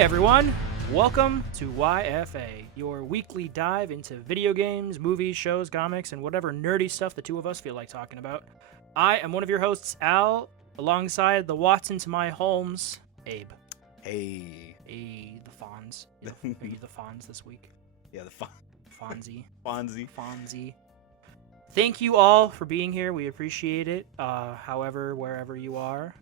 Hey everyone, welcome to YFA, your weekly dive into video games, movies, shows, comics, and whatever nerdy stuff the two of us feel like talking about. I am one of your hosts, Al, alongside the Watson to my Holmes, Abe. Hey. Hey, the Fonz. Are you the Fonz this week? Yeah, the Fonzie. Fonzie. Thank you all for being here. We appreciate it. However, wherever you are,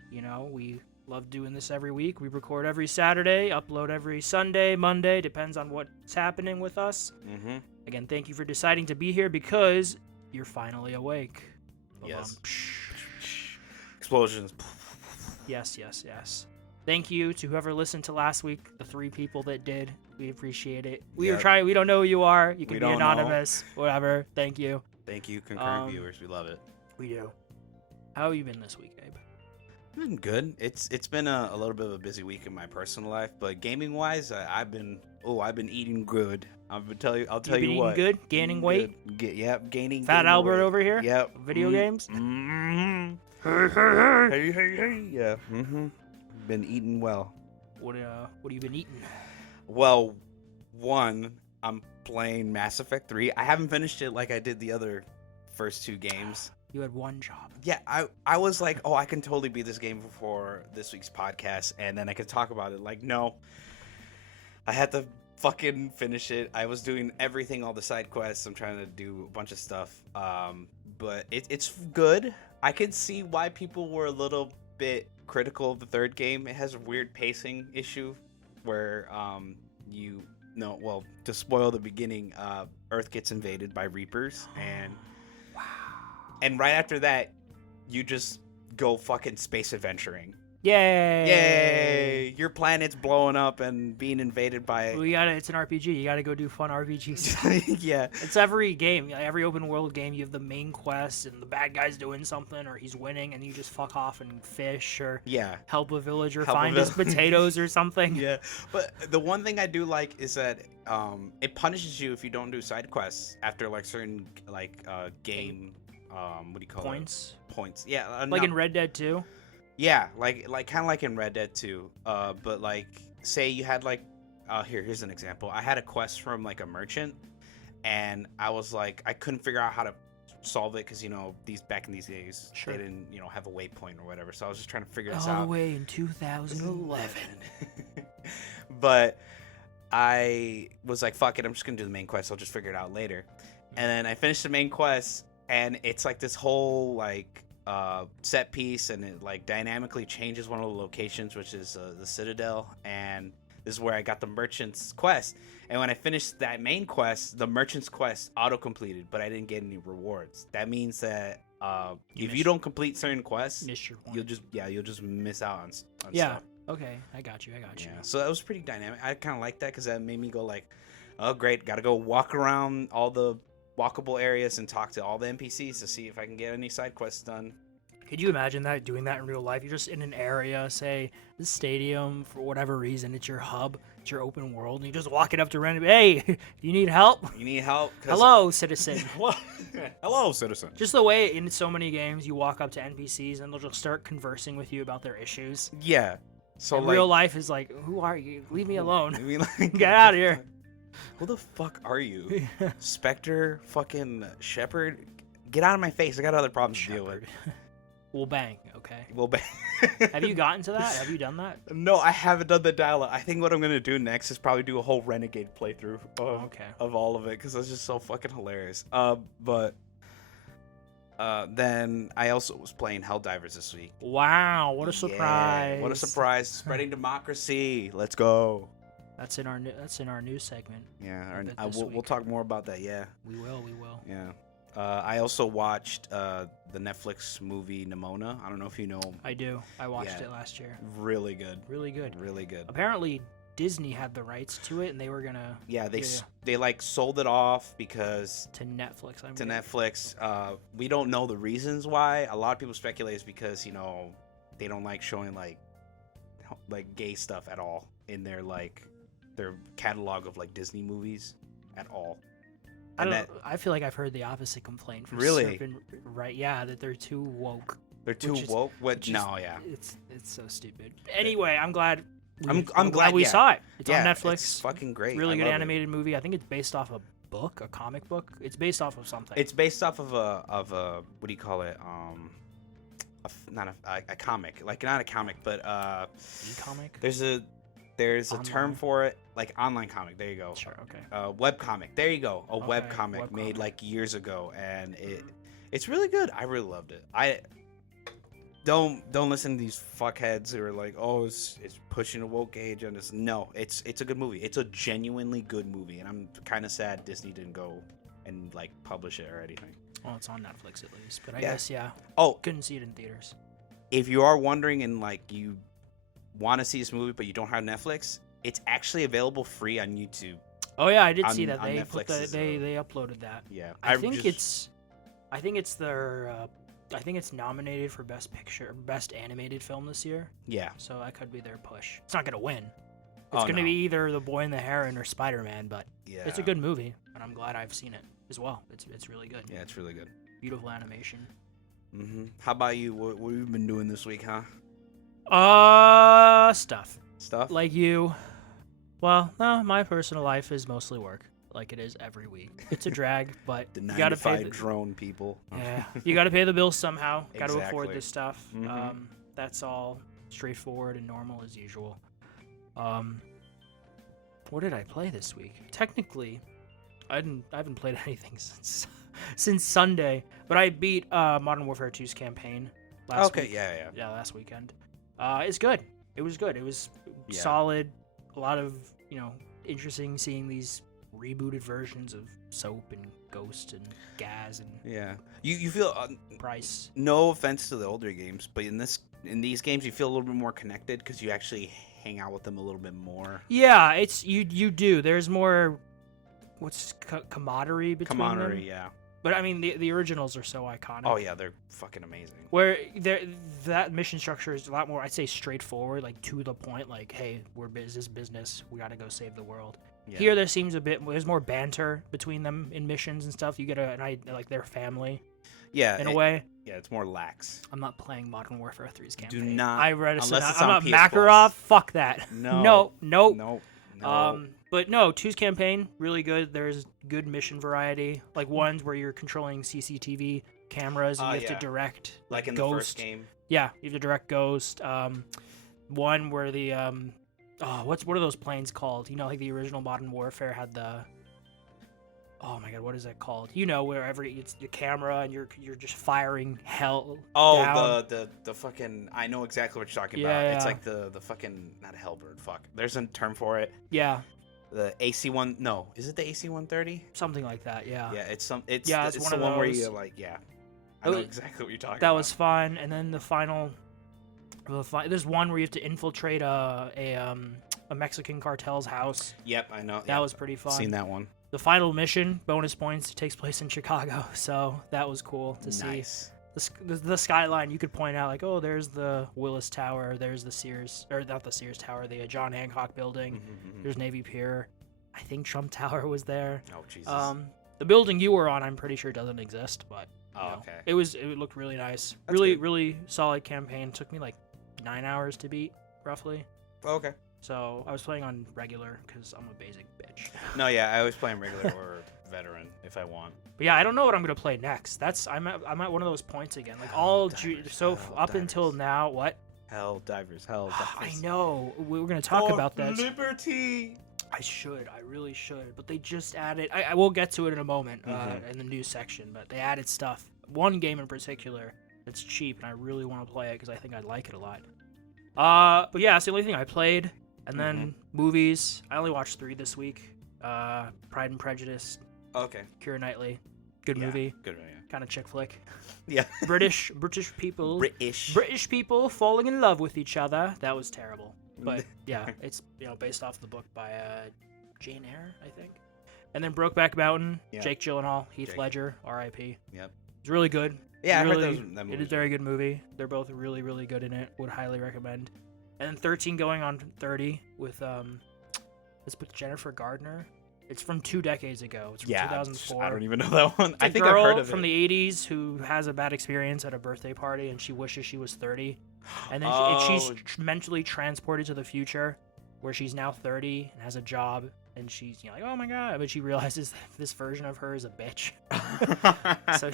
we love doing this every week. We record every Saturday, upload every Sunday, Monday, depends on what's happening with us. Mm-hmm. Again, thank you for deciding to be here because you're finally awake. Yes. Explosions. Yes. Thank you to whoever listened to last week, the 3 people that did. We appreciate it. We don't know who you are. You can be anonymous, whatever. Thank you. Thank you, concurrent viewers. We love it. We do. How have you been this week, Abe? Been good. It's been a little bit of a busy week in my personal life, but gaming wise, I've been eating good. I'll tell you what. Eating good, gaining weight. Gaining. Fat Albert weight. over here. Yep. Video games. Mm-hmm. Hey. Yeah. Mm-hmm. Been eating well. What have you been eating? Well, one, I'm playing Mass Effect 3. I haven't finished it like I did the other first 2 games. You had one job. Yeah, I was like, I can totally beat this game before this week's podcast, and then I could talk about it. Like, no, I had to fucking finish it. I was doing everything, all the side quests. I'm trying to do a bunch of stuff, but it's good. I could see why people were a little bit critical of the third game. It has a weird pacing issue where to spoil the beginning, Earth gets invaded by Reapers, and right after that, you just go fucking space adventuring. Yay! Your planet's blowing up and being invaded by... It's an RPG. You gotta go do fun RPGs. Yeah. It's every game. Every open world game, you have the main quest, and the bad guy's doing something, or he's winning, and you just fuck off and fish, or help a villager find his potatoes or something. Yeah. But the one thing I do like is that it punishes you if you don't do side quests after, like, certain, like, game... what do you call Points? Points. Yeah. Like in Red Dead 2? Yeah, like kind of like in Red Dead 2. But like, say you had like, here's an example. I had a quest from like a merchant, and I was like, I couldn't figure out how to solve it because back in these days they didn't have a waypoint or whatever. So I was just trying to figure this out. All the way in 2011. But I was like, fuck it, I'm just gonna do the main quest. I'll just figure it out later. And then I finished the main quest, and it's like this whole like set piece, and it like dynamically changes one of the locations, which is the Citadel, and this is where I got the merchant's quest. And when I finished that main quest, the merchant's quest auto completed, but I didn't get any rewards. That means that if you don't complete certain quests, you'll just miss out on stuff. Okay, I got you. Yeah, so that was pretty dynamic. I kind of like that because that made me go like, oh great, gotta go walk around all the walkable areas and talk to all the NPCs to see if I can get any side quests done. Could you imagine doing that in real life? You're just in an area, say the stadium, for whatever reason, it's your hub, it's your open world, and you just walk it up to random. Hey, you need help? You need help? Hello, citizen. Hello, citizen. Just the way in so many games you walk up to NPCs and they'll just start conversing with you about their issues. Yeah. So real life is like, who are you? Leave me alone. Get out of here. Who the fuck are you? Spectre, fucking Shepard? Get out of my face. I got other problems to deal with. We'll bang, okay? We'll bang. Have you gotten to that? Have you done that? No, I haven't done the dial-up. I think what I'm going to do next is probably do a whole Renegade playthrough of all of it, because it's just so fucking hilarious. But then I also was playing Helldivers this week. Wow, what a surprise. Yeah, what a surprise. Spreading democracy. Let's go. That's in our news segment. Yeah, we'll talk more about that. Yeah, we will. Yeah, I also watched the Netflix movie Nimona. I don't know if you know. I do. I watched it last year. Really good. Really good. Really good. Apparently, Disney had the rights to it, and they were gonna. Yeah, they like sold it off because to Netflix. Netflix. We don't know the reasons why. A lot of people speculate it's because they don't like showing like gay stuff at all in their catalog of like Disney movies at all. I feel like I've heard the opposite complaint from certain, right? Yeah, that they're too woke. They're too woke. What? No, yeah. It's so stupid. Anyway, I'm glad I'm glad we yeah. saw it. It's Yeah, on Netflix. It's fucking great. Really I good love it. animated movie. I think it's based off a book, a comic book. It's based off of something. It's based off of a what do you call it? Not a comic, like not a comic, but E-comic? there's a term Online. for it, like online comic. There you go. Sure, okay. Web comic. There you go. A web Okay, comic web made comic. like years ago, and it's really good. I really loved it. I don't listen to these fuckheads who are like, oh, it's pushing a woke age on this. No, it's a good movie. It's a genuinely good movie, and I'm kind of sad Disney didn't go and like publish it or anything. Well, it's on Netflix at least, but I Yeah. guess, yeah, Oh, couldn't see it in theaters. if you are wondering and like you want to see this movie but you don't have Netflix, it's actually available free on YouTube. Oh yeah, I did On- see that. on They Netflix put is, they uploaded that. Yeah, I think it's their I think it's nominated for best picture, best animated film this year. yeah. So that could be their push. It's not gonna win. It's Oh, gonna no. be either The Boy and the Heron or Spider-Man, but Yeah, it's a good movie, and I'm glad I've seen it as well. It's really good. Yeah, it's really good. Beautiful animation. How about you? What have you been doing this week, huh? Stuff Stuff. like you. Well, no, my personal life is mostly work, like it is every week. It's a drag, but the you 9 gotta to pay 5 the, drone people. yeah, you gotta pay the bills somehow. Gotta afford Exactly. this stuff. Mhm. That's all straightforward and normal as usual. What did I play this week? Technically, I haven't played anything since Sunday, but I beat Modern Warfare 2's campaign last Okay, week. yeah. Last weekend. It's good. It was good. It was Yeah. solid. A lot of, interesting seeing these rebooted versions of Soap and Ghost and Gaz and Yeah. You feel Price. no offense to the older games, but in these games you feel a little bit more connected because you actually hang out with them a little bit more. Yeah, it's you do. There's more camaraderie between Camaraderie, them. yeah. But I mean the originals are so iconic. Oh yeah, they're fucking amazing. Where that mission structure is a lot more, I'd say, straightforward, like to the point. Like, hey, we're business. We got to go save the world. Yeah. Here, there seems there's more banter between them in missions and stuff. You get like their family yeah, in a way. Yeah, it's more lax. I'm not playing Modern Warfare 3's Do campaign. not, I read unless it's I'm on not PS Makarov. Plus. Fuck that. No. Nope. No. But no, 2's campaign really good. There's good mission variety, like ones where you're controlling CCTV cameras and you have to direct like in Ghost. the first game. Yeah, you have to direct Ghost. One where the what are those planes called? Like the original Modern Warfare had the. Oh my god, what is that called? Wherever it's the camera and you're just firing hell. Oh, down. the fucking. I know exactly what you're talking Yeah, about. It's yeah. like the fucking not a Hellbird. Fuck. There's a term for it. Yeah, The AC-1. No, is it the AC-130? something like that. Yeah. Yeah, it's some. It's Yeah, the, it's it's one the of one where those. you like. Yeah, I know was- exactly what you're talking That about. was fun, and then the final. There's one where you have to infiltrate a Mexican cartel's house. Yep, I know. That was pretty fun. Seen that one. The final mission, bonus points, takes place in Chicago, so that was cool to see. Nice. The skyline. You could point out like, oh, there's the Willis Tower, there's the Sears, or not the Sears Tower, the John Hancock Building. Mhm. There's Navy Pier. I think Trump Tower was there. Oh Jesus. The building you were on, I'm pretty sure doesn't exist, but Oh, okay. it looked really nice. That's really, good. really solid campaign. Took me like 9 hours to beat, roughly. Okay. So I was playing on regular because I'm a basic bitch. No, yeah, I always play him regular or veteran if I want. But yeah, I don't know what I'm gonna play next. I'm at one of those points again. Like up until now, what? Hell divers. I know we were gonna talk about that. Liberty. I really should, but they just added. I will get to it in a moment Mhm. in the news section. But they added stuff. One game in particular that's cheap, and I really want to play it because I think I'd like it a lot. But yeah, it's the only thing I played. And then movies. I only watched 3 this week. Pride and Prejudice, Okay. Keira Knightley, good Yeah, movie, Good movie. kind of chick flick. Yeah. British people. British people falling in love with each other. That was terrible. But yeah, it's based off the book by Jane Eyre, I think. And then Brokeback Mountain, Yeah. Jake Gyllenhaal, Heath Jake. Ledger, R.I.P. Yep. It's really good. Yeah, really, I heard that movie. it is a very good movie. They're both really, really good in it. Would highly recommend. And then 13 going on 30 with Jennifer Gardner. It's from 2 decades ago. It's from 2004. I don't even know that one. It's a I think girl I've heard of from it. the 80s who has a bad experience at a birthday party and she wishes she was 30. And then Oh. she's mentally transported to the future where she's now 30 and has a job, and she's like, oh my god, but she realizes that this version of her is a bitch. So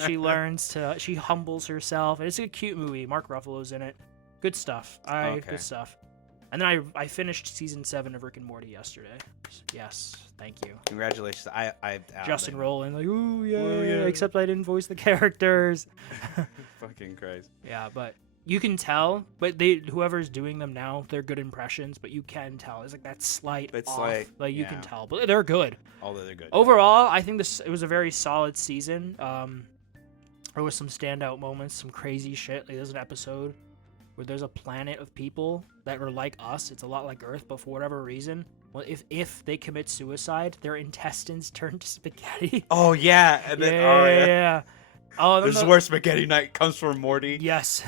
she humbles herself, and it's a cute movie. Mark Ruffalo's in it. Good stuff. Good stuff. And then I finished season 7 of Rick and Morty yesterday. Yes, thank you. Congratulations. Justin Roiland, like, ooh yeah, except I didn't voice the characters. Fucking Christ. Yeah, but you can tell, but whoever's doing them now, they're good impressions, but you can tell. It's like that slight off. Like you can tell, but they're good. Although they're good. Overall, I think it was a very solid season. There was some standout moments, some crazy shit. Like there's an episode where there's a planet of people that are like us. It's a lot like Earth, but for whatever reason, well, if they commit suicide, their intestines turn to spaghetti. Oh yeah, and then, yeah. Oh, this is where Spaghetti Night comes from, Morty. Yes.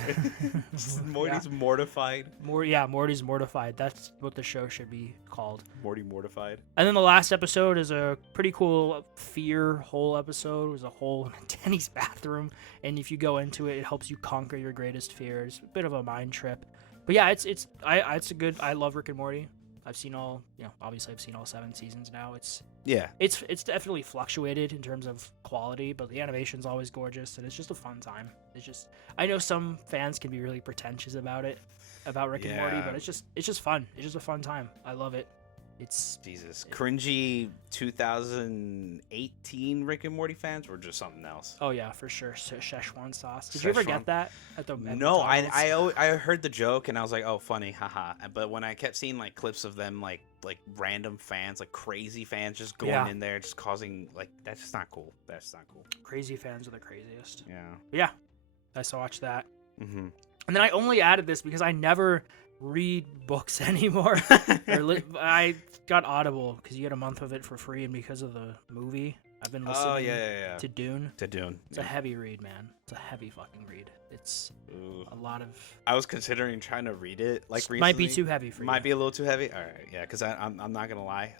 Morty's mortified. Morty's mortified. That's what the show should be called. Morty mortified. And then the last episode is a pretty cool fear hole episode. It was a hole in Denny's bathroom, and if you go into it, it helps you conquer your greatest fears. A bit of a mind trip, but yeah, it's a good. I love Rick and Morty. I've seen all 7 seasons now. It's definitely fluctuated in terms of quality, but the animation's always gorgeous, and it's just a fun time. I know some fans can be really pretentious about Rick and Morty, but it's just fun. It's just a fun time. I love it. Cringy 2018 Rick and Morty fans were just something else. Oh yeah, for sure. Szechuan sauce. Did you ever get that at the? No, I heard the joke and I was like, oh, funny, haha. But when I kept seeing like clips of them, like random fans, like crazy fans, just going in there, just causing that's just not cool. That's not cool. Crazy fans are the craziest. Yeah. But yeah, I saw watch that. Mm-hmm. And then I only added this because I never read books anymore. I got Audible because you get a month of it for free, and because of the movie, I've been listening to Dune. It's a heavy read, man. It's a heavy fucking read. It's a lot of. I was considering trying to read it recently. Might be too heavy for you. Might be a little too heavy. All right, yeah, because I'm not gonna lie,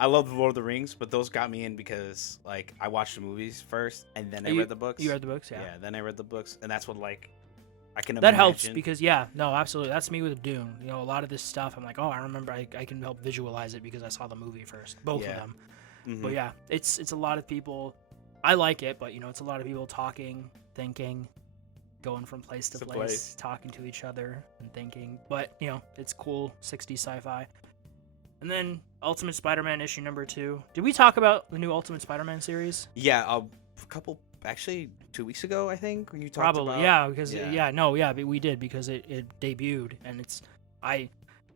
I love The Lord of the Rings, but those got me in because I watched the movies first and then I read the books. You read the books, yeah. Yeah, then I read the books, and that's what I can imagine. That helps because absolutely. That's me with Dune. A lot of this stuff, I'm like, oh, I remember. I can help visualize it because I saw the movie first, both of them. Mm-hmm. But yeah, it's a lot of people. I like it, but it's a lot of people talking, thinking, going from place to place, talking to each other and thinking. But it's cool, 60s sci-fi. And then Ultimate Spider-Man issue number 2. Did we talk about the new Ultimate Spider-Man series? Yeah, a couple. Actually, 2 weeks ago, I think, when you talked about... but we did because it debuted, and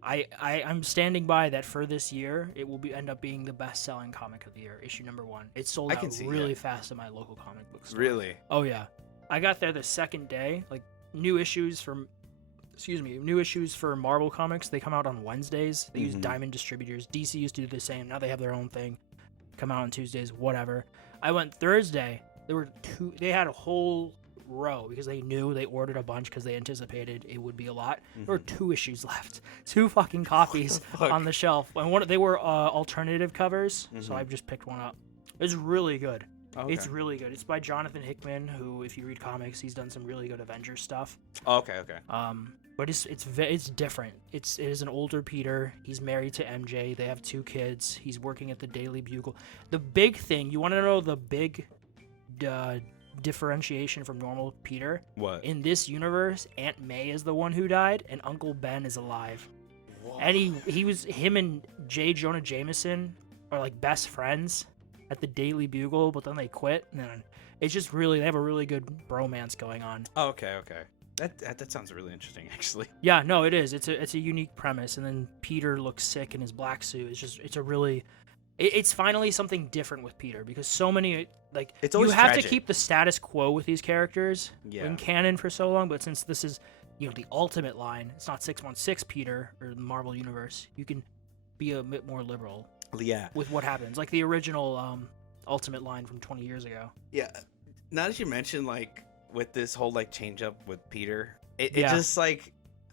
I'm standing by that for this year. It will end up being the best-selling comic of the year, issue number 1. It sold out really fast at my local comic book store. Really? Oh yeah, I got there the second day. New issues for Marvel Comics. They come out on Wednesdays. They use Diamond distributors. DC used to do the same. Now they have their own thing. Come out on Tuesdays. Whatever. I went Thursday. They had a whole row because they knew they ordered a bunch because they anticipated it would be a lot. Mm-hmm. There were 2 issues left, 2 fucking copies on the shelf, and they were alternative covers. So I just picked one up. It's really good. Okay. It's really good. It's by Jonathan Hickman, who, if you read comics, he's done some really good Avengers stuff. Okay. But it's different. It is an older Peter. He's married to MJ. They have 2 kids. He's working at the Daily Bugle. The big thing, you want to know the big differentiation from normal Peter? What? In this universe, Aunt May is the one who died, and Uncle Ben is alive. Whoa. And him and J. Jonah Jameson are best friends at the Daily Bugle, but then they quit. And then it's just they have a really good bromance going on. Oh, okay. That sounds really interesting, actually. Yeah, no, it is. It's a unique premise, and then Peter looks sick in his black suit. It's finally something different with Peter because so many it's always you have tragic. to keep the status quo with these characters in canon for so long, but since this is the ultimate line, it's not 616 Peter or the Marvel universe. You can be a bit more liberal. Yeah. With what happens, like the original ultimate line from 20 years ago. Yeah. Now that you mentioned with this whole change up with Peter, it just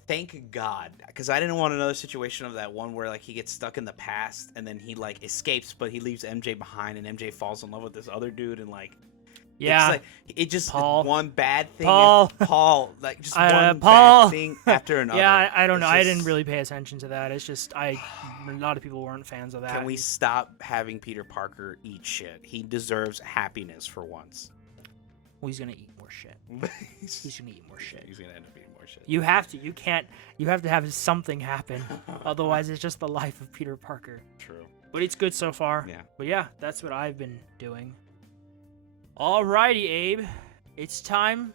thank God, because I didn't want another situation of that one where he gets stuck in the past and then he escapes, but he leaves MJ behind and MJ falls in love with this other dude and Yeah. It's like it just Paul. one bad thing. Paul. Paul, like just one Paul. bad thing after another. Yeah, I don't know. It's I just- didn't really pay attention to that. It's just a lot of people weren't fans of that. Can we stop having Peter Parker eat shit? He deserves happiness for once. Well, he's gonna eat more shit. He's gonna eat more shit. He's gonna end up eating more shit. You have to. You can't. You have to have something happen. Otherwise, it's just the life of Peter Parker. True. But it's good so far. Yeah. But yeah, that's what I've been doing. Alrighty, Abe. It's time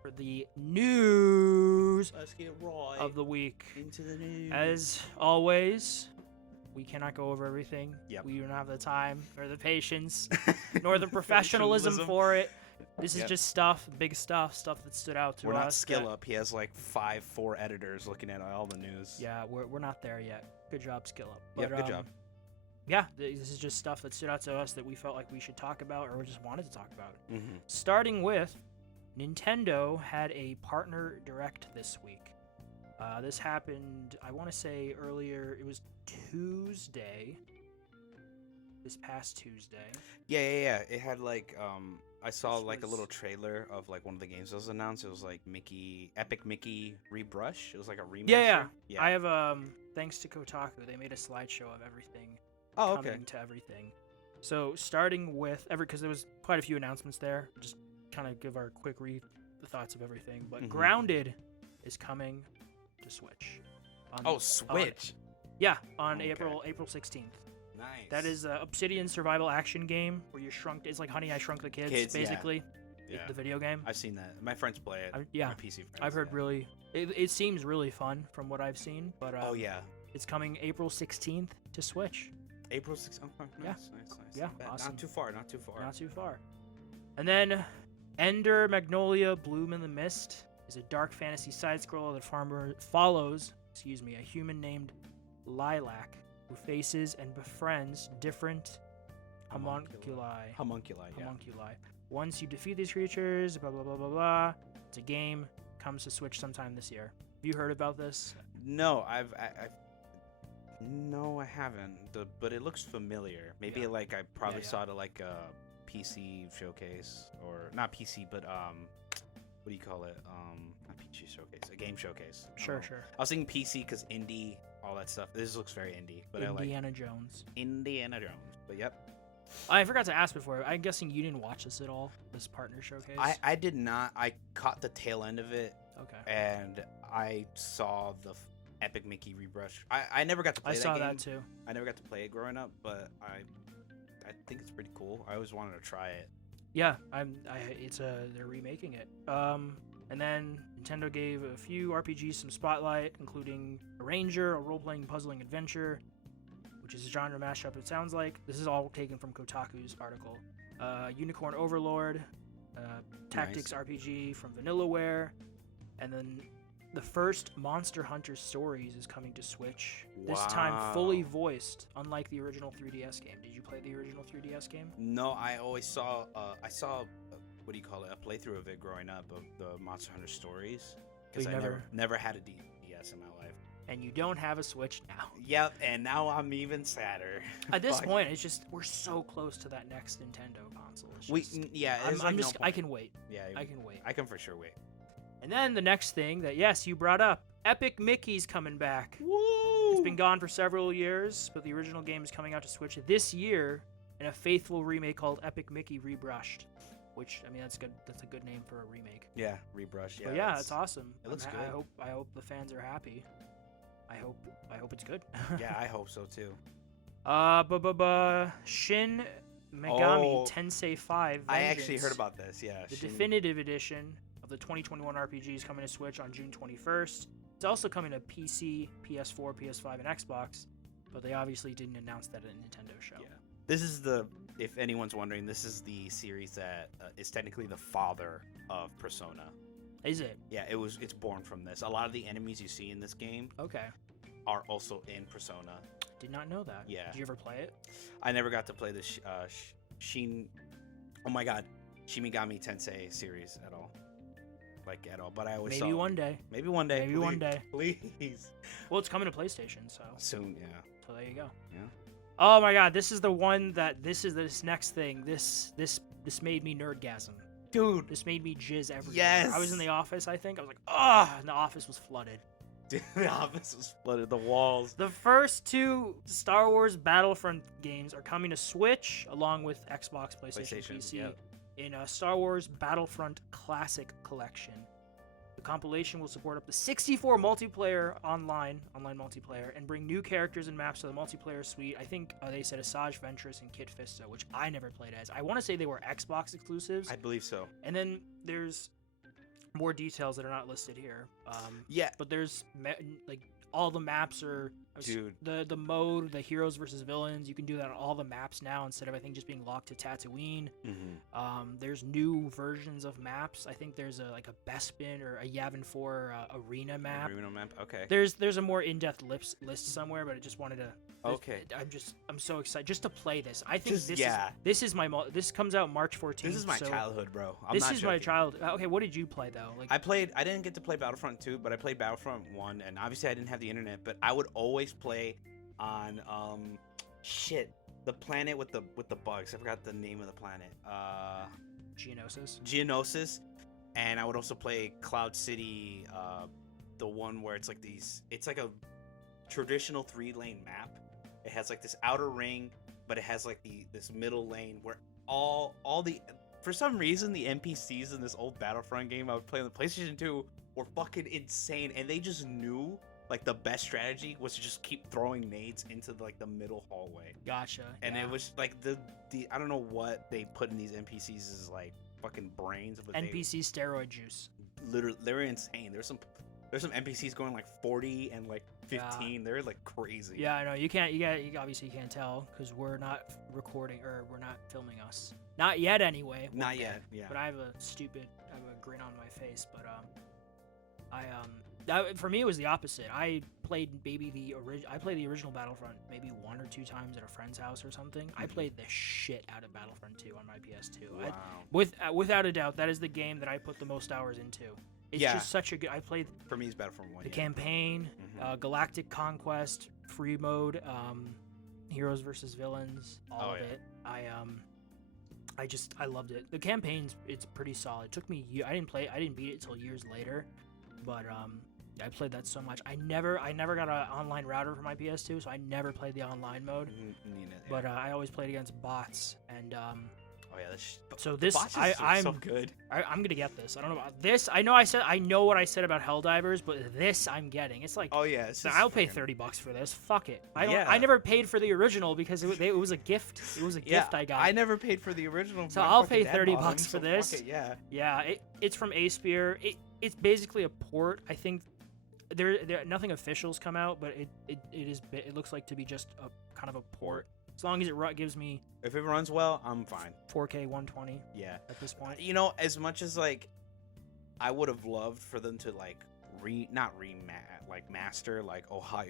for the news Let's get right of the week. into the news. As always, we cannot go over everything. Yep. We don't have the time or the patience nor the professionalism for it. This is Yep. just big stuff that stood out to We're not us. Skill Up. He has like 4 editors looking at all the news. Yeah, we're not there yet. Good job, Skill Up. Yep, But, good job. Yeah, this is just stuff that stood out to us that we felt like we should talk about or just wanted to talk about. Mm-hmm. Starting with, Nintendo had a partner direct this week. This happened, I want to say earlier, it was Tuesday. This past Tuesday. Yeah. It had like I saw This like a was- little trailer of like one of the games that was announced. It was like Epic Mickey Rebrush. It was like a remaster. Yeah. I have thanks to Kotaku, they made a slideshow of everything Oh, okay. coming to everything. So starting with because there was quite a few announcements there. Just kind of give our quick the thoughts of everything. But Mhm. Grounded is coming to Switch. Oh, Switch. Yeah, on Okay. April 16th. Nice. That is an Obsidian survival action game where you shrunk. It's like Honey, I Shrunk the Kids, Kids, yeah. basically. Yeah. The video game. I've seen that. My friends play it. Yeah, My PC friends. I've heard yeah. really. It seems really fun from what I've seen. But Oh yeah. it's coming April 16th to Switch. April 6th. Oh, nice, Yeah. nice. Yeah, Not bad. awesome. Not too far. Not too far. Not too far. And then Ender Magnolia Bloom in the Mist is a dark fantasy side scroller that follows a human named Lilac who faces and befriends different homunculi. Homunculi. Yeah. Homunculi. Once you defeat these creatures, blah blah blah blah blah. It's a game. Comes to Switch sometime this year. Have you heard about this? No, no, I haven't. But it looks familiar. Maybe Yeah. like I probably Yeah. saw it at like a PC showcase or not PC, but what do you call it? Not PC showcase, a game showcase. I don't Sure, know. sure. I was thinking PC because indie, all that stuff. This looks very indie, but Indiana Jones. I like Indiana Jones. But yep, I forgot to ask before. I'm guessing you didn't watch this at all. This partner showcase. I did not. I caught the tail end of it, Okay. and I saw the Epic Mickey Rebrush. I never got to play I that saw game. that too. I never got to play it growing up, but I think it's pretty cool. I always wanted to try it. Yeah, they're remaking it. And then Nintendo gave a few RPGs some spotlight, including a Ranger, a role-playing puzzling adventure, which is a genre mashup. It sounds like this is all taken from Kotaku's article. Unicorn Overlord, Tactics RPG from Vanillaware, and then the first Monster Hunter Stories is coming to Switch. This time fully Wow. voiced, unlike the original 3DS game. Did you play the original 3DS game? No, I always saw. I saw. What do you call it? A playthrough of it growing up of the Monster Hunter Stories. Because you I never had a DS in my life. And you don't have a Switch now. Yep, and now I'm even sadder. At this Fuck. point, it's just we're so close to that next Nintendo console. It's just- Yeah, I'm there's like just. no I point. can wait. Yeah, I can wait. I can for sure wait. And then the next thing that yes, you brought up, Epic Mickey's coming back. Woo! It's been gone for several years, but the original game is coming out to Switch this year in a faithful remake called Epic Mickey Rebrushed. Which I mean, that's good. That's a good name for a remake. Yeah, Rebrush. Yeah, But yeah, it's awesome. it looks I good. hope the fans are happy. I hope it's good. Yeah, I hope so too. Shin Megami Oh, Tensei 5 I actually Vengeance, heard about this. Yeah, the definitive edition of the 2021 RPG is coming to Switch on June 21st. It's also coming to PC, PS4, PS5, and Xbox, but they obviously didn't announce that at a Nintendo show. Yeah. This is the. If anyone's wondering, this is the series that is technically the father of Persona. Is it? Yeah, it's born from this. A lot of the enemies you see in this game Okay. are also in Persona. Did not know that. Yeah. Did you ever play it? I never got to play the oh my god, Shin Megami Tensei series at all. Like at all, but I always Maybe saw one day. Maybe one day. Maybe one day. Please. Well, it's coming to PlayStation, so Soon, yeah. there you go. Yeah. Oh my god, this is the one that this is this next thing. This This made me nerdgasm. Dude. This made me jizz everywhere. Yes. I was in the office, I think. I was like, ah, and the office was flooded. Dude, the office was flooded. The walls. The first 2 Star Wars Battlefront games are coming to Switch, along with Xbox, PlayStation PC, yep. in a Star Wars Battlefront Classic Collection. The compilation will support up to 64 multiplayer online multiplayer, and bring new characters and maps to the multiplayer suite. I think they said Asajj Ventress and Kit Fisto, which I never played as. I want to say they were Xbox exclusives. I believe so. And then there's more details that are not listed here. Yeah. But there's like all the maps are Dude. the mode, the heroes versus villains. You can do that on all the maps now instead of I think just being locked to Tatooine. There's new versions of maps. I think there's a Bespin or a Yavin 4 arena map. Arena map. Okay. There's a more in-depth list somewhere, but I just wanted to. Okay. I'm so excited just to play this. I think Just- this yeah. this comes out March 14th. This is my so childhood, bro. I'm This not is my joking. childhood. Okay, what did you play though? Like I didn't get to play Battlefront 2, but I played Battlefront 1, and obviously I didn't have the internet, but I would always play on the planet with the bugs. I forgot the name of the planet. Geonosis. And I would also play Cloud City, the one where it's like a traditional 3-lane map. It has like this outer ring, but it has like this middle lane where all the for some reason the NPCs in this old Battlefront game I would play on the PlayStation 2 were fucking insane, and they just knew like the best strategy was to just keep throwing nades into like the middle hallway. Gotcha. And yeah. it was like the I don't know what they put in these NPCs as like fucking brains, but NPC steroid juice. literally they were insane. There's some NPCs going like 40 and like 15. Yeah. They're like crazy. Yeah, I know. You obviously can't tell because we're not recording or we're not filming us. Not yet, anyway. Not yet. Yeah. But I have a grin on my face. But for me it was the opposite. I played the original Battlefront maybe 1 or 2 times at a friend's house or something. I played the shit out of Battlefront 2 on my PS2. Wow. Without a doubt, that is the game that I put the most hours into. It's just such a good. I played For me, it's Battlefront 1. the yeah. campaign, Mhm. Galactic Conquest, free mode, heroes versus villains, all of it. I loved it. The campaign's it's pretty solid. It took me I didn't beat it till years later, but I played that so much. I never got an online router for my PS2, so I never played the online mode. Me neither, But I always played against bots, and oh yeah, so this bosses I'm so good. I'm gonna get this. I don't know about this. I know what I said about Helldivers, but this I'm getting. It's like Oh yeah, so I'll pay $30 for this. Fuck it. Yeah. I never paid for the original because it was a gift. It was a gift I got. I never paid for the original. So my I'll fucking pay dad $30 bought them, for so fuck this. it, yeah. Yeah, it's from A-Spear. It's basically a port. I think there nothing official's come out, but it looks like to be just a kind of a port. As long as it gives me If it runs well, I'm fine. 4K 120 Yeah. at this point. You know, as much as like I would have loved for them to like master like Ohio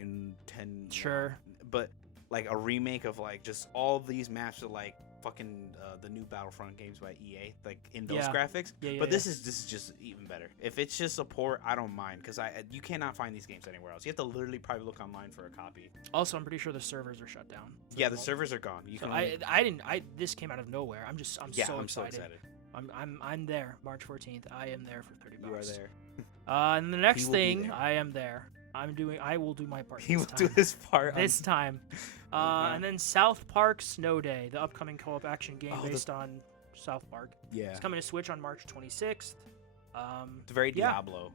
10, Sure. but like a remake of like just all these maps of like fucking the new Battlefront games by EA, like in those Yeah. graphics. Yeah, But this is just even better. If it's just a port, I don't mind because you cannot find these games anywhere else. You have to literally probably look online for a copy. Also, I'm pretty sure the servers are shut down. Yeah, the servers are gone. You So can. this came out of nowhere. I'm so excited. I'm there March 14th. I am there for $30. You are there. And the next He will be thing, there. I am there. I will do my part. He will this do time. his part. This time. yeah. And then South Park Snow Day, the upcoming co-op action game Oh, based on South Park. Yeah. It's coming to Switch on March 26th. It's very yeah. Diablo,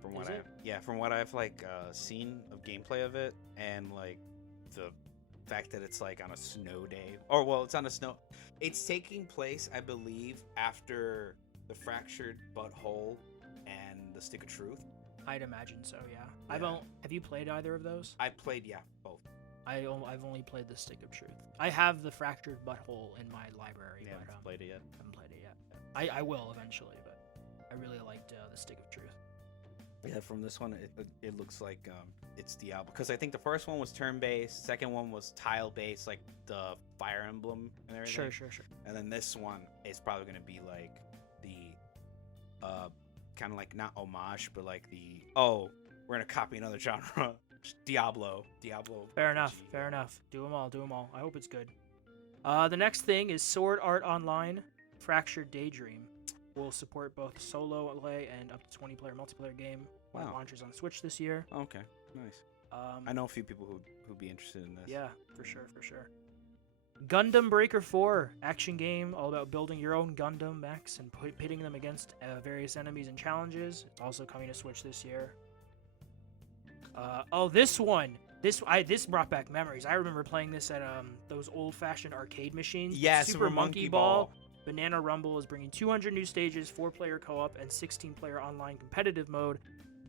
from what Is it? from what I've like seen of gameplay of it, and like the fact that it's like on a snow day, or well, it's on a snow. It's taking place, I believe, after the Fractured Butthole and the Stick of Truth. I'd imagine so. Yeah. Yeah. Have you played either of those? I played, both. I've only played the Stick of Truth. I have the Fractured Butthole in my library, Yeah, but haven't played it yet. haven't played it yet. I will eventually, but I really liked the Stick of Truth. Yeah, from this one, it looks like it's Diablo, because I think the first one was turn-based, second one was tile-based, like the Fire Emblem and everything. Sure. And then this one is probably going to be like the kind of like not homage, but like we're going to copy another genre. Diablo. Fair enough. RPG. Fair enough. Do them all. I hope it's good. The next thing is Sword Art Online Fractured Daydream will support both solo play and up to 20-player multiplayer game when it Wow. launches on Switch this year. Okay, nice. I know a few people who'd be interested in this. Yeah, for sure. Gundam Breaker 4 action game all about building your own Gundam mechs and pitting them against various enemies and challenges. It's also coming to Switch this year. This one. This brought back memories. I remember playing this at those old-fashioned arcade machines. Yeah, Super Monkey Ball. Banana Rumble is bringing 200 new stages, 4-player co-op, and 16-player online competitive mode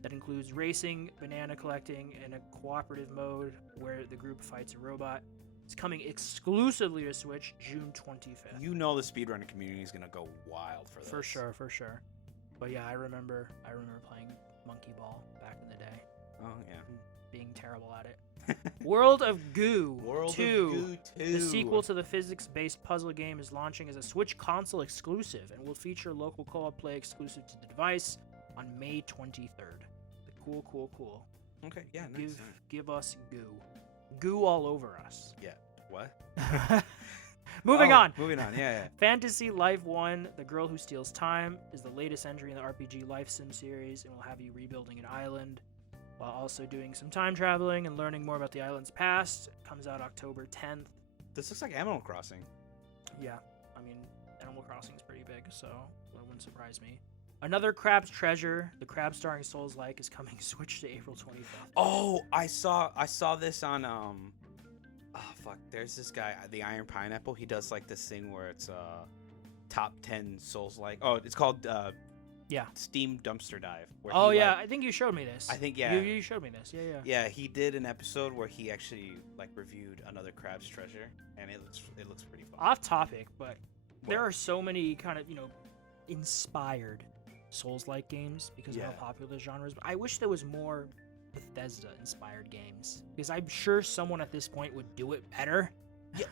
that includes racing, banana collecting, and a cooperative mode where the group fights a robot. It's coming exclusively to Switch June 25th. You know the speedrunner community is gonna go wild for this. For sure. But yeah, I remember playing Monkey Ball back in the day, Oh yeah. being terrible at it. World of Goo World 2. of Goo 2. The sequel to the physics-based puzzle game is launching as a Switch console exclusive and will feature local co-op play exclusive to the device on May 23rd. Cool. Okay, yeah, nice. Give us goo. Goo all over us. Yeah. What? Moving on. Moving on. Yeah. Fantasy Life 1, The Girl Who Steals Time, is the latest entry in the RPG Life Sim series and will have you rebuilding an island while also doing some time traveling and learning more about the island's past. It comes out October 10th. This looks like Animal Crossing. Yeah, I mean, Animal Crossing is pretty big, so that wouldn't surprise me. Another Crab's Treasure, the Crab starring Souls-like, is coming Switch to April 25th. Oh, I saw this on there's this guy, the Iron Pineapple. He does like this thing where it's top 10 Souls-like. Oh, it's called Steam Dumpster Dive. Where Oh he, yeah, like, I think you showed me this. I think, yeah. You showed me this. Yeah. Yeah, he did an episode where he actually like reviewed another Crab's Treasure, and it looks pretty fun. Off topic, but there What? are so many kind of, inspired Souls-like games because of how popular the genre is. But I wish there was more Bethesda-inspired games because I'm sure someone at this point would do it better. Yeah,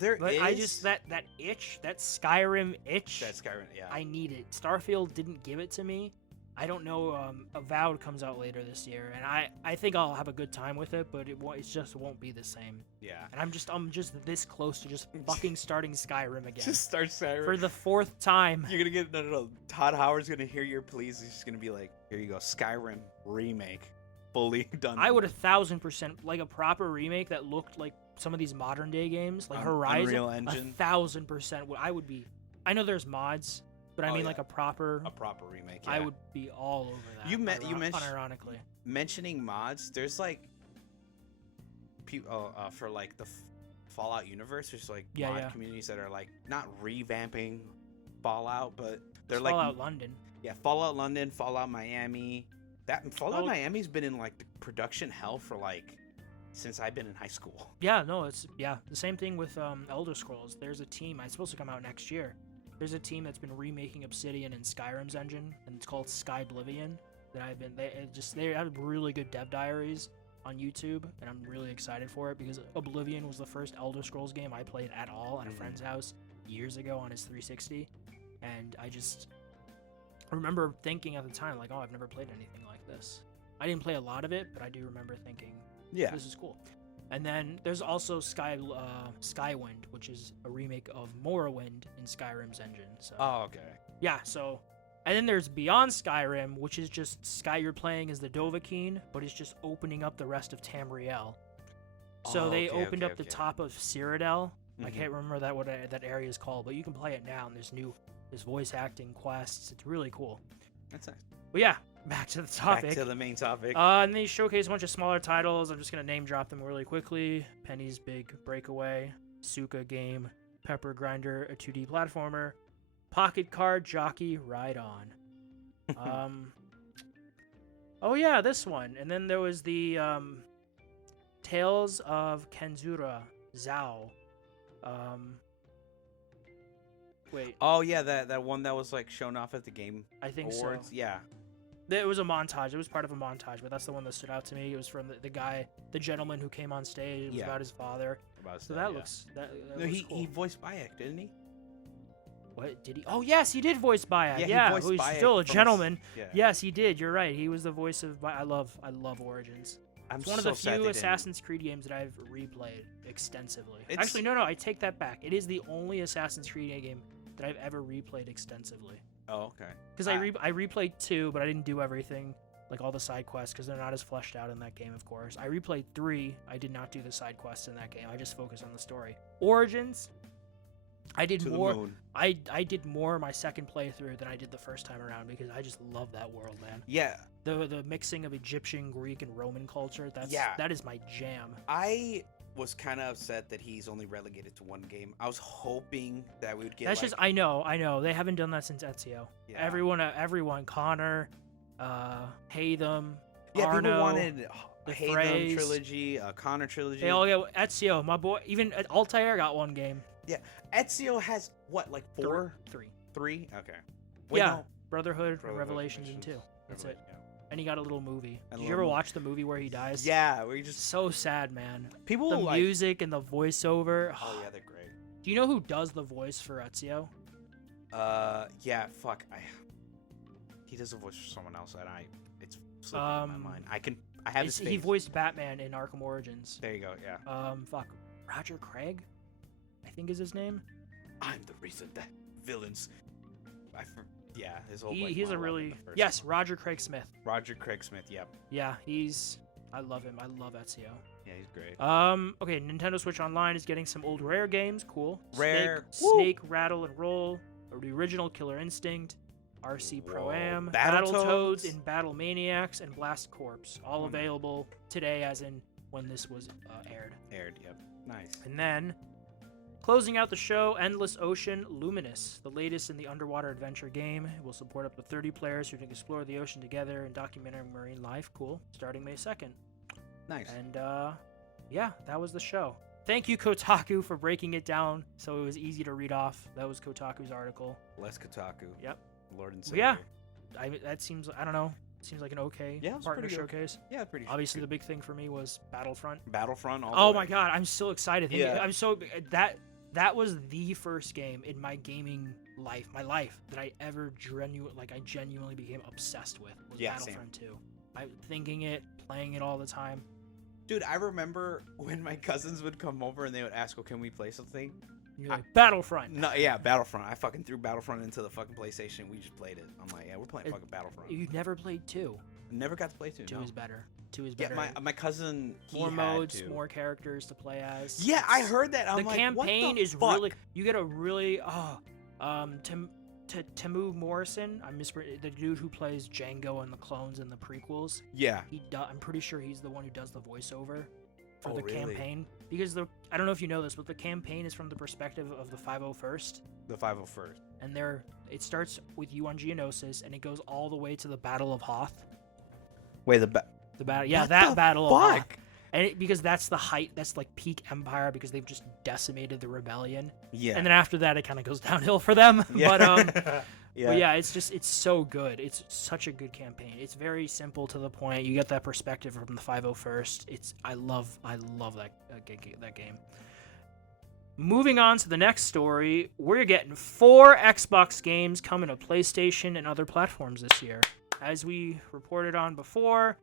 there But is. I just that itch, that Skyrim itch. That Skyrim, yeah. I need it. Starfield didn't give it to me. I don't know. Avowed comes out later this year, and I think I'll have a good time with it, but it just won't be the same. Yeah. And I'm just this close to just fucking starting Skyrim again Just start Skyrim. for the 4th time. You're gonna get no. Todd Howard's gonna hear your pleas. He's just gonna be like, "Here you go, Skyrim remake, fully done." I would 1,000% like a proper remake that looked like some of these modern day games, like Horizon. Unreal Engine. 1,000%. I would be. I know there's mods, but I Oh, mean yeah. like a proper remake. I yeah. would be all over that. You mentioned unironically. mentioning mods. There's like, for like the Fallout universe. There's like mod communities that are like not revamping Fallout, but they're like Fallout London. Yeah, Fallout London, Fallout Miami. Fallout Oh. Miami's been in like production hell for like since I've been in high school. Yeah, no, it's the same thing with Elder Scrolls. There's a team. It's supposed to come out next year. There's a team that's been remaking Obsidian and Skyrim's engine, and it's called Skyblivion. They have really good dev diaries on YouTube, and I'm really excited for it because Oblivion was the first Elder Scrolls game I played at all at a friend's house years ago on his 360, and I remember thinking at the time like, oh, I've never played anything like this. I didn't play a lot of it, but I do remember thinking, Yeah. this is cool. And then there's also Skywind, which is a remake of Morrowind in Skyrim's engine. So Oh, okay. yeah, so and then there's Beyond Skyrim, which is just you're playing as the Dovahkiin, but it's just opening up the rest of Tamriel. So Oh, they okay, opened okay, up the okay. top of Cyrodiil. I Mhm. can't remember that area is called, but you can play it now. And there's voice acting quests. It's really cool. That's nice. But yeah, back to the topic. Back to the main topic. And they showcase a bunch of smaller titles. I'm just going to name drop them really quickly. Penny's Big Breakaway, Suka Game, Pepper Grinder, a 2D platformer, Pocket Card Jockey Ride On. Oh yeah, this one. And then there was the Tales of Kenzura Zao. Wait, Oh yeah, that one that was like shown off at the Game I think Awards. so. Yeah. It was a montage. It was part of a montage, but that's the one that stood out to me. It was from the gentleman who came on stage. It was Yeah. about his father. About So that, that yeah. looks that No, looks he cool. he voiced Bayek, didn't he? What did he? Oh yes, he did voice Bayek. Yeah, he Yeah, voiced who's Bayek still a from gentleman. Yeah. Yes, he did. You're right. He was the voice of. I love Origins. I'm It's one of so the sad few they didn't. Assassin's Creed games that I've replayed extensively. It's- Actually, no, I take that back. It is the only Assassin's Creed game that I've ever replayed extensively. Oh, okay. Because I replayed 2, but I didn't do everything, like all the side quests, because they're not as fleshed out in that game, of course. I replayed 3. I did not do the side quests in that game. I just focused on the story. Origins, I did To more. the moon. I did more my second playthrough than I did the first time around because I just love that world, man. Yeah, The mixing of Egyptian, Greek, and Roman culture. That is my jam. I was kind of upset that he's only relegated to 1 game. I was hoping that we would get. That's like, just I know they haven't done that since Ezio. Yeah. Everyone, Connor, Haytham, Yeah, Arno, people wanted the Haytham Phrase. trilogy, Connor trilogy. They all get Ezio, my boy. Even Altair got 1 game. Ezio has what, like 4, 3. 3? Okay. Wait, Yeah. no. Brotherhood, Brotherhood, Revelations, and 2. That's it. Yeah. And he got a little movie. And Did a you ever little- watch the movie where he dies? Yeah, where you just So sad, man. people The like. music and the voiceover. Oh yeah, they're great. Do you know who does the voice for Ezio? Yeah, fuck. He does a voice for someone else, and it's slipping my mind. I have his face. He voiced Batman in Arkham Origins. There you go. Yeah. Roger Craig, I think is his name. I'm the reason that villains. Yeah, his whole. He's a really Roger Craig Smith. Roger Craig Smith. Yep. Yeah, I love him. I love Ezio. Yeah, he's great. Okay, Nintendo Switch Online is getting some old Rare games. Cool. Rare. Snake, Rattle and Roll, the original Killer Instinct, RC Pro Am, Battletoads. Battletoads, and Battle Maniacs, and Blast Corps. All available today, as in when this was aired. Yep. Nice. And then, closing out the show, Endless Ocean Luminous, the latest in the underwater adventure game. It will support up to 30 players who can explore the ocean together and document marine life. Cool. Starting May 2nd. Nice. And, yeah, that was the show. Thank you, Kotaku, for breaking it down so it was easy to read off. That was Kotaku's article. Less Kotaku. Yep. Lord and But Savior. yeah, that seems, I don't know, seems like an okay Yeah, it was partner pretty good. showcase. Yeah, pretty. Obviously, the big thing for me was Battlefront. Battlefront. All Oh the my way. god, I'm so excited. Yeah. I'm so that was the first game in my gaming life, that I ever genuinely became obsessed with was Yeah, Battlefront 2. I'm thinking it, playing it all the time. Dude, I remember when my cousins would come over and they would ask, "Well, can we play something?" And you're like, Battlefront. No, yeah, Battlefront. I fucking threw Battlefront into the fucking PlayStation. We just played it. I'm like, yeah, we're playing fucking Battlefront. You never played 2. Never got to play 2. 2 no. is better. 2 is Yeah, better. my cousin. He More had modes, to. more characters to play as. Yeah, I heard that. I'm The like, campaign what the is fuck? really. You get a really. Temu Morrison, the dude who plays Django and the clones in the prequels. Yeah. I'm pretty sure he's the one who does the voiceover for Oh, the really? campaign. Because I don't know if you know this, but the campaign is from the perspective of the 501st. The 501st. And it starts with you on Geonosis, and it goes all the way to the Battle of Hoth. Wait, The battle, yeah, What that the Battle of Hoth. fuck? And because that's the height, that's like peak Empire, because they've just decimated the rebellion. Yeah. And then after that, it kind of goes downhill for them. Yeah. But yeah, it's so good. It's such a good campaign. It's very simple to the point. You get that perspective from the 501st. I love that game. Moving on to the next story, we're getting 4 Xbox games coming to PlayStation and other platforms this year. As we reported on before,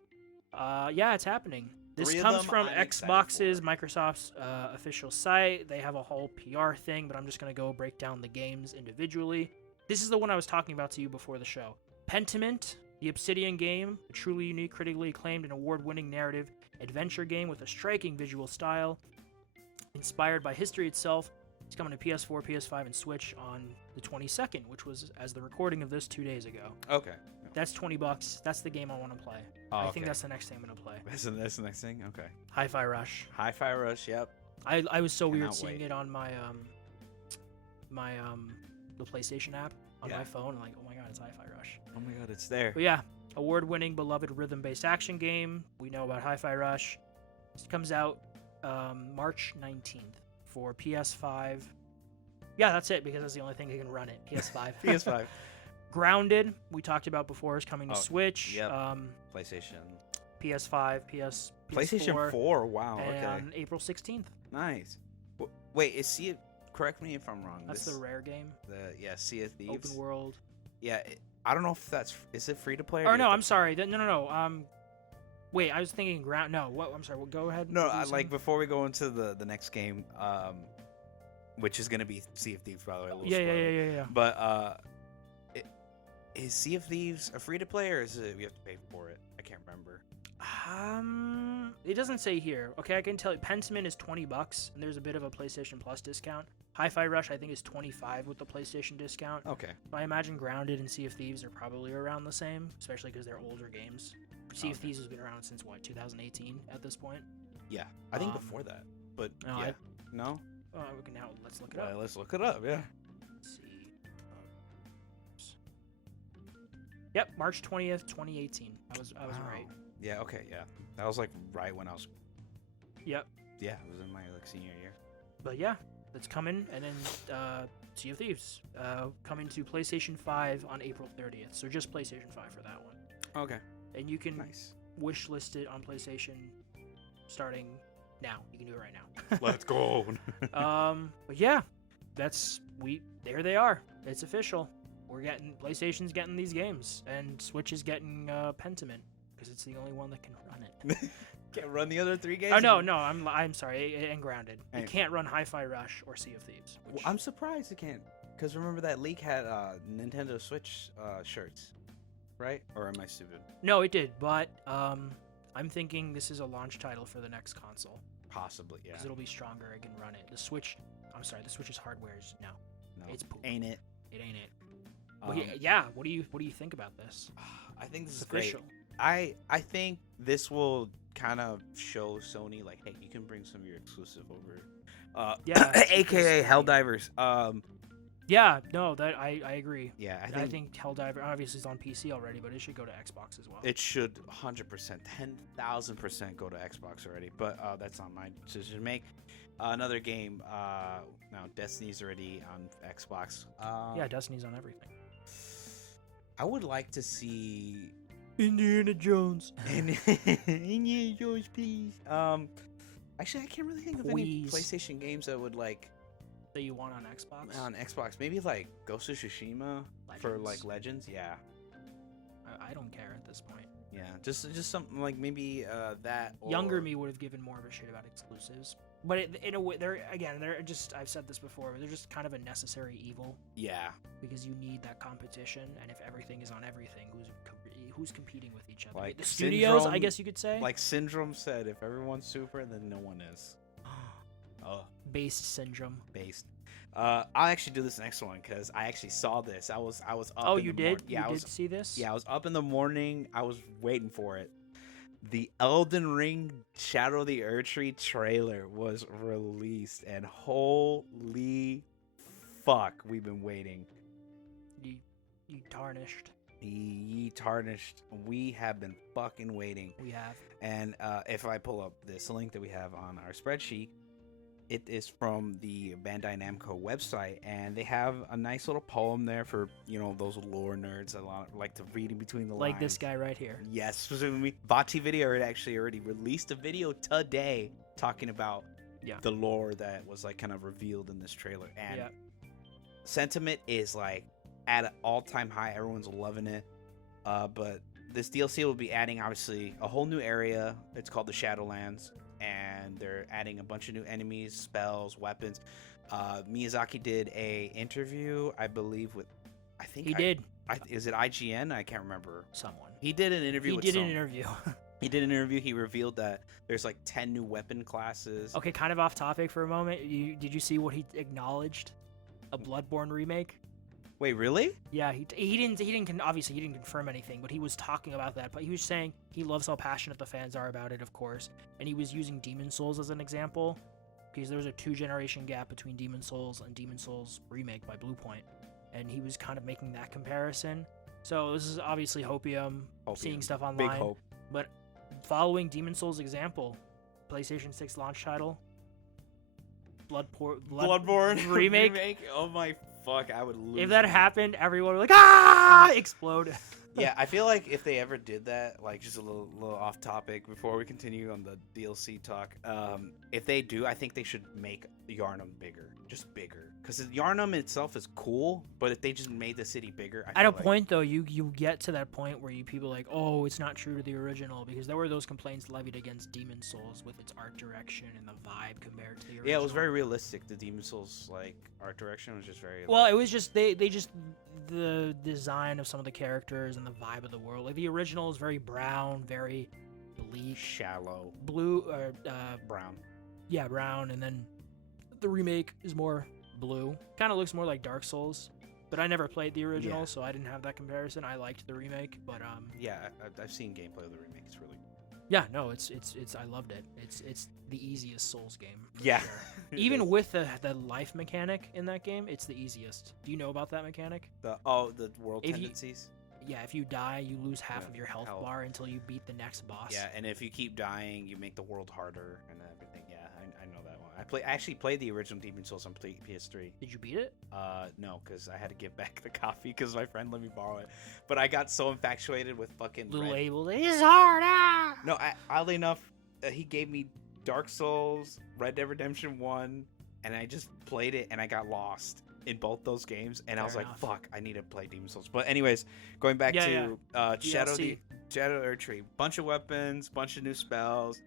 yeah, it's happening. This 3 of comes them from I'm excited Xbox's, for. Microsoft's official site. They have a whole PR thing, but I'm just going to go break down the games individually. This is the one I was talking about to you before the show. Pentiment, the Obsidian game, a truly unique, critically acclaimed, and award-winning narrative adventure game with a striking visual style. Inspired by history itself, it's coming to PS4, PS5, and Switch on the 22nd, which was, as the recording of this, 2 days ago. Okay. That's $20. That's the game I want to play. Oh, I okay. think that's the next thing I'm going to play. That's the next thing? Okay. Hi-Fi Rush. Hi-Fi Rush, yep. I was so weird Cannot seeing wait. it on my the PlayStation app on Yeah. my phone. I'm like, oh my god, it's Hi-Fi Rush. Oh my god, it's there. But yeah, award-winning, beloved rhythm-based action game. We know about Hi-Fi Rush. This comes out March 19th for PS5. Yeah, that's it, because that's the only thing that can run it. PS5. PS5. Grounded, we talked about before, is coming to Oh, Switch. yep. PlayStation. PS5, PS4. PlayStation 4. Wow. And Okay. on April 16th. Nice. Wait, is Sea? Correct me if I'm wrong. That's the Rare game. Sea of Thieves. Open world. Yeah, I don't know if is it free to play? Or do no, you have I'm sorry. No. Wait, I was thinking ground. No, what? I'm sorry. Well, go ahead. No, What were you like saying? before we go into the next game, which is gonna be Sea of Thieves, by the way. A little Yeah, spoiler. yeah. But is Sea of Thieves a free to play, or is it we have to pay for it? I can't remember. It doesn't say here. Okay, I can tell you. Pentiment is $20, and there's a bit of a PlayStation Plus discount. Hi-Fi Rush, I think, is $25 with the PlayStation discount. Okay. I imagine Grounded and Sea of Thieves are probably around the same, especially because they're older games. Sea of Thieves has been around since, 2018 at this point? Yeah, I think before that. But no, yeah. No? We can now, let's look it up. Let's look it up, yeah. Let's see. Yep, March 20th, 2018. I was right. Yeah, okay, yeah. That was like right when I was... Yep. Yeah, it was in my senior year. But yeah, it's coming, and then Sea of Thieves coming to PlayStation 5 on April 30th. So just PlayStation 5 for that one. Okay. And you can Nice. wish list it on PlayStation starting now. You can do it right now. Let's go. But yeah, there they are. It's official. PlayStation's getting these games, and Switch is getting Pentiment because it's the only one that can run it. Can't run the other 3 games? Oh no, I'm sorry, and Grounded. Hey. It can't run Hi-Fi Rush or Sea of Thieves. Well, I'm surprised it can't. Because remember that leak had Nintendo Switch shirts, right? Or am I stupid? No, it did, but I'm thinking this is a launch title for the next console. Possibly, yeah. Because it'll be stronger. It can run it. The Switch's hardware is no. It's poop. Ain't it? It ain't it. Well, yeah. What do you think about this? I think this is Official. great. I think this will kind of show Sony like, hey, you can bring some of your exclusive over. Yeah, AKA because- Helldivers. Yeah, no, that I agree. Yeah, I think Helldiver obviously is on PC already, but it should go to Xbox as well. it should 100%, 10,000% go to Xbox already. But that's not my decision to make. Another game. Now Destiny's already on Xbox. Yeah, Destiny's on everything. I would like to see Indiana Jones. Indiana Jones, please. Actually, I can't really think of any Please. PlayStation games that would like That you want on Xbox? on Xbox. Maybe like Ghost of Tsushima for Legends. like Legends. Yeah, I don't care at this point. yeah. Just something like maybe that. Or... Younger me would have given more of a shit about exclusives. But in a way, they're just, I've said this before, but they're just kind of a necessary evil Yeah, because you need that competition, and if everything is on everything, who's competing with each other? Like The studios, I Syndrome- guess you could say. like Syndrome said, if everyone's super, then no one is. Based Syndrome. Based. I'll actually do this next one because I actually saw this. I was up. Oh, in you the did? Yeah, You did see this? Yeah, I was up in the morning. I was waiting for it. The Elden Ring Shadow of the Erdtree trailer was released, and holy fuck, we've been waiting. You tarnished. Ye tarnished. We have been fucking waiting. We have. And if I pull up this link that we have on our spreadsheet, it is from the Bandai Namco website, and they have a nice little poem there for, those lore nerds that like to read in between the lines. Like this guy right here. Yes, specifically. Bati Video actually already released a video today talking about the lore that was like kind of revealed in this trailer. And sentiment is like at an all-time high. Everyone's loving it. But this DLC will be adding obviously a whole new area. It's called the Shadowlands. And they're adding a bunch of new enemies, spells, weapons. Miyazaki did a interview, I believe, with He did. Is it IGN? I can't remember. Someone. He did an interview. He with did an someone. interview. He did an interview. He revealed that there's like 10 new weapon classes. Okay, kind of off topic for a moment. Did you see what he acknowledged? A Bloodborne remake. Wait, really? Yeah, he didn't obviously he didn't confirm anything, but he was talking about that. But he was saying he loves how passionate the fans are about it, of course, and he was using Demon Souls as an example because there was a 2-generation gap between Demon Souls and Demon Souls remake by Bluepoint, and he was kind of making that comparison. So this is obviously hopium. Seeing stuff online. Big hope. But following Demon Souls' example, PlayStation 6 launch title, Bloodborne remake. Oh my fuck, I would lose. If that happened, everyone would explode. Yeah, I feel like if they ever did that, like just a little off topic before we continue on the DLC talk, if they do, I think they should make Yharnam bigger. just bigger. Because Yharnam itself is cool, but if they just made the city bigger, I At feel a like, point, though, you get to that point where people like, oh, it's not true to the original, because there were those complaints levied against Demon Souls with its art direction and the vibe compared to the original. yeah, it was very realistic. The Demon Souls like art direction was just very. Well, like, it was just they just the design of some of the characters and the vibe of the world. Like the original is very brown, very bleak, shallow, blue, brown. yeah, brown, and then the remake is more blue. Kind of looks more like Dark Souls, but I never played the original, Yeah. so I didn't have that comparison. I liked the remake, but Yeah, I've seen gameplay of the remake. It's really. yeah, no, it's I loved it. It's the easiest Souls game. for Yeah. sure. Even with the life mechanic in that game, it's the easiest. Do you know about that mechanic? the world If you- tendencies. Yeah, if you die, you lose half Yeah, of your health health. bar until you beat the next boss. Yeah, and if you keep dying, you make the world harder and everything. Yeah, I know that one. I actually played the original Demon Souls on PS3. Did you beat it? No, because I had to give back the copy because my friend let me borrow it. But I got so infatuated with fucking The Red. label is hard. Ah! No, oddly enough, he gave me Dark Souls, Red Dead Redemption 1, and I just played it and I got lost in both those games. And I was Fair like, enough. fuck, I need to play Demon Souls. But anyways, going back Yeah, to DLC. Shadow Erdtree, bunch of weapons, bunch of new spells.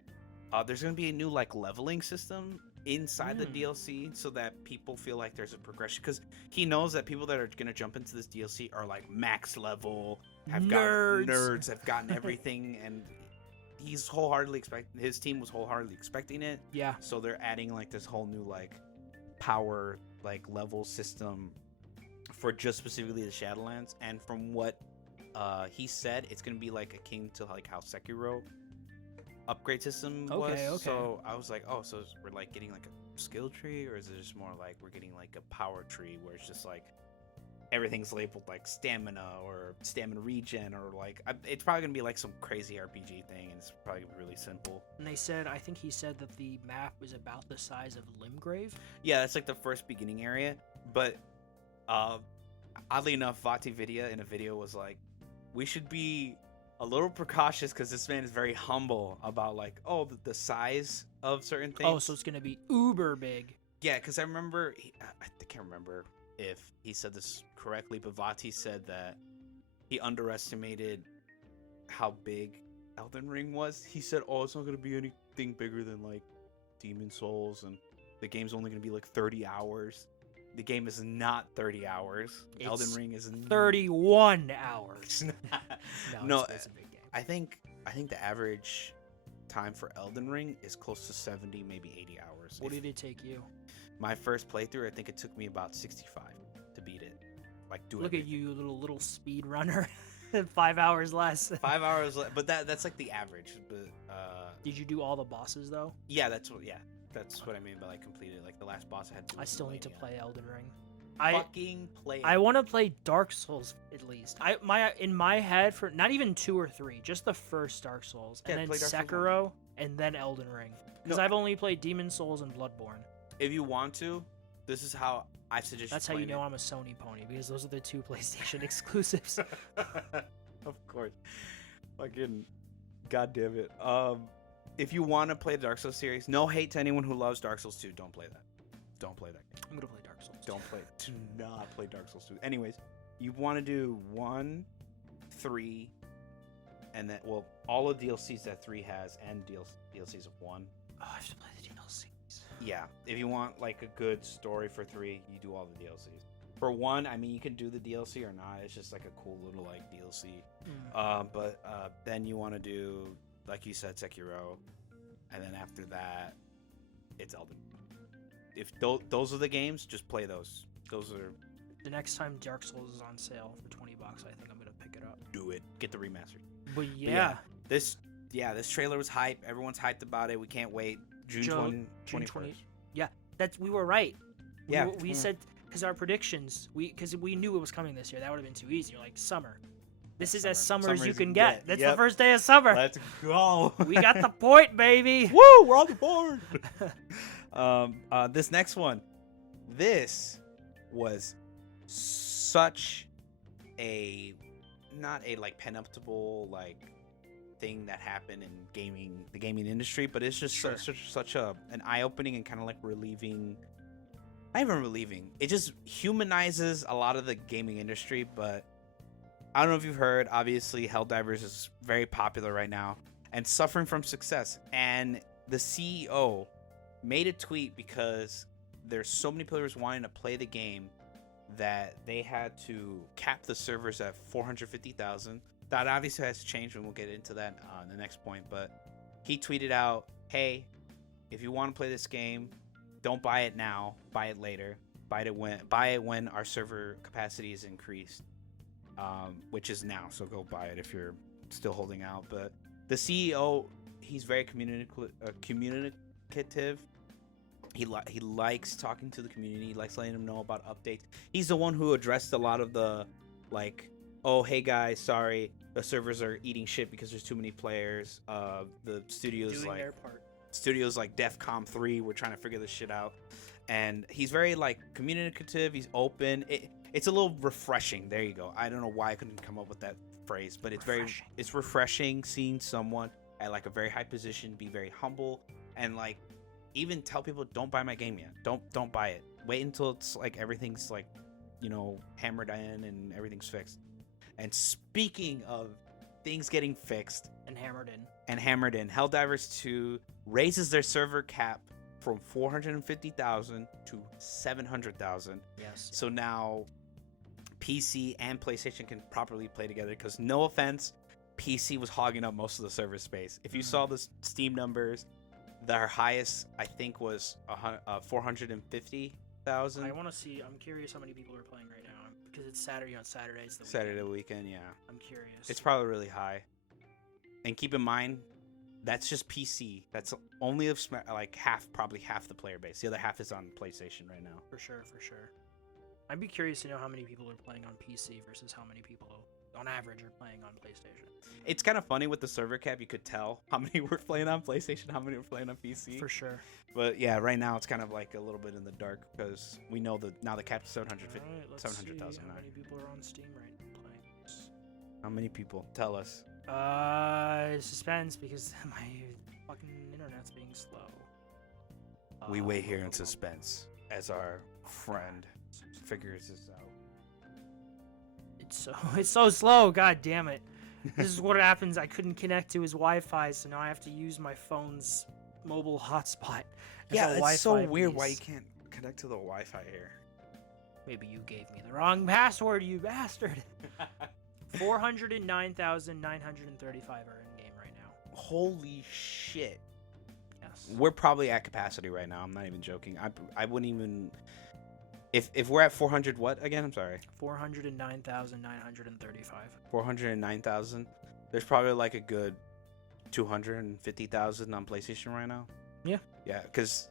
There's gonna be a new like leveling system inside the Mm. DLC so that people feel like there's a progression, because he knows that people that are gonna jump into this DLC are like max level, Nerds. have gotten everything, and his team was wholeheartedly expecting it. Yeah. So they're adding like this whole new like power like level system for just specifically the Shadowlands. And from what he said, it's gonna be like akin to like how Sekiro upgrade system was. Okay, okay. So I was like, oh, so we're like getting like a skill tree, or is it just more like we're getting like a power tree where it's just like everything's labeled like stamina or stamina regen, or like it's probably gonna be like some crazy RPG thing, and it's probably gonna be really simple. And I think he said that the map was about the size of Limgrave. Yeah, that's like the first beginning area. But oddly enough, Vati Vidya in a video was like, we should be a little precautious because this man is very humble about like, oh, the size of certain things. Oh, so it's gonna be uber big. Yeah, because I remember, I can't remember if he said this correctly, but Vati said that he underestimated how big Elden Ring was. He said, oh, it's not going to be anything bigger than like Demon Souls, and the game's only going to be like 30 hours. The game is not 30 hours. Elden It's Ring is 31 hours. No, it's a big game. I think the average time for Elden Ring is close to 70, maybe 80 hours. What did it take you? My first playthrough, I think it took me about 65 to beat it. Like do Look at everything. you, little speed runner. 5 hours less. 5 hours, but that's like the average. But Did you do all the bosses though? yeah, that's what I mean by like completed. Like the last boss I had to. I still need to Malenia. play Elden Ring. Fucking play. I want to play Dark Souls at least. In my head for not even 2 or 3, just the first Dark Souls, Yeah, and then play Dark Souls Sekiro, and then Elden Ring. Because No. I've only played Demon Souls and Bloodborne. If you want to, this is how I suggest. That's how you know I'm a Sony pony, because those are the 2 PlayStation exclusives. Of course. Fucking goddamn it. If you want to play the Dark Souls series, no hate to anyone who loves Dark Souls 2. Don't play that. Don't play that game. I'm gonna play Dark Souls. Don't play. Do not play Dark Souls 2. Anyways, you want to do 1, 3, and then all the DLCs that 3 has, and DLCs of 1. Oh, I have to play the DLCs. Yeah, if you want like a good story for 3, you do all the DLCs. For 1, I mean, you can do the DLC or not. It's just like a cool little like DLC. But then you want to do, like you said, Sekiro, and then after that, it's Elden. If those are the games, just play those. Those are. The next time Dark Souls is on sale for $20, I think I'm gonna pick it up. Do it. Get the remastered. But yeah, yeah, this trailer was hype. Everyone's hyped about it. We can't wait. June 21st. We were right. Yeah. We said, because our predictions, because we knew it was coming this year. That would have been too easy. You're like, summer. This is as summer as you can get. That's the first day of summer. Let's go. We got the point, baby. Woo! We're on the board. This next one, this was such a not a like penuptible like thing that happened in the gaming industry, but it's just Sure. such an eye-opening and kind of like relieving I even remember leaving. It just humanizes a lot of the gaming industry, but I don't know if you've heard, obviously Helldivers is very popular right now and suffering from success. And the CEO made a tweet because there's so many players wanting to play the game that they had to cap the servers at 450,000. That obviously has changed, and we'll get into that in the next point. But he tweeted out, "Hey, if you want to play this game, don't buy it now. Buy it later. Buy it when our server capacity is increased, which is now. So go buy it if you're still holding out." But the CEO, he's very communicative. He likes talking to the community. He likes letting them know about updates. He's the one who addressed a lot of the, like, oh, hey guys, sorry, the servers are eating shit because there's too many players. The studios Doing like their part. studios like DEFCON 3, we're trying to figure this shit out. And he's very like communicative. He's open. It's a little refreshing. There you go. I don't know why I couldn't come up with that phrase, but it's refreshing seeing someone at like a very high position be very humble and like even tell people, don't buy my game yet. Don't buy it. Wait until it's like everything's like, you know, hammered in and everything's fixed. And speaking of things getting fixed And hammered in. Helldivers 2 raises their server cap from 450,000 to 700,000. Yes. So now PC and PlayStation can properly play together, because no offense, PC was hogging up most of the server space. If you saw the Steam numbers, their highest I think was 450,000. I want to see. I'm curious how many people are playing right now because it's Saturday. On Saturdays, Saturday weekend, yeah. I'm curious. It's probably really high. And keep in mind, that's just PC. That's only of like probably half the player base. The other half is on PlayStation right now. For sure. I'd be curious to know how many people are playing on PC versus how many people, on average, are playing on PlayStation. It's kind of funny with the server cap. You could tell how many were playing on PlayStation, how many were playing on PC. For sure. But yeah, right now it's kind of like a little bit in the dark because we know that now the cap is 750, All right, let's 700,000. see how many people are on Steam right now playing. How many people? Tell us. Suspense because my fucking internet's being slow. We wait here in suspense as our friend figures this out. It's so slow. God damn it. This is what happens. I couldn't connect to his Wi-Fi, so now I have to use my phone's mobile hotspot. Yeah, it's so weird why you can't connect to the Wi-Fi here. Maybe you gave me the wrong password, you bastard. 409,935 are in game right now. Holy shit. Yes. We're probably at capacity right now. I'm not even joking. I wouldn't even... If we're at 400 what again? I'm sorry. 409,935. 409,000. There's probably like a good 250,000 on PlayStation right now. Yeah. Yeah, because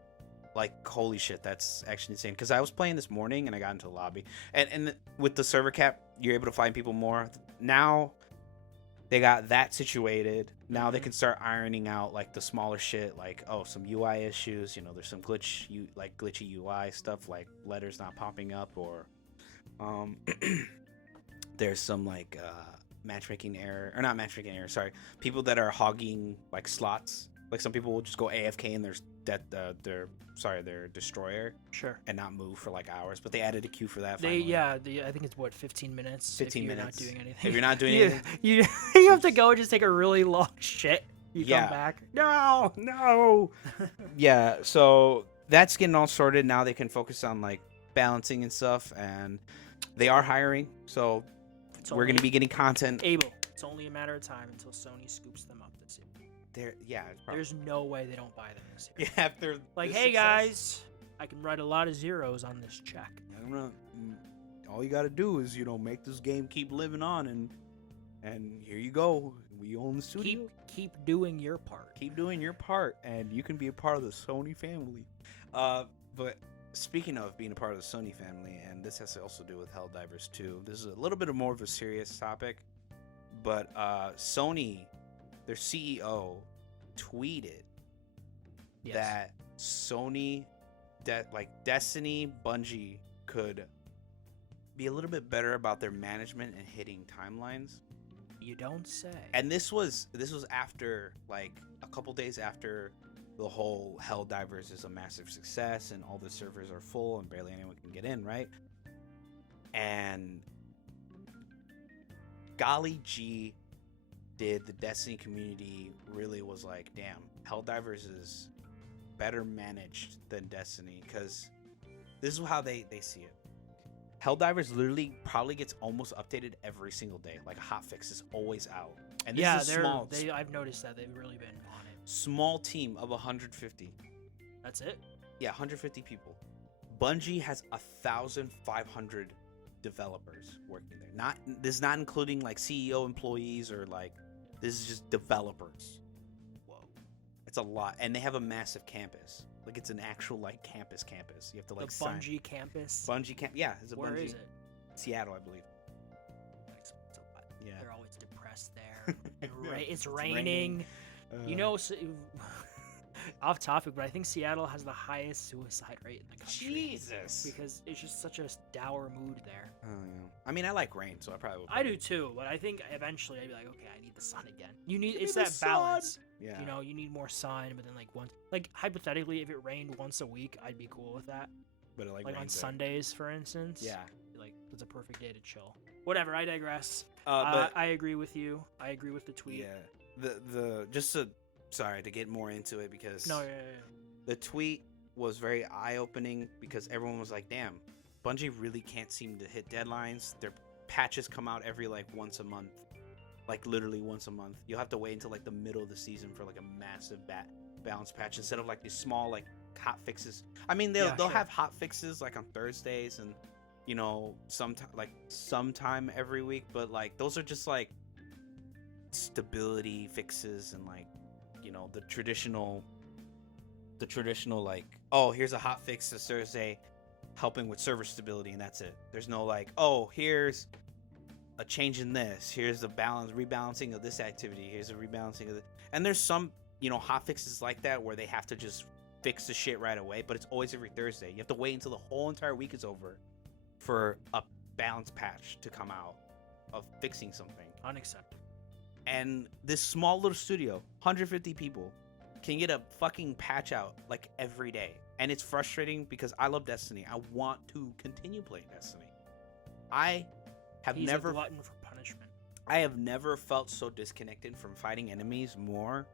like holy shit, that's actually insane. Because I was playing this morning and I got into the lobby, and with the server cap, you're able to find people more. Now they got that situated. Now they can start ironing out like the smaller shit, like some UI issues. You know, there's some glitchy UI stuff, like letters not popping up, or there's some like matchmaking error, or not matchmaking error. Sorry, people that are hogging like slots. Like some people will just go AFK in their destroyer. Sure. And not move for like hours, but they added a queue for that. I think it's what 15 minutes. 15 minutes. If you're not doing anything. If you're not doing anything, you have to go and just take a really long shit. You come back. No. Yeah. So that's getting all sorted. Now they can focus on like balancing and stuff, and they are hiring. So we're gonna be getting content. It's only a matter of time until Sony scoops them up this year. There's no way they don't buy them this year. Yeah, if they're like, hey guys, I can write a lot of zeros on this check. All you gotta do is make this game keep living on, and here you go. We own the studio. Keep doing your part. Keep doing your part, and you can be a part of the Sony family. But speaking of being a part of the Sony family, and this has to also do with Helldivers 2. This is a little bit more of a serious topic, but Sony, their CEO, tweeted that Sony, Destiny, Bungie could be a little bit better about their management and hitting timelines. You don't say. And this was after like a couple days after the whole Helldivers is a massive success and all the servers are full and barely anyone can get in, right? And golly gee, did the Destiny community really was like, damn, Helldivers is better managed than Destiny, because this is how they see it. Helldivers literally probably gets almost updated every single day. Like a hotfix is always out. And this is small. I've noticed that they've really been on it. Small team of 150. That's it? Yeah, 150 people. Bungie has 1,500 developers working there. This is not including like CEO employees or like, this is just developers. Whoa. It's a lot. And they have a massive campus. Like it's an actual like campus. You have to like sign. Bungie campus? Bungie camp. Yeah, it's a Where Bungie. is it? Seattle, I believe. It's a lot. Yeah. They're always depressed there. And it's raining. raining. You know, off topic, but I think Seattle has the highest suicide rate in the country. Jesus. Because it's just such a dour mood there. Oh, yeah. I mean, I like rain, so I probably would. I do too, but I think eventually I'd be like, okay, I need the sun again. It's need the that sun. balance. Yeah. You know, you need more sun, but then like hypothetically, if it rained once a week, I'd be cool with that. But it like on rains there. Sundays, for instance. Yeah. Like it's a perfect day to chill. Whatever. I digress. But I agree with you. I agree with the tweet. yeah, sorry to get more into it because No. Yeah. the tweet was very eye-opening because everyone was like, damn, Bungie really can't seem to hit deadlines. Their patches come out every like once a month, like literally once a month. You'll have to wait until like the middle of the season for like a massive balance patch instead of like these small like hot fixes. I mean, they'll sure. have hot fixes like on Thursdays and you know sometime every week, but like those are just like stability fixes and like, you know, the traditional like, oh, here's a hot fix this Thursday helping with server stability and that's it. There's no like, oh, here's a change in this, here's the rebalancing of this activity, here's a rebalancing of this. And there's some, you know, hot fixes like that where they have to just fix the shit right away, but it's always every Thursday. You have to wait until the whole entire week is over for a balance patch to come out of fixing something. Unacceptable. And this small little studio, 150 people, can get a fucking patch out like every day. And it's frustrating because I love Destiny. I want to continue playing Destiny. He's a glutton for punishment. I have never felt so disconnected from fighting enemies more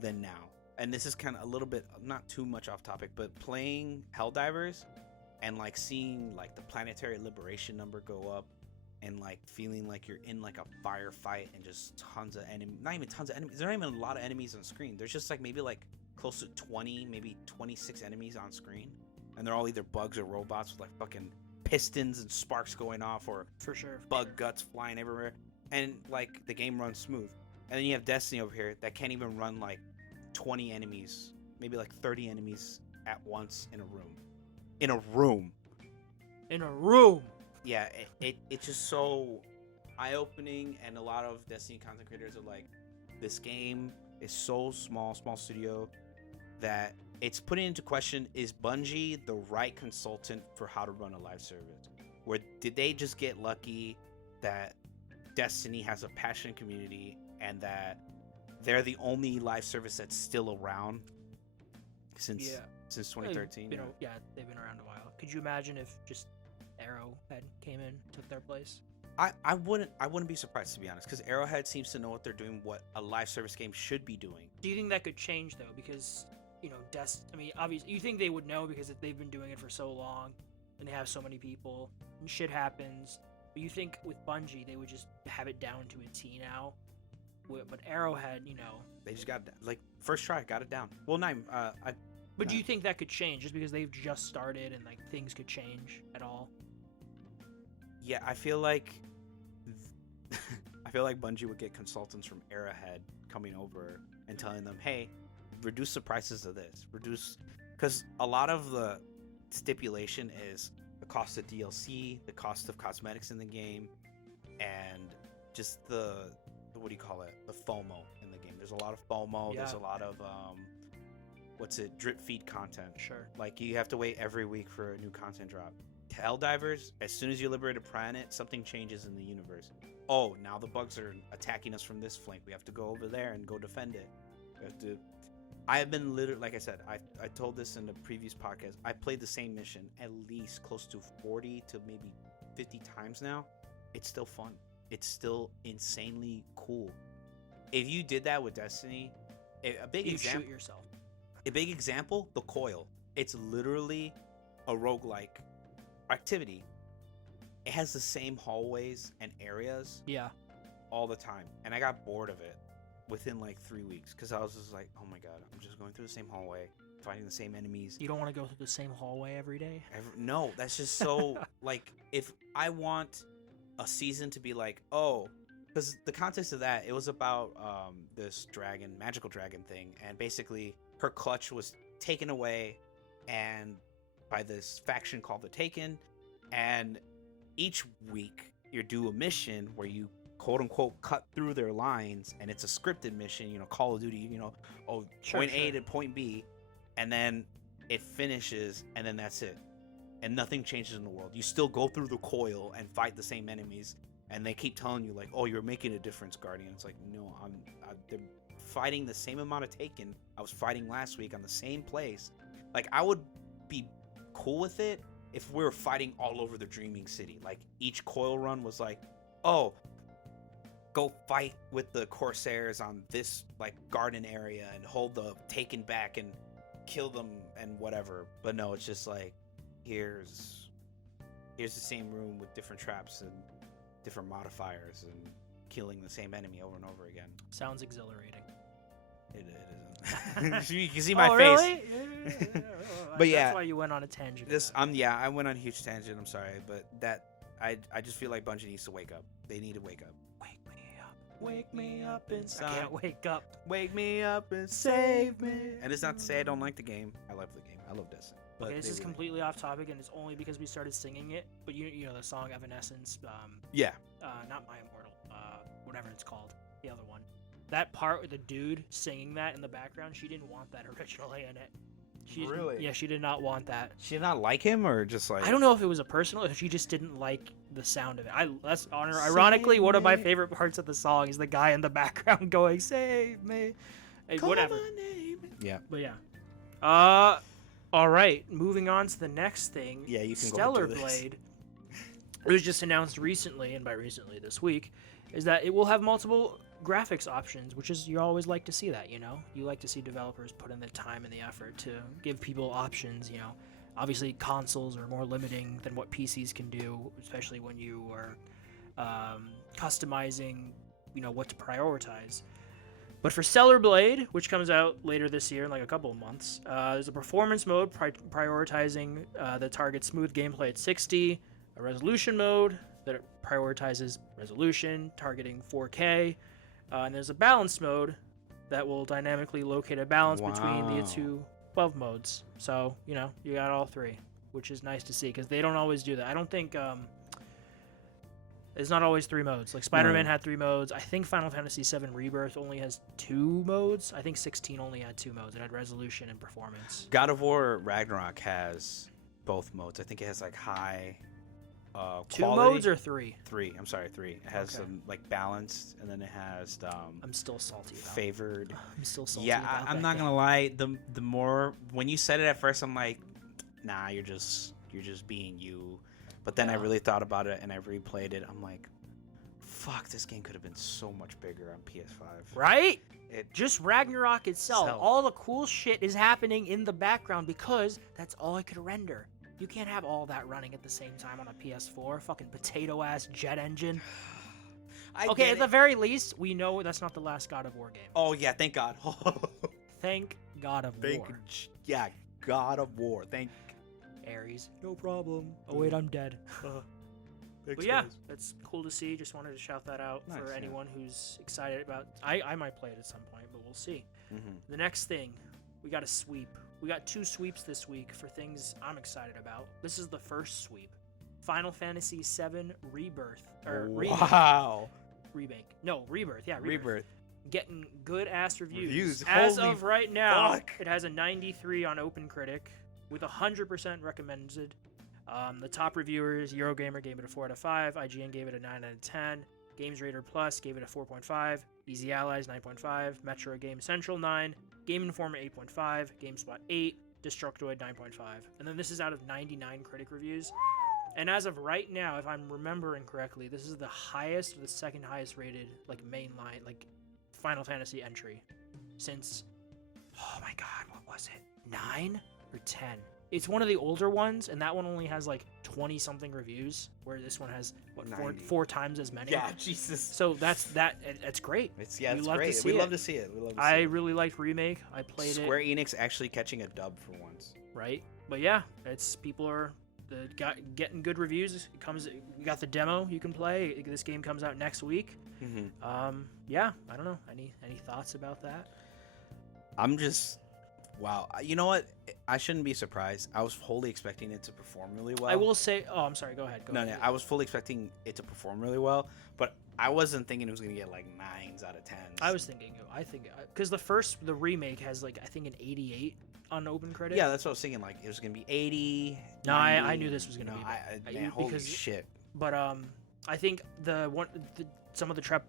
than now. And this is kind of a little bit, not too much off topic, but playing Helldivers and like seeing like the planetary liberation number go up and like feeling like you're in like a firefight and just tons of enemies, not even tons of enemies, there's not even a lot of enemies on screen. There's just like maybe like close to 20, maybe 26 enemies on screen. And they're all either bugs or robots with like fucking pistons and sparks going off or For sure. bug guts flying everywhere. And like the game runs smooth. And then you have Destiny over here that can't even run like 20 enemies, maybe like 30 enemies at once in a room. In a room. Yeah, it's just so eye-opening, and a lot of Destiny content creators are like, this game is so small studio, that it's putting into question, is Bungie the right consultant for how to run a live service? Where did they just get lucky that Destiny has a passionate community and that they're the only live service that's still around since 2013? They've been around a while. Could you imagine if just Arrowhead came in, took their place? I wouldn't be surprised, to be honest, because Arrowhead seems to know what they're doing, what a live service game should be doing. Do you think that could change though? Because obviously, you think they would know because they've been doing it for so long, and they have so many people, and shit happens. But you think with Bungie they would just have it down to a T now? But Arrowhead, you know, they just got like first try, got it down. Well, But do you think that could change just because they've just started and like things could change at all? Yeah, I feel like Bungie would get consultants from Arrowhead coming over and telling them, "Hey, reduce the prices of this. Because a lot of the stipulation is the cost of DLC, the cost of cosmetics in the game, and just the what do you call it? The FOMO in the game. There's a lot of FOMO. Yeah. There's a lot of drip feed content. Sure. Like you have to wait every week for a new content drop. Helldivers, as soon as you liberate a planet, something changes in the universe. Oh, now the bugs are attacking us from this flank. We have to go over there and go defend it. We have to I have been literally, like I said, I told this in the previous podcast. I played the same mission at least close to 40 to maybe 50 times now. It's still fun. It's still insanely cool. If you did that with Destiny, a big You example. shoot yourself. A big example, the Coil. It's literally a roguelike activity. It has the same hallways and areas Yeah. all the time, and I got bored of it within like 3 weeks because I was just like, oh my god, I'm just going through the same hallway, fighting the same enemies. You don't want to go through the same hallway every day. No, that's just so like, if I want a season to be like, oh, because the context of that, it was about this magical dragon thing, and basically her clutch was taken away and by this faction called the Taken, and each week you do a mission where you quote unquote cut through their lines, and it's a scripted mission, Call of Duty, point A to point B, and then it finishes, and then that's it, and nothing changes in the world. You still go through the Coil and fight the same enemies, and they keep telling you like, oh, you're making a difference, Guardian. It's like, no, they're fighting the same amount of Taken I was fighting last week on the same place. Like, I would be cool with it if we were fighting all over the Dreaming City. Like, each Coil run was like, oh, go fight with the Corsairs on this like garden area and hold the Taken back and kill them and whatever. But no, it's just like, here's the same room with different traps and different modifiers and killing the same enemy over and over again. Sounds exhilarating. It isn't. You can see my face. Really? But yeah, that's why you went on a tangent. I went on a huge tangent. I'm sorry, but I just feel like Bungie needs to wake up. They need to wake up. Wake me up inside. I can't wake up. Wake me up and save me. And it's not to say I don't like the game. I love the game. I love Destiny. But Okay, this is completely off topic, and it's only because we started singing it. But you know the song Evanescence. Yeah. Not My Immortal. Whatever it's called. The other one. That part with the dude singing that in the background, she didn't want that originally in it. Really? Yeah, she did not want that. She did not like him, or just like, I don't know if it was a personal, if she just didn't like the sound of it. Ironically, one of my favorite parts of the song is the guy in the background going, "Save me," whatever. my name. Yeah. But yeah. All right. Moving on to the next thing. Yeah, you can Stellar go into this. Blade. It was just announced recently, and by recently this week, is that it will have multiple graphics options, which is, you always like to see that, You like to see developers put in the time and the effort to give people options, Obviously, consoles are more limiting than what PCs can do, especially when you are customizing, what to prioritize. But for Stellar Blade, which comes out later this year in like a couple of months, there's a performance mode prioritizing that targets smooth gameplay at 60, a resolution mode that prioritizes resolution, targeting 4K, and there's a balance mode that will dynamically locate a balance between the two above modes. So, you got all three, which is nice to see, because they don't always do that. I don't think... It's not always 3 modes. Like Spider-Man had 3 modes. I think Final Fantasy VII Rebirth only has 2 modes. I think 16 only had 2 modes. It had resolution and performance. God of War Ragnarok has both modes. I think it has like high quality. 2 modes or 3? 3. I'm sorry, 3. It has some like balanced, and then it has I'm still salty about favored. I'm still salty. Yeah, about I'm that not game. gonna lie. The more when you said it at first, I'm like, nah, you're just being you. But then I really thought about it and I replayed it. I'm like, fuck, this game could have been so much bigger on PS5. Right? It Just Ragnarok itself. All the cool shit is happening in the background because that's all it could render. You can't have all that running at the same time on a PS4. Fucking potato-ass jet engine. Okay, at the very least, we know that's not the last God of War game. Oh, yeah, thank God. Thank God of War. Yeah, God of War. Thank Ares. No problem. Oh, wait, I'm dead. But yeah, that's cool to see. Just wanted to shout that out for anyone who's excited about... I might play it at some point, but we'll see. Mm-hmm. The next thing, we got a sweep. We got 2 sweeps this week for things I'm excited about. This is the first sweep. Final Fantasy VII Rebirth. Wow. Remake. No, Rebirth. Yeah, Rebirth. Getting good-ass reviews. As of right now, fuck. It has a 93 on OpenCritic with 100% recommended. The top reviewers, Eurogamer gave it a 4 out of 5, IGN gave it a 9 out of 10, GamesRadar Plus gave it a 4.5, Easy Allies 9.5, Metro Game Central 9, Game Informer 8.5, GameSpot 8, Destructoid 9.5. And then this is out of 99 critic reviews. And as of right now, if I'm remembering correctly, this is the highest or the second highest rated like mainline like Final Fantasy entry since, oh my god, what was it? 9 or 10? It's one of the older ones, and that one only has like 20 something reviews, where this one has what four times as many. Yeah, Jesus. So that's great. It's We it's love to great. see We it. love to see it. We love to see I it. really liked Remake. I played Square it, Enix actually catching a dub for once. right? But yeah, it's people are getting good reviews. It comes. You got the demo you can play. This game comes out next week. Mm-hmm. Yeah, I don't know. Any thoughts about that? I'm just, wow. You know what? I shouldn't be surprised. I was wholly expecting it to perform really well. I will say. Oh, I'm sorry. Go ahead. Go No, ahead. I was fully expecting it to perform really well, but I wasn't thinking it was gonna get like 9s out of 10s. I think because the remake has like I think an 88 on OpenCritic. Yeah, that's what I was thinking. Like it was gonna be 80. No, 90. I knew this was gonna be bad. Man, holy because- shit. But I think some of the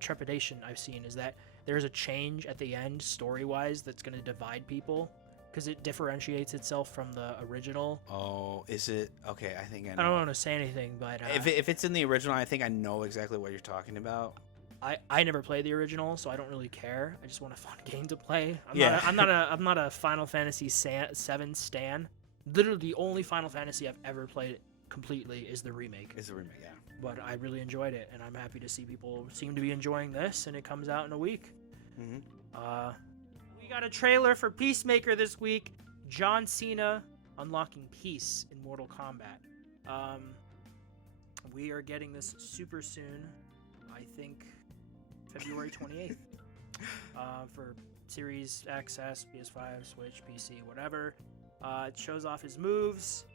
trepidation I've seen is that there's a change at the end story wise that's going to divide people because it differentiates itself from the original. Oh, is it? Okay, I think I know. I don't want to say anything, but If it's in the original, I think I know exactly what you're talking about. I never played the original, so I don't really care. I just want a fun game to play. Yeah. I'm not a Final Fantasy 7 stan. Literally, the only Final Fantasy I've ever played completely is the remake. Is the remake? Yeah. But I really enjoyed it, and I'm happy to see people seem to be enjoying this, and it comes out in a week. Mm-hmm. We got a trailer for Peacemaker this week. John Cena unlocking peace in Mortal Kombat. We are getting this super soon. I think February 28th. For Series XS, PS5, Switch, PC, whatever. It shows off his moves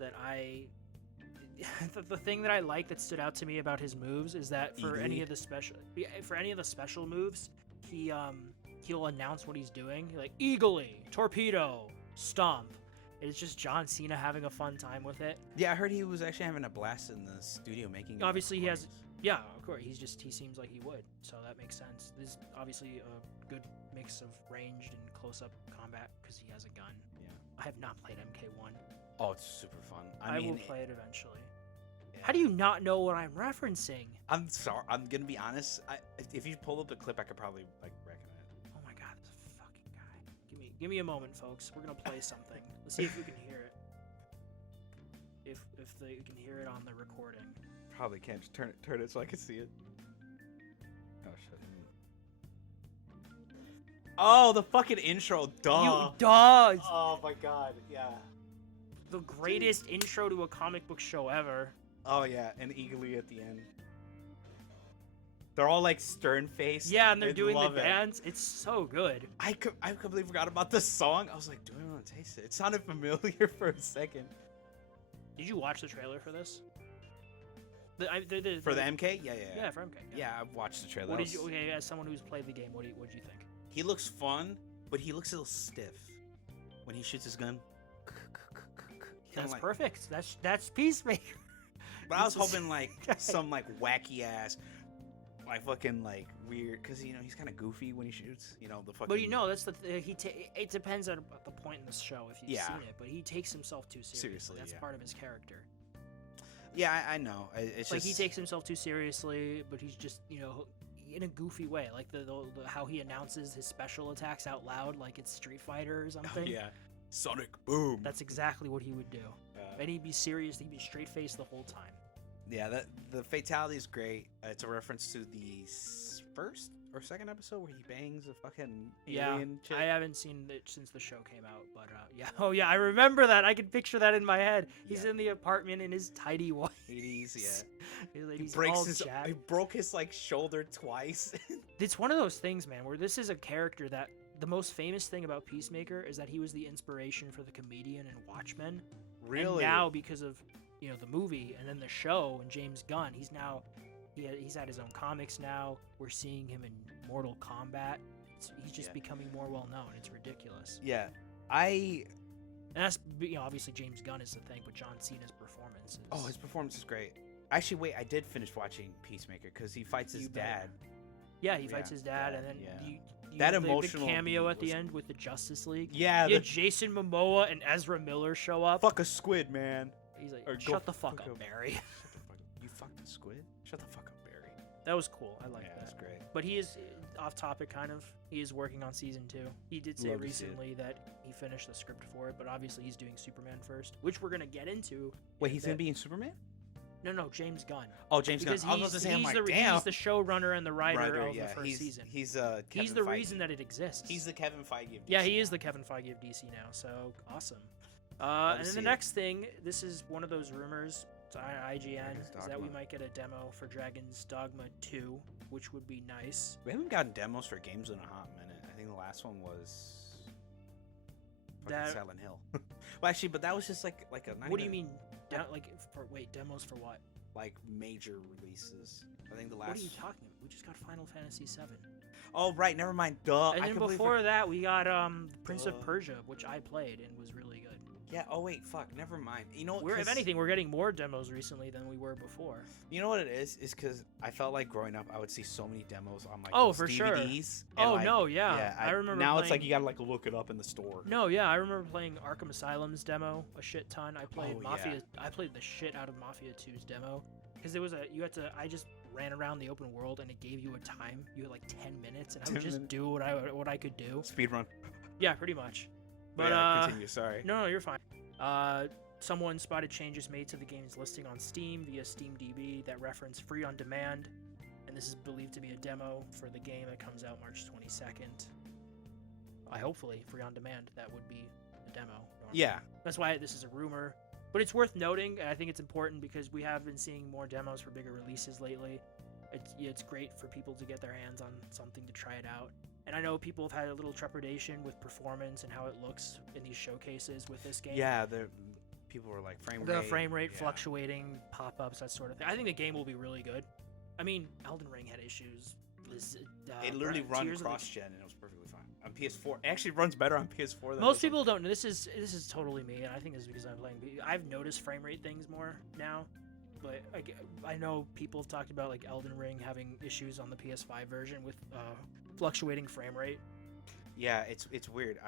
that the thing that I like that stood out to me about his moves is that for any of the special moves, he'll announce what he's doing, like Eagly, Torpedo, Stomp. It's just John Cena having a fun time with it. Yeah, I heard he was actually having a blast in the studio making. Obviously, he has. Yeah, of course. He seems like he would, so that makes sense. This is obviously a good mix of ranged and close-up combat because he has a gun. Yeah. I have not played MK1. Oh, it's super fun. I will play it eventually. Yeah. How do you not know what I'm referencing? I'm sorry. I'm gonna be honest. If you pull up the clip, I could probably like recognize it. Oh my god, this fucking guy. Give me a moment, folks. We're gonna play something. Let's see if we can hear it. If you can hear it on the recording. Probably can't. Just turn it so I can see it. Oh shit. Oh, the fucking intro, duh. You dog. Oh my god, yeah. The greatest intro to a comic book show ever. Oh yeah, and Eagly at the end. They're all like stern faced. Yeah, and they're doing the dance. It's so good. I completely forgot about the song. I was like, do I want to taste it? It sounded familiar for a second. Did you watch the trailer for this? For the MK? Yeah. Yeah, for MK. Yeah, I've watched the trailer. What did you? Okay, as someone who's played the game, what did you think? He looks fun, but he looks a little stiff when he shoots his gun. That's like, perfect. That's Peacemaker. But I was hoping like some like wacky ass, like fucking like weird, because he's kind of goofy when he shoots. The fucking. But that's it depends on the point in the show if you've seen it. But he takes himself too seriously. That's part of his character. Yeah, I know. It's like just... he takes himself too seriously, but he's just in a goofy way, like the how he announces his special attacks out loud, like it's Street Fighter or something. Oh, yeah. Sonic boom. That's exactly what he would do. And he'd be serious. He'd be straight faced the whole time. Yeah, the fatality is great. It's a reference to the first or second episode where he bangs a fucking alien chick. I haven't seen it since the show came out, but yeah. Oh yeah, I remember that. I can picture that in my head. He's in the apartment in his tidy white. 80s, yeah. He broke his like shoulder twice. It's one of those things, man, where this is a character that the most famous thing about Peacemaker is that he was the inspiration for the comedian in Watchmen. Really? And now because of the movie and then the show and James Gunn, he's had his own comics now. We're seeing him in Mortal Kombat. He's just becoming more well known. It's ridiculous. Yeah, and that's obviously James Gunn is the thing, but John Cena's performance is... his performance is great. Actually, wait, I did finish watching Peacemaker because he fights his dad. Yeah, he fights his dad, yeah, and then yeah. you That have the emotional cameo beat at the was- end with the Justice League. Yeah, You had Jason Momoa and Ezra Miller show up. fuck a squid, man. He's like, or go shut the fuck fuck up, up." Barry. Shut the fuck up. You fucked a squid? Shut the fuck up, Barry. That was cool. I like Yeah, that. that's great. But he is off topic, kind of. He is working on season 2. He did say Love to see it. recently that he finished the script for it, but obviously he's doing Superman first, which we're gonna get into. Wait, in a he's gonna bit. be in Superman? No, James Gunn. Oh, James Gunn. Because I was about to say, I'm like, damn. he's the showrunner and the writer of yeah, the first season. He's He's the reason that it exists. He's the Kevin Feige of DC. Yeah, he is the Kevin Feige of DC now, so awesome. And then see the it. next thing, this is one of those rumors to IGN, Dragon's is that we Dogma. might get a demo for Dragon's Dogma 2, which would be nice. We haven't gotten demos for games in a hot minute. I think the last one was fucking That- Silent Hill. Well, actually, but that was just like a. not What do you even- mean? Demos for what? Like major releases. I think the last. What are you talking about? We just got Final Fantasy 7. Oh right, never mind. Duh. And I then completely before that, we got Prince of Duh. Persia, which I played and was really good. Yeah. Oh wait. Fuck. Never mind. You know what? If 'cause- anything, we're getting more demos recently than we were before. You know what it is? Is because I felt like growing up, I would see so many demos on like Oh, those for sure. DVDs. and, Oh, like, no, yeah. I remember Now it's like playing- you gotta like look it up in the store. No, yeah, I remember playing Arkham Asylum's demo a shit ton. I played Oh, Mafia. yeah. I played the shit out of Mafia 2's demo because it was I just ran around the open world and it gave you a time. You had like 10 minutes, and I would 10 just minutes. do what I could do. Speed run. Yeah, pretty much. But yeah, continue. Sorry. no, you're fine. Someone spotted changes made to the game's listing on Steam via SteamDB that reference free on demand, and this is believed to be a demo for the game that comes out March 22nd. Hopefully free on demand. That would be a demo. normally. Yeah. That's why this is a rumor. But it's worth noting, and I think it's important because we have been seeing more demos for bigger releases lately. It's great for people to get their hands on something to try it out. And I know people have had a little trepidation with performance and how it looks in these showcases with this game. Yeah. People were like frame rate. The frame rate yeah. fluctuating, pop-ups, that sort of thing. I think the game will be really good. I mean, Elden Ring had issues. It literally Tears run of the- cross-gen and it was perfectly fine. On PS4, it actually runs better on PS4 than Most this one. people don't know. This is totally me, and I think it's because I'm playing. I've noticed frame rate things more now, but I know people have talked about like Elden Ring having issues on the PS5 version with fluctuating frame rate. Yeah, it's weird.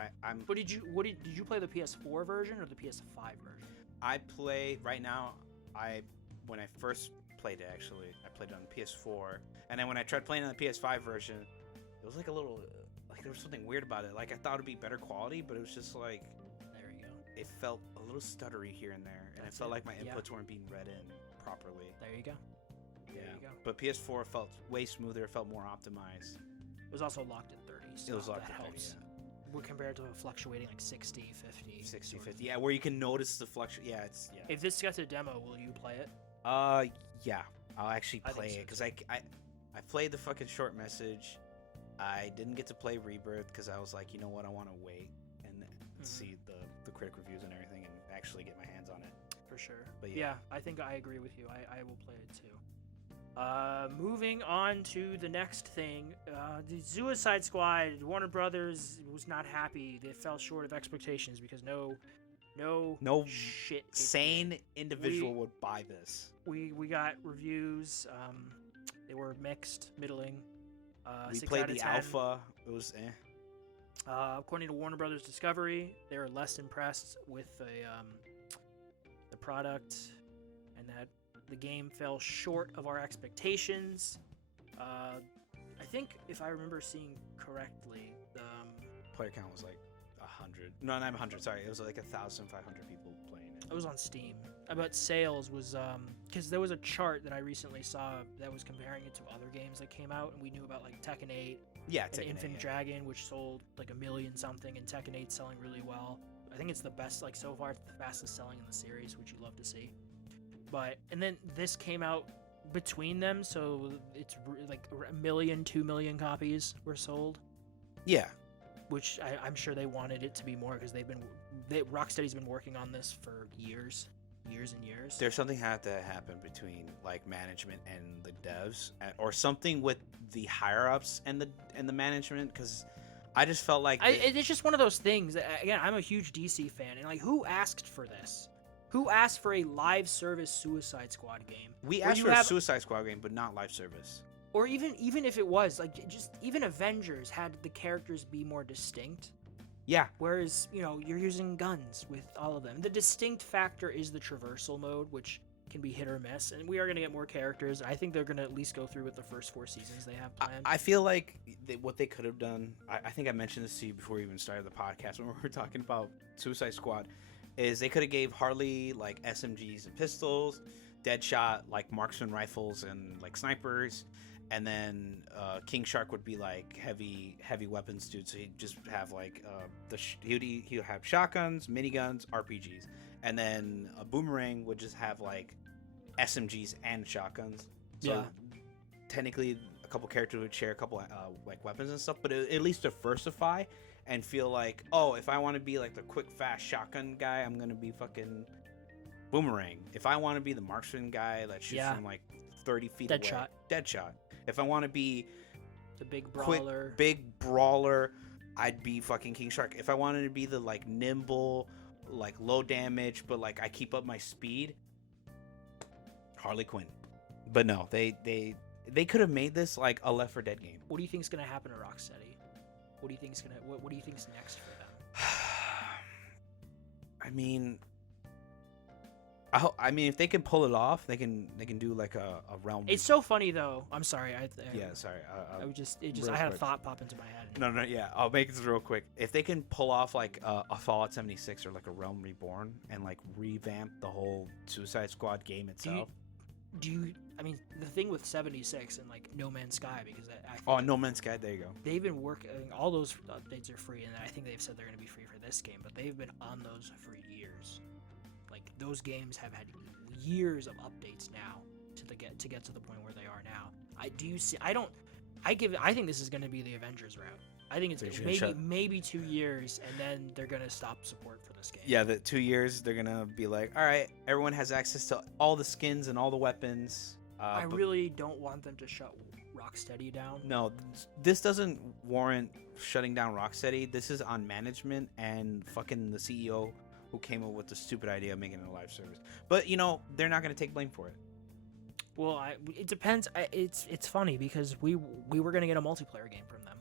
But did you play the PS4 version or the PS5 version? I play right now. When I first played it, actually, I played it on the PS4, and then when I tried playing on the PS5 version, it was like a little like there was something weird about it. Like I thought it'd be better quality, but it was just like There you go. it felt a little stuttery here and there, and That's it felt it. like my Yeah. inputs weren't being read in properly. There you go. There Yeah, you go. but PS4 felt way smoother. It felt more optimized. It was also locked at 30, so It was locked that at 30, helps. yeah. We're compared to fluctuating like 60, 50. 60, sort of 50. thing. Yeah, where you can notice the fluctuation. Yeah, it's yeah. If this gets a demo, will you play it? Yeah. I'll actually I think play so, it because I played the fucking short message. I didn't get to play Rebirth because I was like, you know what, I want to wait and see the critic reviews and everything and actually get my hands on it. For sure. But yeah. yeah. I think I agree with you. I will play it too. Moving on to the next thing, the Suicide Squad. Warner Brothers was not happy. They fell short of expectations because no shit. it Sane did. individual would buy this. We got reviews. They were mixed, middling. We 6 played out of the 10. alpha. It was According to Warner Brothers Discovery, they were less impressed with the product, and that the game fell short of our expectations. I think if I remember seeing correctly, player count was like 100. No, not 100. Sorry, it was like 1,500 people playing it. it was on Steam. About sales was because there was a chart that I recently saw that was comparing it to other games that came out, and we knew about like Tekken 8 Yeah, and Tekken 8, Infinite yeah. Dragon, which sold like 1 million something, and Tekken 8 selling really well. I think it's the best, like so far, it's the fastest selling in the series, which you love to see. And then this came out between them, so it's like 1 million, 2 million copies were sold, Yeah, which I'm sure they wanted it to be more because Rocksteady's been working on this for years and years. there's something had to happen between like management and the devs, or something with the higher ups and the management, because I just felt like It's just one of those things. Again, I'm a huge DC fan, and like, who asked for this? Who asked for a live service Suicide Squad game? we where asked you for a have- Suicide Squad game, but not live service. Or even if it was like just even Avengers had the characters be more distinct. Yeah. Whereas, you're using guns with all of them. The distinct factor is the traversal mode, which can be hit or miss. And we are going to get more characters. I think they're going to at least go through with the first 4 seasons they have planned. I feel like what they could have done, I think I mentioned this to you before we even started the podcast when we were talking about Suicide Squad, is they could have gave Harley like SMGs and pistols, Deadshot like marksman rifles and like snipers, and then King Shark would be like heavy weapons dude. So he'd just have like he'd have shotguns, miniguns, RPGs, and then a Boomerang would just have like SMGs and shotguns. So Yeah. technically, a couple characters would share a couple like weapons and stuff, but at least diversify and feel like, oh, if I want to be like the quick, fast shotgun guy, I'm gonna be fucking Boomerang. If I want to be the marksman guy that shoots from like 30 feet away, Deadshot. If I want to be the big quick, brawler, big brawler, I'd be fucking King Shark. If I wanted to be the like nimble, like low damage, but like I keep up my speed, Harley Quinn. But no, they could have made this like a Left 4 Dead game. What do you think's gonna happen to Rocksteady? What do you think's what do you think's next for them? I mean, I mean, if they can pull it off, they can do like a realm. It's so funny though. I'm sorry. Yeah, sorry. I had a thought pop into my head. No, yeah. I'll make this real quick. If they can pull off like a Fallout 76 or like a Realm Reborn and like revamp the whole Suicide Squad game itself. I mean, the thing with 76 and like No Man's Sky, because I think Oh, No Man's Sky. There you go. they've been working. All those updates are free, and I think they've said they're going to be free for this game. But they've been on those for years. Like those games have had years of updates now to get to the point where they are now. I think this is going to be the Avengers route. I think it's maybe 2 years, and then they're going to stop support for this game. Yeah, the 2 years they're gonna be like, all right, everyone has access to all the skins and all the weapons. I really don't want them to shut Rocksteady down. No, this doesn't warrant shutting down Rocksteady. This is on management and fucking the CEO who came up with the stupid idea of making it a live service. But they're not gonna take blame for it. Well, it depends. It's funny because we were gonna get a multiplayer game from them,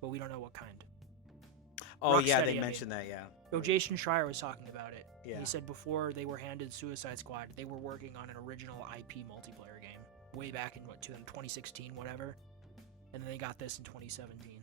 but we don't know what kind. Oh yeah, Rocksteady, they mentioned that. Yeah. Jason Schreier was talking about it. Yeah. He said before they were handed Suicide Squad, they were working on an original IP multiplayer game way back in 2016, whatever, and then they got this in 2017.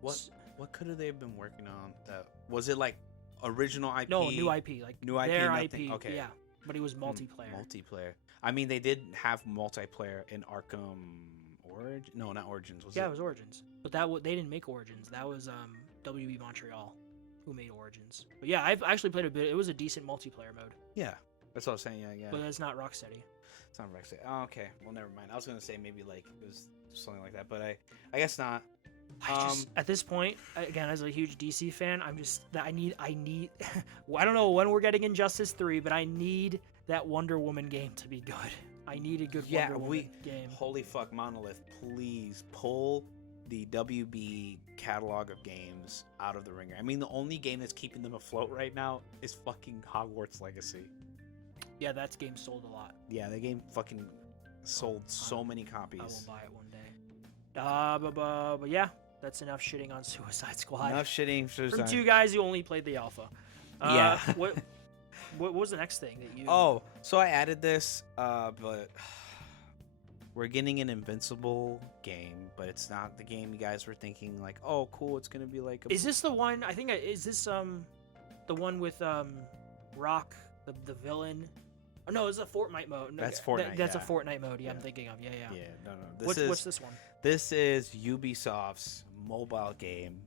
What could have they been working on? That was it like original IP? No, new IP, like new IP, their nothing? IP. Okay. Yeah, but it was multiplayer. Multiplayer. I mean, they did have multiplayer in Arkham Origins. No, not Origins. It was Origins, but they didn't make Origins. That was WB Montreal who made Origins. But yeah, I've actually played a bit. It was a decent multiplayer mode. Yeah, that's what I was saying. Yeah. But that's not Rocksteady. It's not Rocksteady. Oh, okay. Well, never mind. I was gonna say maybe like it was something like that, but I guess not. At this point, again, as a huge DC fan, I need I don't know when we're getting Injustice 3, but I need that Wonder Woman game to be good. I need a good Wonder Woman game. Holy fuck, Monolith, please pull the WB catalog of games out of the ringer. I mean, the only game that's keeping them afloat right now is fucking Hogwarts Legacy. Yeah, that game sold a lot. Yeah, that game fucking sold so many copies. I will buy it one day. But yeah, that's enough shitting on Suicide Squad. Enough shitting. From two guys who only played the alpha. Yeah. What was the next thing that you... Oh, so I added this, but we're getting an Invincible game, but it's not the game you guys were thinking like, oh, cool, it's gonna be like. Is this the one? I think is this the one with Rock, the villain? Oh, no, it's a Fortnite mode. No, that's Fortnite. That's a Fortnite mode. Yeah, I'm thinking of. Yeah. Yeah, no. What's this one? This is Ubisoft's mobile game,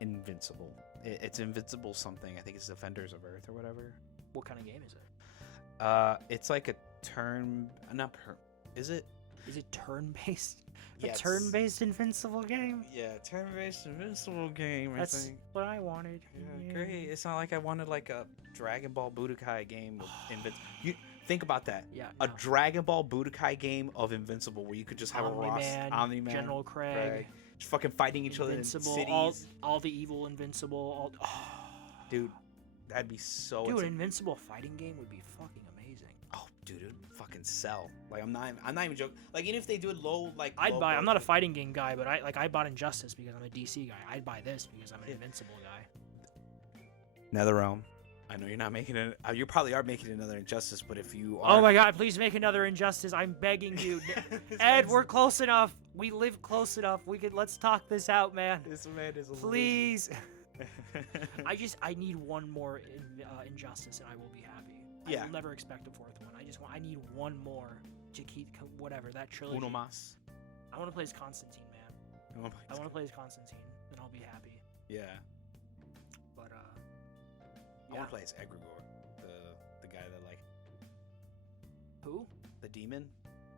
Invincible. It's Invincible something. I think it's Defenders of Earth or whatever. What kind of game is it? It's like a Is it? Is it turn-based? Yeah, turn-based Invincible game? Yeah, turn-based Invincible game. That's what I wanted. Yeah, great. It's not like I wanted like a Dragon Ball Budokai game with Invincible. You think about that. Yeah. A Dragon Ball Budokai game of Invincible where you could just have Omni-Man, General Craig, just fucking fighting each other in cities. All the evil Invincible. Dude, that'd be so. Dude, an Invincible fighting game would be fucking amazing. Oh, dude, it would fucking sell. Like, I'm not even joking. Like, even if they do it low, like, I'd low buy. I'm not a budget- fighting game guy, but I bought Injustice because I'm a DC guy. I'd buy this because I'm an Invincible guy. NetherRealm. I know you're not making it. You probably are making another Injustice, but if you are, Oh my God! Please make another Injustice. I'm begging you, Ed. We're close enough. We live close enough. Let's talk this out, man. This man is a Please. loser. I need one more Injustice, and I will be happy. Yeah. I will never expect a fourth one. I need one more to keep whatever that trilogy. Uno más. I want to play as Constantine, man. I want to play as Constantine, and I'll be happy. Yeah. But I want to play as Egregore, the guy that like who? the demon.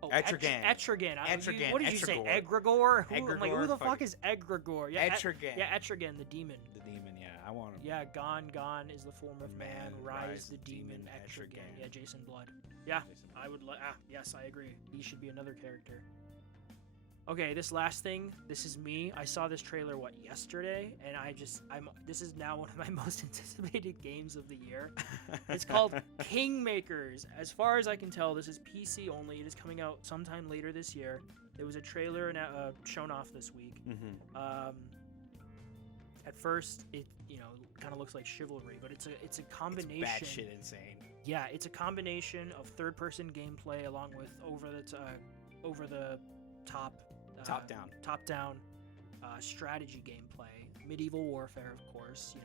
Oh, Etrigan. Etrigan. Etrigan. What did you say? Egregore. Egregore? I'm like, who the fuck is Egregore? Yeah, Etrigan. Yeah, Etrigan, the demon. The demon. Yeah, I want him. Yeah, Gone is the form of man. Man, Rise the demon. Etrigan. Yeah, Jason Blood. Yeah, I would. Yes, I agree. He should be another character. Okay, this last thing. This is me. I saw this trailer yesterday, and this is now one of my most anticipated games of the year. It's called Kingmakers. As far as I can tell, this is PC only. It is coming out sometime later this year. There was a trailer shown off this week. Mm-hmm. At first, it kind of looks like Chivalry, but it's a combination. It's batshit insane. Yeah, it's a combination of third-person gameplay along with over the top down strategy gameplay, medieval warfare, of course.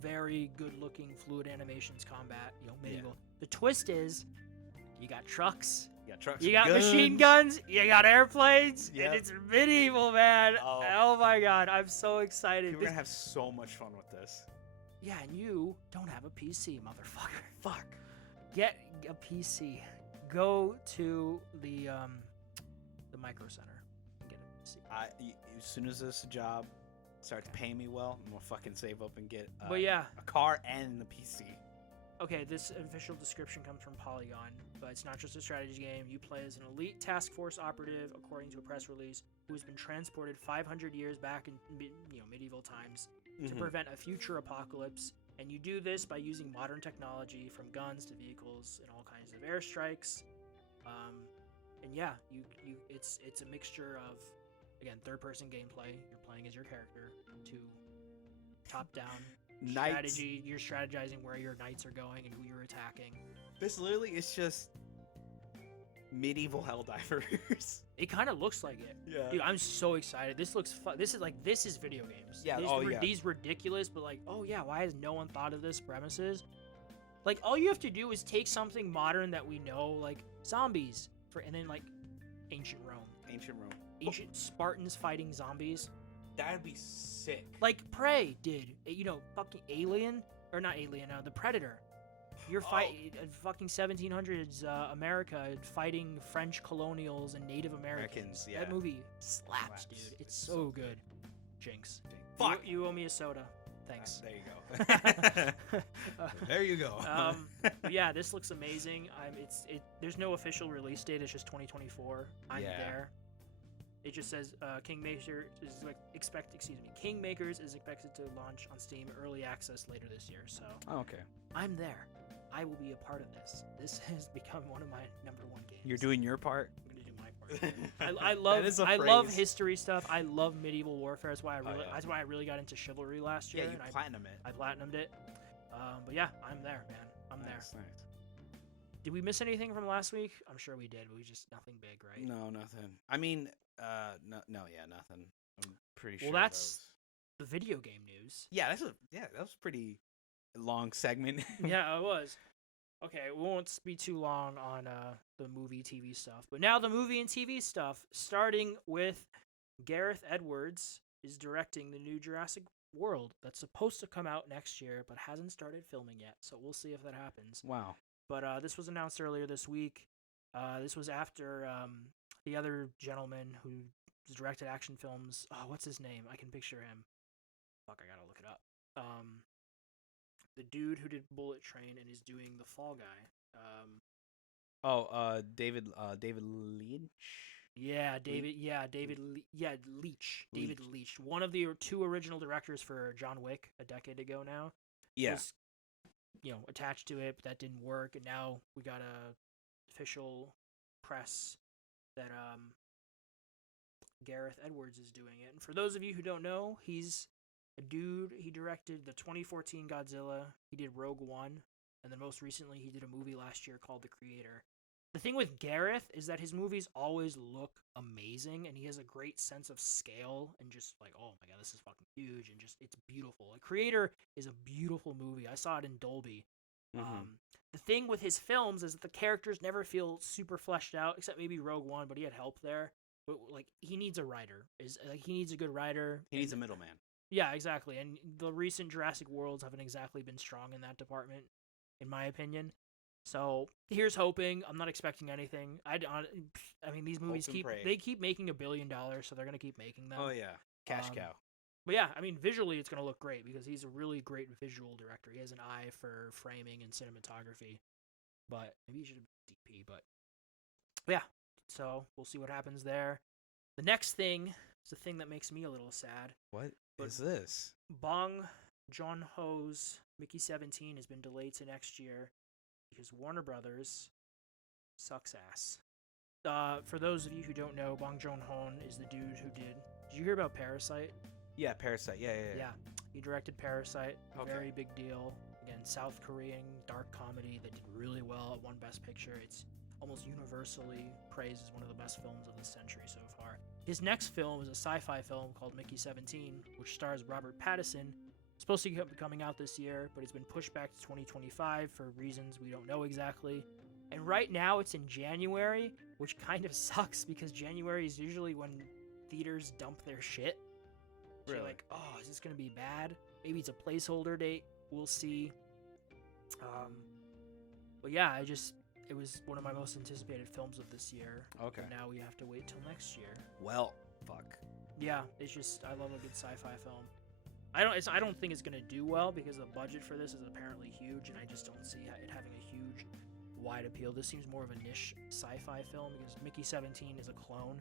Very good looking fluid animations, combat. Medieval. Yeah. The twist is, you got trucks. You got trucks. You got machine guns. You got airplanes. Yep. And it's medieval, man. Oh. Oh my God, I'm so excited. We're gonna have so much fun with this. Yeah, and you don't have a PC, motherfucker. Fuck. Get a PC. Go to the Micro Center and get a PC. As soon as this job starts paying me well, I'm gonna fucking save up and get But yeah, a car and the PC. Okay, this official description comes from Polygon, but it's not just a strategy game. You play as an elite task force operative, according to a press release, who has been transported 500 years back in medieval times to prevent a future apocalypse. And you do this by using modern technology, from guns to vehicles and all kinds of airstrikes. And yeah, it's a mixture of, again, third-person gameplay. You're playing as your character, to top-down strategy. You're strategizing where your knights are going and who you're attacking. This literally is just medieval Helldivers. It kind of looks like it. Yeah. Dude, I'm so excited. This looks fun. This is video games. Yeah. These ridiculous, but like, oh yeah, why has no one thought of this premises? Like, all you have to do is take something modern that we know, like zombies, and then like ancient Rome. Ancient Spartans fighting zombies. That'd be sick. Like Prey did. Fucking Alien, or not Alien, the Predator. You're fighting fucking 1700s America fighting French colonials and Native Americans. Yeah. That movie slaps, dude. It's so good. Jinx. Fuck. You owe me a soda. Thanks. There you go. There you go. But yeah, this looks amazing. There's no official release date. It's just 2024. I'm there. It just says Kingmakers is expected to launch on Steam early access later this year. So okay. I'm there. I will be a part of this. This has become one of my number one games. You're doing your part. I'm gonna do my part. I love history stuff. I love medieval warfare. That's why I really got into Chivalry last year. Yeah, you platinumed it. I platinumed it. But yeah, I'm there, man. I'm there. Nice. Did we miss anything from last week? I'm sure we did, but nothing big, right? No, nothing. I mean, nothing. I'm pretty sure. Well, that's the video game news. Yeah, that was a pretty long segment. Yeah, it was. Okay, we won't be too long on the movie, TV stuff. But now the movie and TV stuff, starting with Gareth Edwards is directing the new Jurassic World that's supposed to come out next year, but hasn't started filming yet. So we'll see if that happens. Wow. But this was announced earlier this week. This was after the other gentleman who directed action films. Oh, what's his name? I can picture him. Fuck, I gotta look it up. The dude who did Bullet Train and is doing The Fall Guy. David Lynch. David Leitch. One of the two original directors for John Wick a decade ago now. Yeah. Was, attached to it, but that didn't work, and now we got official press that Gareth Edwards is doing it. And for those of you who don't know, he's a dude. He directed the 2014 Godzilla. He did Rogue One, and then most recently he did a movie last year called The Creator. The thing with Gareth is that his movies always look amazing, and he has a great sense of scale and just like, oh my god, this is fucking huge, and just it's beautiful. Like, Creator is a beautiful movie. I saw it in Dolby. The thing with his films is that the characters never feel super fleshed out, except maybe Rogue One, but he had help there. But like, he needs a writer. He needs a good writer. He needs a middleman. Yeah, exactly. And the recent Jurassic Worlds haven't exactly been strong in that department, in my opinion. So here's hoping. I'm not expecting anything. I mean, these movies keep making $1 billion, so they're gonna keep making them. Oh yeah, cash cow. But yeah, I mean, visually it's gonna look great because he's a really great visual director. He has an eye for framing and cinematography. But maybe he should have been DP. But yeah, so we'll see what happens there. The next thing is the thing that makes me a little sad. What is this? Bong Joon-ho's Mickey 17 has been delayed to next year because Warner Brothers sucks ass. For those of you who don't know, Bong Joon-ho is the dude who did you hear about Parasite? Yeah, Parasite. Yeah. He directed Parasite. Okay. Very big deal. Again, South Korean dark comedy that did really well. It won Best Picture. It's almost universally praised as one of the best films of the century so far. His next film is a sci-fi film called Mickey 17, which stars Robert Pattinson. It's supposed to be coming out this year, but it's been pushed back to 2025 for reasons we don't know exactly. And right now it's in January, which kind of sucks because January is usually when theaters dump their shit. So Really? you're like, oh, is this going to be bad? Maybe it's a placeholder date. We'll see. But yeah, it was one of my most anticipated films of this year. Okay. And now we have to wait till next year. Well, fuck. Yeah, it's just I love a good sci-fi film. I don't think it's gonna do well because the budget for this is apparently huge, and I just don't see it having a huge, wide appeal. This seems more of a niche sci-fi film because Mickey 17 is a clone.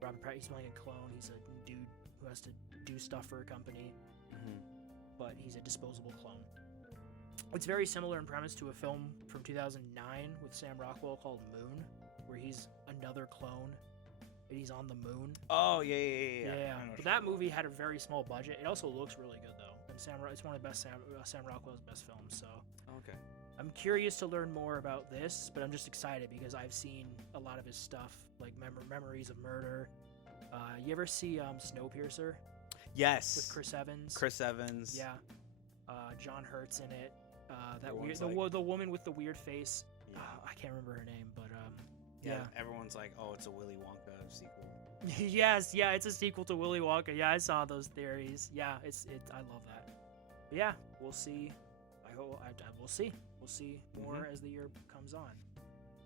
Robert Pattinson's playing a clone. He's a dude who has to do stuff for a company, but he's a disposable clone. It's very similar in premise to a film from 2009 with Sam Rockwell called Moon, where he's another clone and he's on the moon. Oh, yeah. But that movie had a very small budget. It also looks really good though, and it's one of the best Sam Rockwell's best films. So Okay. I'm curious to learn more about this, but I'm just excited because I've seen a lot of his stuff, like Memories of Murder. You ever see Snowpiercer Yes. with Chris Evans? Chris Evans. Yeah. John Hurt's in it. Everyone's The woman with the weird face. Yeah. I can't remember her name, but Yeah. Everyone's like, oh, it's a Willy Wonka sequel. yes, yeah, it's a sequel to Willy Wonka. Yeah, I saw those theories. Yeah, I love that. But yeah, we'll see. We'll see. We'll see more as the year comes on.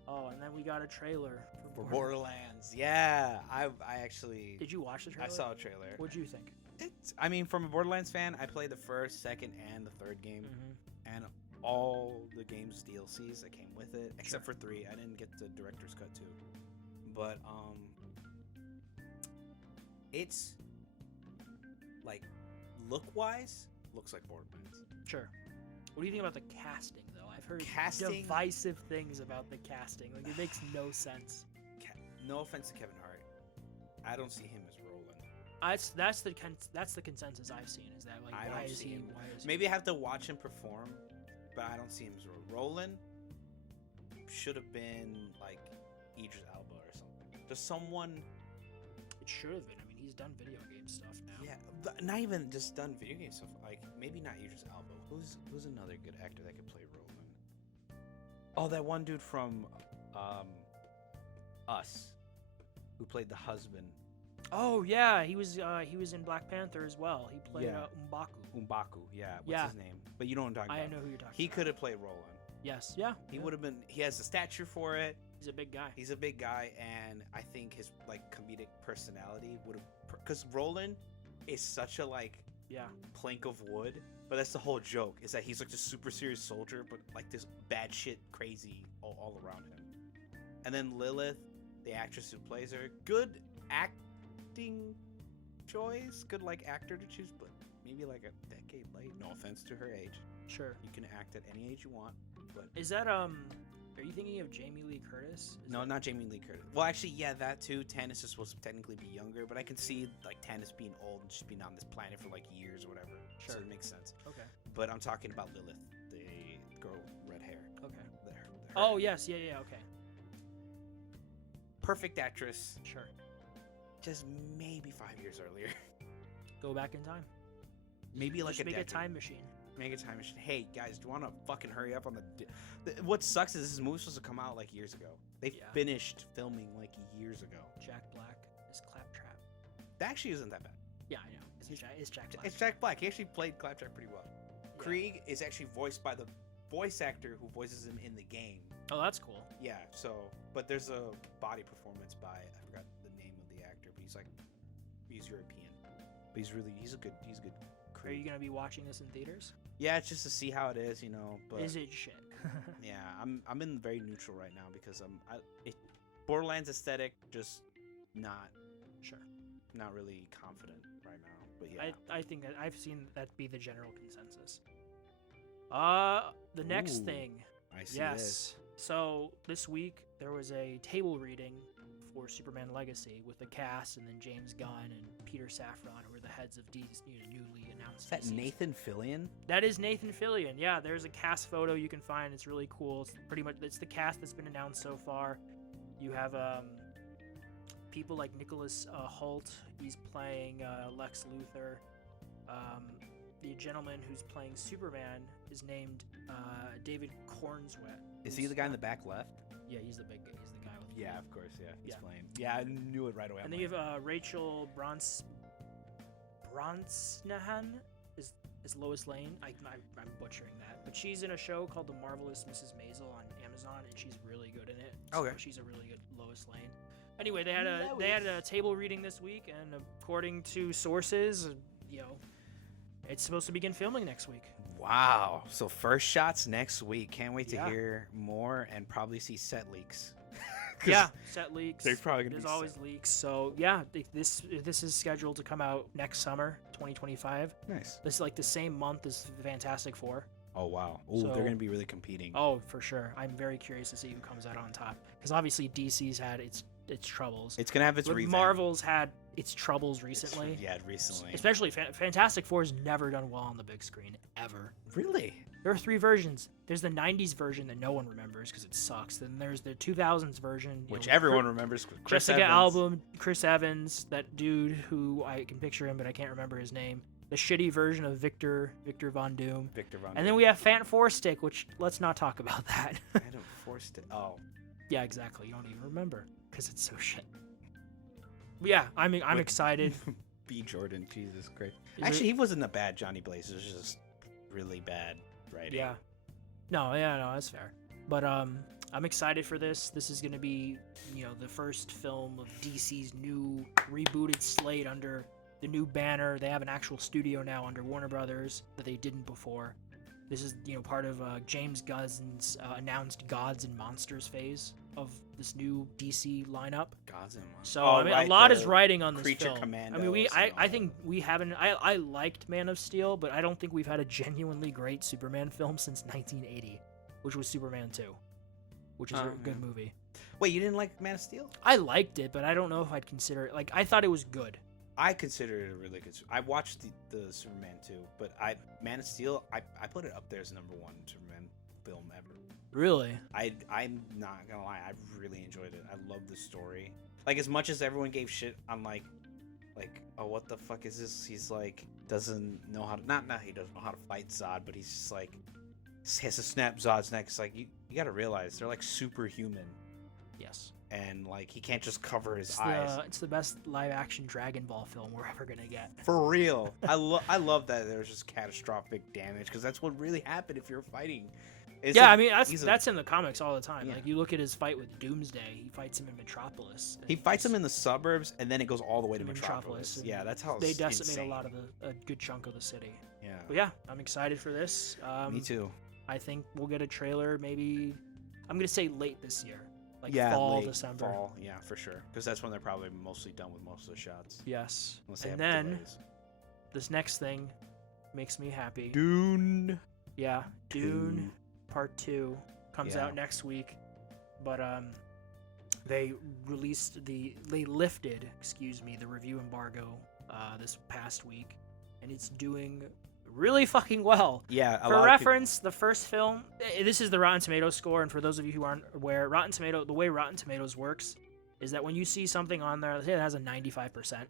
Oh, and then we got a trailer For Borderlands. Yeah. I actually. Did you watch the trailer? I saw a trailer. What'd you think? I mean, from a Borderlands fan, I played the first, second, and the third game, and all the game's DLCs that came with it, except for 3. I didn't get the director's cut too. But it's like look-wise, looks like Borderlands. Sure. What do you think about the casting, though? I've heard Casting? divisive things about the casting. Like, it makes no sense. No offense to Kevin Hart, I don't see him as Roland. That's the consensus I've seen is that like I why don't is see he? him. Why is Maybe I have to watch him perform, but I don't see him as Roland. Should have been like Idris Elba or something. Just someone. It should have been. I mean, he's done video game stuff now. Yeah, but not even just done video game stuff. Like maybe not Idris Elba. Who's another good actor that could play Roland? Oh, that one dude from Us, who played the husband. Oh yeah, he was in Black Panther as well. He played M'Baku. M'Baku, yeah. What's his name? But you know what I'm talking about. I know who you're talking He about. could have played Roland. Yes, yeah. He would have been. He has the stature for it. He's a big guy. He's a big guy, and I think his like comedic personality would have. Because Roland is such a like plank of wood, but that's the whole joke. Is that he's like this super serious soldier, but like this bad shit crazy all around him. And then Lilith, the actress who plays her, good acting choice, good like actor to choose, but maybe like a decade late. No offense to her age. Sure. You can act at any age you want, but Is that Are you thinking of Jamie Lee Curtis? No, not Jamie Lee Curtis. Well, actually, yeah, that too. Tannis is supposed to technically be younger, but I can see like Tannis being old and just being on this planet for like years or whatever. Sure. So it makes sense. Okay. But I'm talking about Lilith, the girl with red hair. Okay. There. Oh yes, yeah, okay. Perfect actress. Sure. Just maybe 5 years earlier. Go back in time. Maybe like Just a make decade. a time machine. Make a time machine. Hey guys, do you want to fucking hurry up on what sucks is this movie was supposed to come out like years ago. They Yeah. finished filming like years ago. Jack Black is Claptrap. That actually isn't that bad. Yeah, I know. It's Jack Black. It's Jack Black. He actually played Claptrap pretty well. Yeah. Krieg is actually voiced by the voice actor who voices him in the game. Oh, that's cool. Yeah, so but there's a body performance by I forgot the name of the actor, but he's European. But he's a good Are you Krieg. gonna be watching this in theaters? Yeah, it's just to see how it is, but Is it shit? yeah, I'm in very neutral right now because Borderlands aesthetic just not Sure. really confident right now. But yeah. I think that I've seen that be the general consensus. The next Ooh, thing. I see Yes. this. So this week there was a table reading for Superman Legacy with the cast, and then James Gunn and Peter Safran, who are the heads of these newly announced. Is that DCs. Nathan Fillion? That is Nathan Fillion. Yeah, there's a cast photo you can find. It's really cool. It's the cast that's been announced so far. You have people like Nicholas Hoult. He's playing Lex Luthor. The gentleman who's playing Superman is named David Cornswet. Is he the guy in the back left? Yeah, he's the big guy. He's the guy with. Yeah, of course. Yeah, he's Yeah. playing. Yeah, I knew it right away. And then you have Rachel Bronsnahan is Lois Lane. I'm butchering that, but she's in a show called The Marvelous Mrs. Maisel on Amazon, and she's really good in it. So Okay. she's a really good Lois Lane. Anyway, they had a table reading this week, and according to sources, it's supposed to begin filming next week. Wow. So first shots next week. Can't wait to Yeah. hear more and probably see set leaks. 'Cause Yeah, set leaks. There's probably gonna There's be always set. leaks. So yeah, this is scheduled to come out next summer, 2025. Nice. This is like the same month as Fantastic Four. Oh wow. Oh, So- they're gonna be really competing. Oh, for sure. I'm very curious to see who comes out on top, because obviously DC's had its troubles. It's gonna have its But revamp. Marvel's had its troubles It's- recently. Yeah, recently. Especially Fantastic Four's never done well on the big screen ever. Really? There are 3 versions. There's the 90s version that no one remembers because it sucks. Then there's the 2000s version, Which with everyone remembers. Chris Jessica Evans. Alba, Chris Evans, that dude who I can picture him, but I can't remember his name. The shitty version of Victor Von Doom. Victor Von. And then we have Fant Four Stick, which let's not talk about that. Adam forced it. Oh. Yeah, exactly. You don't even remember because it's so shit. But yeah, I'm Wait. excited. B. Jordan. Jesus Christ. Is Actually, he wasn't a bad Johnny Blaze. It was just really bad writing. Yeah. No, that's fair. But I'm excited for this. This is going to be, the first film of DC's new rebooted slate under the new banner. They have an actual studio now under Warner Brothers that they didn't before. This is, part of James Gunn's announced Gods and Monsters phase of this new DC lineup. Gods and Monsters. So Oh, I mean, right, a lot the is riding on this Creature film. Commandos I mean, and all I think we haven't. I liked Man of Steel, but I don't think we've had a genuinely great Superman film since 1980, which was Superman 2, which is a good yeah. movie. Wait, you didn't like Man of Steel? I liked it, but I don't know if I'd consider it. Like, I thought it was good. I consider it a really good. I watched the Superman 2, but Man of Steel, I put it up there as #1 Superman film ever. Really? I'm not gonna lie, I really enjoyed it. I love the story. Like, as much as everyone gave shit on like, oh, what the fuck is this? He's like doesn't know how to not he doesn't know how to fight Zod, but he's just like has to snap Zod's neck. It's like you gotta realize they're like superhuman, Yes. and like he can't just cover his It's eyes. it's the best live-action Dragon Ball film we're ever gonna get. For real. I love that there's just catastrophic damage because that's what really happened if you're fighting. Yeah, I mean he's that's in the comics all the time. Yeah. Like, you look at his fight with Doomsday. He fights him in Metropolis. and he fights him just- in the suburbs and then it goes all the way to Metropolis, Metropolis. and Yeah, that's how they it's decimate insane. a lot of a good chunk of the city. Yeah. But yeah, I'm excited for this. Me too. I think we'll get a trailer maybe. I'm gonna say late this year, like Yeah, fall, late December. fall. Yeah, for sure. Because that's when they're probably mostly done with most of the shots. Yes. Unless they And have then delays. this next thing makes me happy. Dune. Yeah, Dune Part 2 comes Yeah. out next week. but they lifted, the review embargo this past week, and it's doing really fucking well. Yeah. For reference, the first film, this is the Rotten Tomatoes score, and for those of you who aren't aware, the way Rotten Tomatoes works is that when you see something on there, let's say it has a 95%,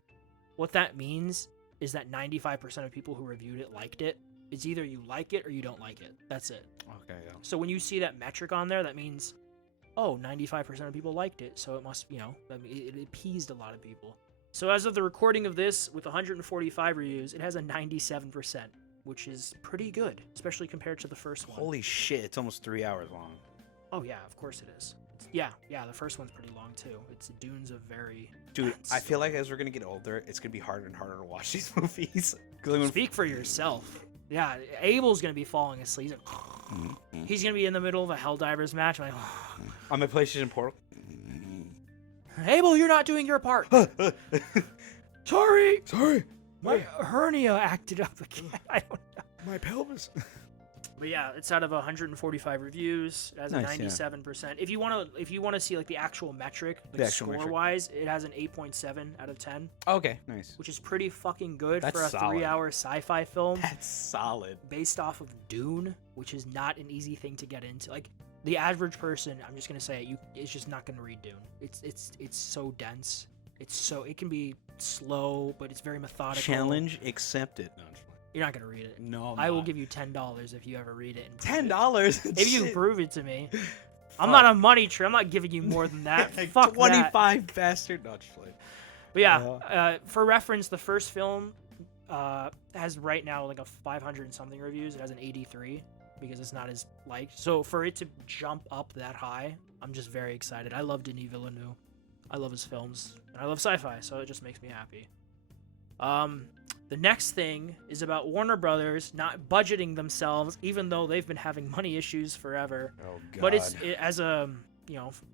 what that means is that 95% of people who reviewed it liked it. It's either you like it or you don't like it. That's it. Okay. Yeah. So when you see that metric on there, that means, 95% of people liked it, so it must, it appeased a lot of people. So as of the recording of this, with 145 reviews, it has a 97%. Which is pretty good, especially compared to the first one. Holy shit! It's almost 3 hours long. Oh yeah, of course it is. Yeah, the first one's pretty long too. It's Dune's a very Dude, I feel like as we're gonna get older, it's gonna be harder and harder to watch these movies. Speak for yourself. Yeah, Abel's gonna be falling asleep. He's gonna be in the middle of a Helldivers match. I'm like, on my PlayStation Portal. Abel, you're not doing your part. Sorry. My hernia acted up again. I don't know. My pelvis. But yeah, it's out of 145 reviews. It has a 97%. If you want to see like the actual metric, score-wise, it has an 8.7 out of 10. Okay, nice. Which is pretty fucking good That's for a solid. 3-hour sci-fi film. That's solid. Based off of Dune, which is not an easy thing to get into. Like the average person, I'm just gonna say it, it's just not gonna read Dune. It's so dense. It can be slow, but it's very methodical. Challenge accepted. No, you're not gonna read it. No, I will give you $10 if you ever read it. $10? If you can prove it to me. I'm not a money tree. I'm not giving you more than that. Fuck 25 that. Bastard. No, just play. But yeah, for reference, the first film has right now like a 500 and something reviews. It has an 83 because it's not as liked. So for it to jump up that high, I'm just very excited. I love Denis Villeneuve. I love his films, and I love sci-fi, so it just makes me happy. The next thing is about Warner Brothers not budgeting themselves, even though they've been having money issues forever. Oh God! But as a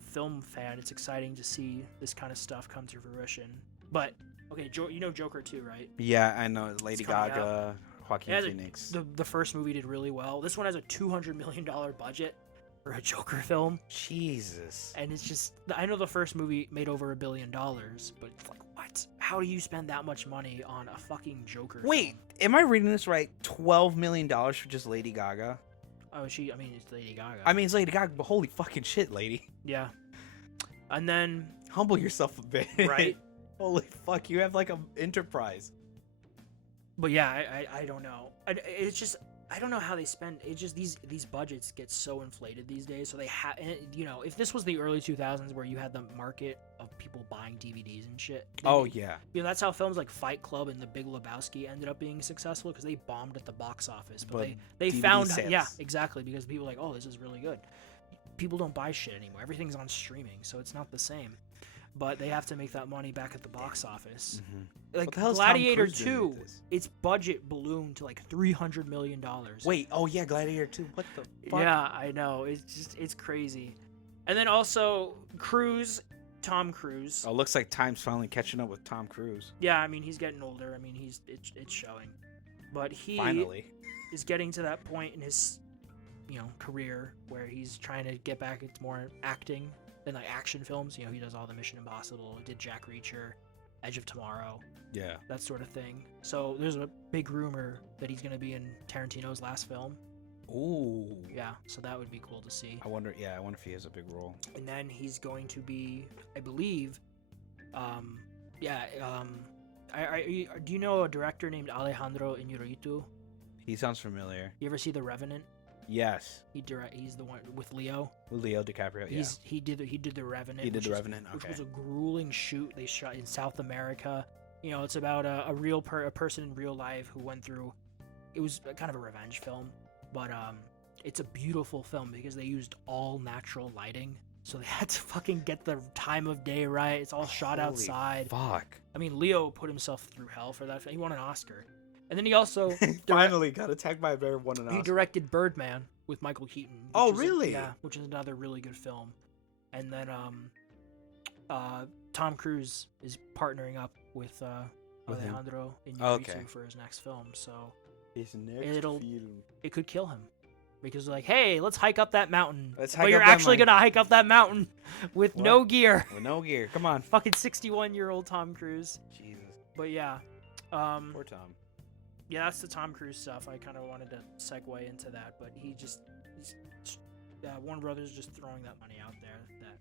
film fan, it's exciting to see this kind of stuff come to fruition. But okay, you know Joker 2, right? Yeah, I know. Lady Gaga, Joaquin Phoenix. The first movie did really well. This one has a $200 million budget. For a Joker film. Jesus. And it's just, I know the first movie made over $1 billion, but it's like, what? How do you spend that much money on a fucking Joker Wait, film? Am I reading this right? $12 million for just Lady Gaga? Oh, it's Lady Gaga. It's Lady Gaga, but holy fucking shit, lady. Yeah. And then... Humble yourself a bit. Right? Holy fuck, you have like an enterprise. But yeah, I don't know. It's just... I don't know how they spend. It's just these budgets get so inflated these days. So they have, if this was the early 2000s where you had the market of people buying DVDs and shit. Yeah. That's how films like Fight Club and The Big Lebowski ended up being successful because they bombed at the box office. But they found, sales. Yeah, exactly, because people were like, oh, this is really good. People don't buy shit anymore. Everything's on streaming, so it's not the same. But they have to make that money back at the box office. Mm-hmm. Like Gladiator 2, its budget ballooned to like $300 million. Wait, yeah, Gladiator 2. What the fuck? Yeah, I know. It's crazy. And then also Tom Cruise. Oh, looks like time's finally catching up with Tom Cruise. Yeah, he's getting older. It's showing. But he finally is getting to that point in his career where he's trying to get back into more acting. In like action films, he does all the Mission Impossible, did Jack Reacher, Edge of Tomorrow, that sort of thing. So there's a big rumor that he's going to be in Tarantino's last film. Ooh. Yeah, so that would be cool to see. I wonder if he has a big role. And then he's going to be, I believe, do you know a director named Alejandro Iñárritu? He sounds familiar. You ever see The Revenant? Yes. He's the one with Leo. Leo DiCaprio. He did The Revenant. He did The Revenant. Okay. Which was a grueling shoot. They shot in South America. It's about a real person in real life who went through. It was kind of a revenge film, but it's a beautiful film because they used all natural lighting. So they had to fucking get the time of day right. It's all shot outside. Fuck. Leo put himself through hell for that. He won an Oscar. And then he also finally got attacked by a bear. Won an Oscar. He directed Birdman with Michael Keaton. Oh, really? Yeah, which is another really good film. And then Tom Cruise is partnering up with Alejandro Iñárritu for his next film. So his next film. It could kill him. because like, hey, let's hike up that mountain. Let's but hike you're up that actually mountain. gonna hike up that mountain with What? no gear. With no gear. Come on. Fucking 61-year-old Tom Cruise. Jesus. But yeah, Poor Tom. yeah, that's the Tom Cruise stuff. I kind of wanted to segue into that, but Warner Brothers just throwing that money out there that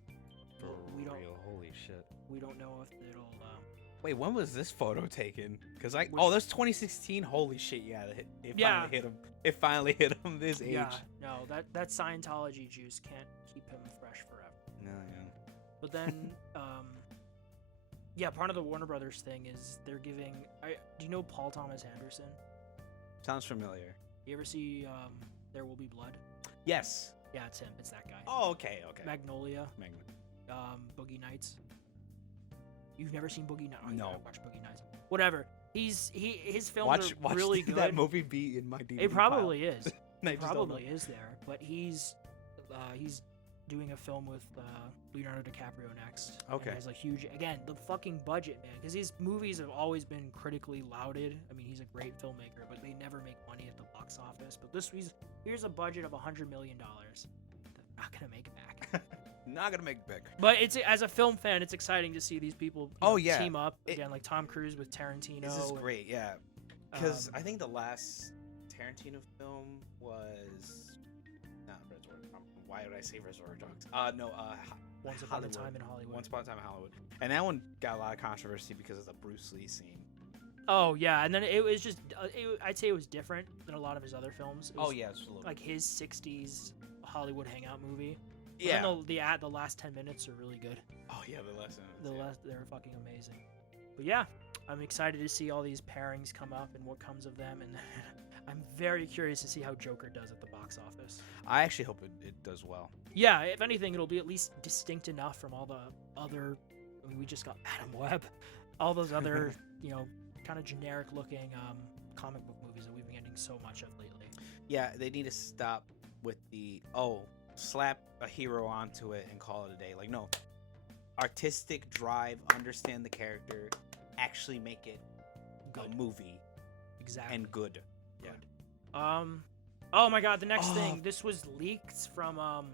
For we don't real. Holy shit. we don't know if it'll. Wait, when was this photo taken? Because Which- that's 2016. Holy shit! Yeah, it Yeah. finally hit him. It finally hit him this age. Yeah, no, that Scientology juice can't keep him fresh forever. No, yeah. But then, yeah, part of the Warner Brothers thing is they're giving. Do you know Paul Thomas Anderson? Sounds familiar. You ever see There Will Be Blood? Yes. Yeah, it's him. It's that guy. Oh, okay. Magnolia, Magna. Boogie Nights. You've never seen Boogie Nights? Oh, you No. gotta watch Boogie Nights. Whatever. His films Watch are really good. that movie be in my DVD. It probably is. I It just don't probably is there. But he's doing a film with Leonardo DiCaprio next. And Okay. He's like huge. Again, the fucking budget, man. Because these movies have always been critically lauded. I mean, he's a great filmmaker, but they never make money at the box office. But here's a budget of $100 million. They're not gonna make it back. Not gonna make it big. But it's as a film fan, it's exciting to see these people team up again, like Tom Cruise with Tarantino. This is and, great, yeah. Because um, I think the last Tarantino film was not Reservoir. Why would I say Reservoir Dogs? Once Upon a Time in Hollywood. Once Upon a Time in Hollywood, and that one got a lot of controversy because of the Bruce Lee scene. Oh yeah, and then it was just I'd say it was different than a lot of his other films. It was Yeah, absolutely. like his '60s Hollywood hangout movie. But Yeah. then the last 10 minutes are really good. Oh yeah, the lesson. They're fucking amazing. But yeah, I'm excited to see all these pairings come up and what comes of them, and I'm very curious to see how Joker does at the box office. I actually hope it does well. Yeah, if anything, it'll be at least distinct enough from all the other. I mean, we just got Madam Web, all those other, kind of generic-looking comic book movies that we've been getting so much of lately. Yeah, they need to stop with the slap a hero onto it and call it a day. Like, no, artistic drive, understand the character, actually make it Good. a movie Exactly. and good. Yeah. Oh my God, the next thing. This was leaked from a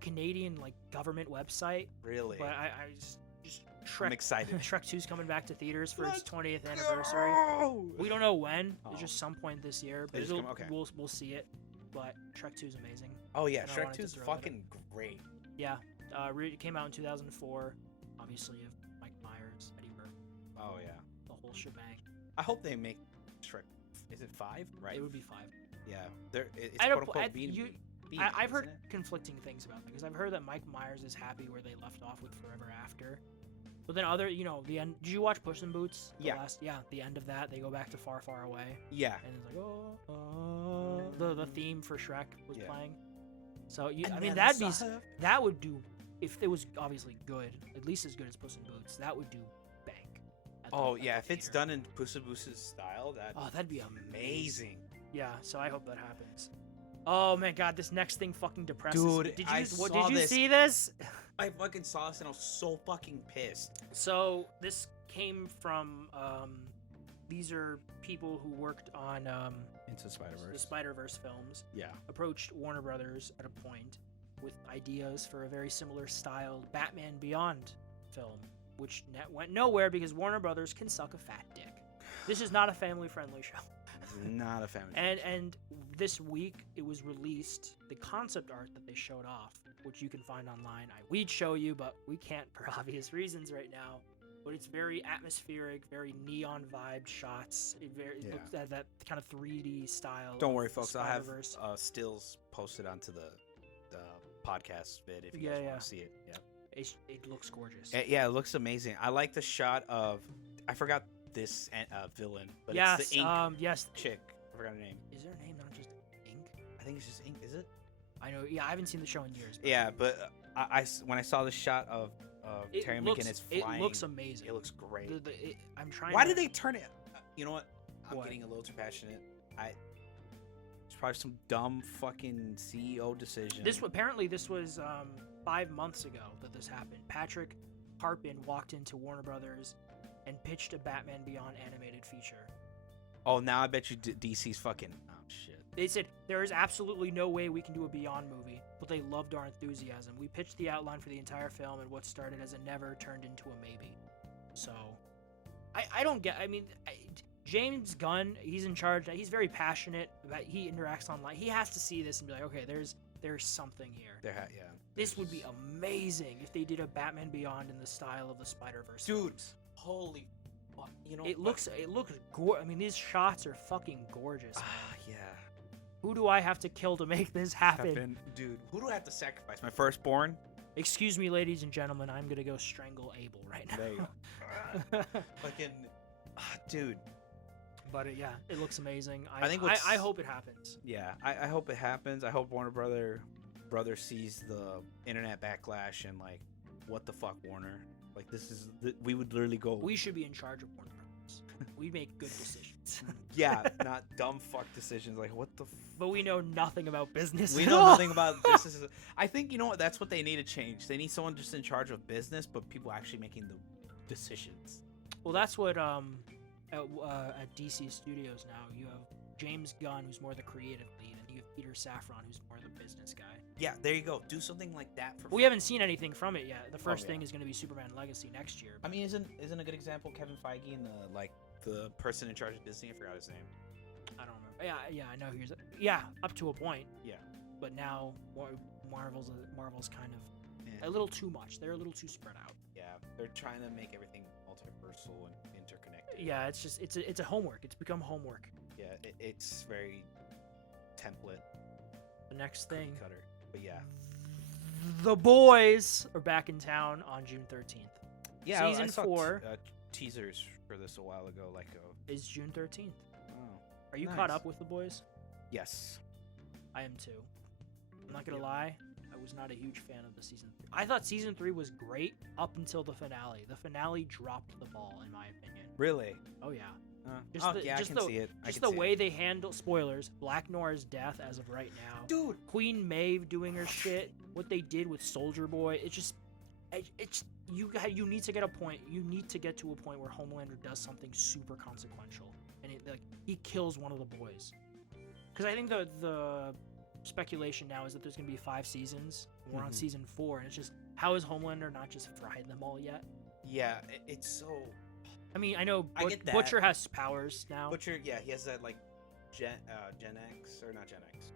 Canadian government website. Really? But I just Shrek. I'm excited. Shrek 2's coming back to theaters for its Let's 20th anniversary. go! We don't know when. Oh. It's just some point this year, but They just come- okay. we'll see it. But Shrek 2 is amazing. Oh yeah, And I Shrek wanted 2 to is throw that fucking great. Yeah, it came out in 2004. Obviously, of Mike Myers, Eddie Murphy, Oh yeah. the whole shebang. I hope they make Shrek. Is it 5? Right. It would be 5. Yeah. It's I quote don't. unquote being. I've heard conflicting things about that because I've heard that Mike Myers is happy where they left off with Forever After. But then the end. Did you watch Puss in Boots? Yeah. The end of that, they go back to Far, Far Away, Yeah. and it's like the theme for Shrek was Yeah. playing. So And I mean then I that'd be saw her- that would do if it was obviously good, at least as good as Puss in Boots. That would do bank. at the- Oh at yeah, the if it's theater. done in Puss in Boots' style, That'd be amazing. Yeah, so I hope that happens. Oh my God, this next thing fucking depresses Dude, me. Did I you saw this. see this? I fucking saw this and I was so fucking pissed. So this came from these are people who worked on Into the Spider-Verse. Spider-Verse films. Yeah. Approached Warner Brothers at a point with ideas for a very similar styled Batman Beyond film, which went nowhere because Warner Brothers can suck a fat dick. This is not a family-friendly show. It's not a family. And this week it was released, the concept art that they showed off, which you can find online. We'd show you, but we can't for obvious reasons right now. But it's very atmospheric, very neon vibed shots. It looks at that kind of 3D style. Don't of worry, folks. I'll have Spider-Verse. stills posted onto the podcast vid if you Yeah, guys yeah. want to see it. Yeah. It looks gorgeous. Yeah, it looks amazing. I like the shot of. I forgot this villain, but yes, it's the ink yes. chick. I forgot her name. Is her name not just Ink? I think it's just ink. Is it? I know. Yeah, I haven't seen the show in years. But Yeah, but when I saw the shot of Terry McGinnis flying, It looks amazing. It looks great. I'm trying. Why to, did they turn it? You know what? I'm What? getting a little too passionate. It's probably some dumb fucking CEO decision. Apparently this was 5 months ago that this happened. Patrick Harpin walked into Warner Brothers and pitched a Batman Beyond animated feature. Oh, now I bet you DC's fucking. Oh shit. They said there is absolutely no way we can do a Beyond movie, but they loved our enthusiasm. We pitched the outline for the entire film, and what started as a never turned into a maybe. So, I don't get. I mean, James Gunn, he's in charge. He's very passionate about. He interacts online. He has to see this and be like, okay, there's something here. Yeah. This would be amazing if they did a Batman Beyond in the style of the Spider-Verse. Dude, films. holy fuck. You know, It looks I mean, these shots are fucking gorgeous. yeah. Who do I have to kill to make this happen? Dude, who do I have to sacrifice? My firstborn? Excuse me, ladies and gentlemen, I'm gonna go strangle Abel right now. There you go. Fucking, dude. But yeah, it looks amazing. I think I hope it happens. Yeah, I hope it happens. I hope Warner Brother sees the internet backlash and like, what the fuck, Warner? Like, this is we would literally go. We should be in charge of Warner Brothers. We make good decisions. Yeah, not dumb fuck decisions. Like, what the? But we know nothing about business. We at know all. nothing about business. I think, you know what? That's what they need to change. They need someone just in charge of business, but people actually making the decisions. Well, that's what at DC Studios now you have James Gunn, who's more the creative lead, and you have Peter Safran, who's more the business guy. Yeah, there you go. Do something like that for. We haven't seen anything from it yet. The first yeah. thing is going to be Superman Legacy next year. I mean, isn't a good example Kevin Feige and the person in charge of Disney? I forgot his name. I don't remember. Yeah, I know who you're. Yeah, up to a point. Yeah. But now Marvel's kind of Yeah. a little too much. They're a little too spread out. Yeah, they're trying to make everything multiversal and interconnected. Yeah, it's just it's a homework. It's become homework. Yeah, it's very template The next thing, cutter. But yeah. The Boys are back in town on June 13th. Yeah, I Season saw 4 teasers for this a while ago. Like, is June 13th. oh, Are you nice. caught up with The Boys? Yes. I am too. I'm not gonna lie, I was not a huge fan of the season 3. I thought season 3 was great up until the finale. The finale dropped the ball, in my opinion. Really? Oh yeah. Yeah, I can see it. Just the way they handle spoilers. Black Noir's death as of right now. Dude. Queen Maeve doing her shit. What they did with Soldier Boy. It's you need to get a point. You need to get to a point where Homelander does something super consequential, and he kills one of the boys. Because I think the speculation now is that there's gonna be 5 seasons. We're on season 4, and it's just, how is Homelander not just fried them all yet? Yeah, it's so. I mean, I know I get that. Butcher has powers now. Butcher, yeah, he has that like Gen X or not Gen X.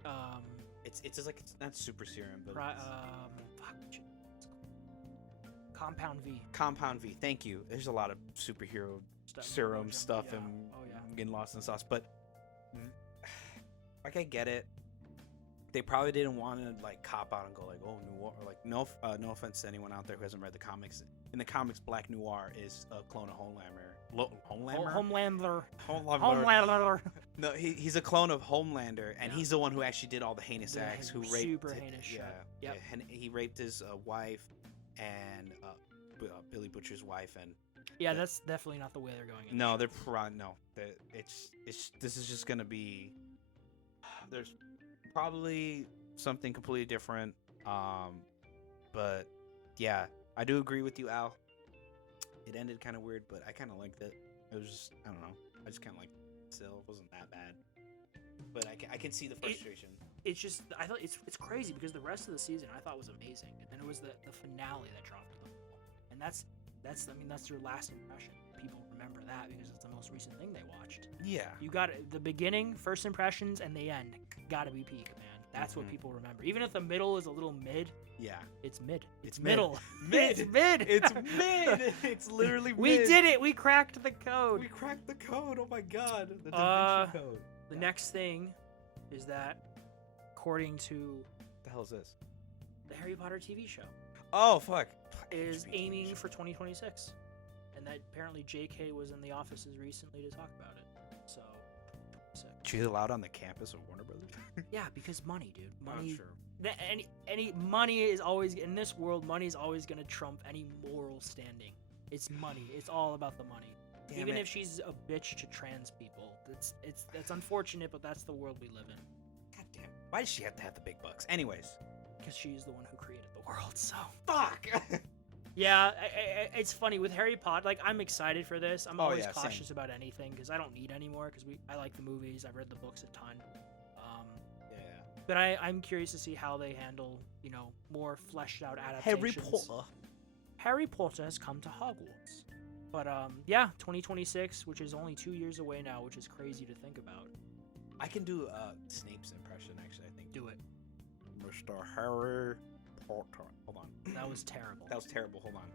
It's just like, it's not super serum, but Compound V. Compound V. Thank you. There's a lot of superhero serum stuff yeah. and Oh yeah. getting lost in the sauce, but like, I get it. They probably didn't want to like cop out and go like, oh, noir. Or like, no offense to anyone out there who hasn't read the comics. In the comics, Black Noir is a clone of Homelander. Homelander. No, he's a clone of Homelander, and he's the one who actually did all the heinous acts. Who raped? Super heinous shit. Yeah. And he raped his wife and Billy Butcher's wife, and yeah, that's definitely not the way they're going. No, they're no. It's this is just gonna be. There's probably something completely different. But yeah, I do agree with you, Al. It ended kind of weird, but I kind of liked it. It was just, I don't know. I just kind of liked it still. It wasn't that bad. But I can see the frustration. It's just, I thought it's crazy because the rest of the season I thought was amazing, and then it was the finale that dropped the ball. And that's your last impression. People remember that because it's the most recent thing they watched. Yeah. You got the beginning, first impressions, and the end. Gotta be peak, man. That's what people remember. Even if the middle is a little mid. Yeah. It's mid. It's middle. Mid. It's mid. It's mid. It's literally mid. We did it. We cracked the code. We cracked the code. Oh my god. The Da Vinci Code. The next thing is that, according to What the hell is this? the Harry Potter TV show, Oh fuck. is HB aiming show. for 2026, and that apparently J.K. was in the offices recently to talk about it. So, sick. She's allowed on the campus of Warner Brothers. Yeah, because money, dude. Money. I'm sure. Any money is always in this world. Money is always gonna trump any moral standing. It's money. It's all about the money. Damn Even it. if she's a bitch to trans people, that's unfortunate, but that's the world we live in. God damn. Why does she have to have the big bucks? Anyways. Because she's the one who created the world. So. Fuck. Yeah, it's funny with Harry Potter. Like, I'm excited for this. I'm always yeah, cautious same. about anything because I don't need any more. Because I like the movies. I've read the books a ton. Yeah. But I'm curious to see how they handle, more fleshed out adaptations. Harry Potter has come to Hogwarts. But 2026, which is only 2 years away now, which is crazy to think about. I can do Snape's impression, actually, I think. Do it. Mr. Harry Potter. Hold on. That was terrible. That was terrible. Hold on.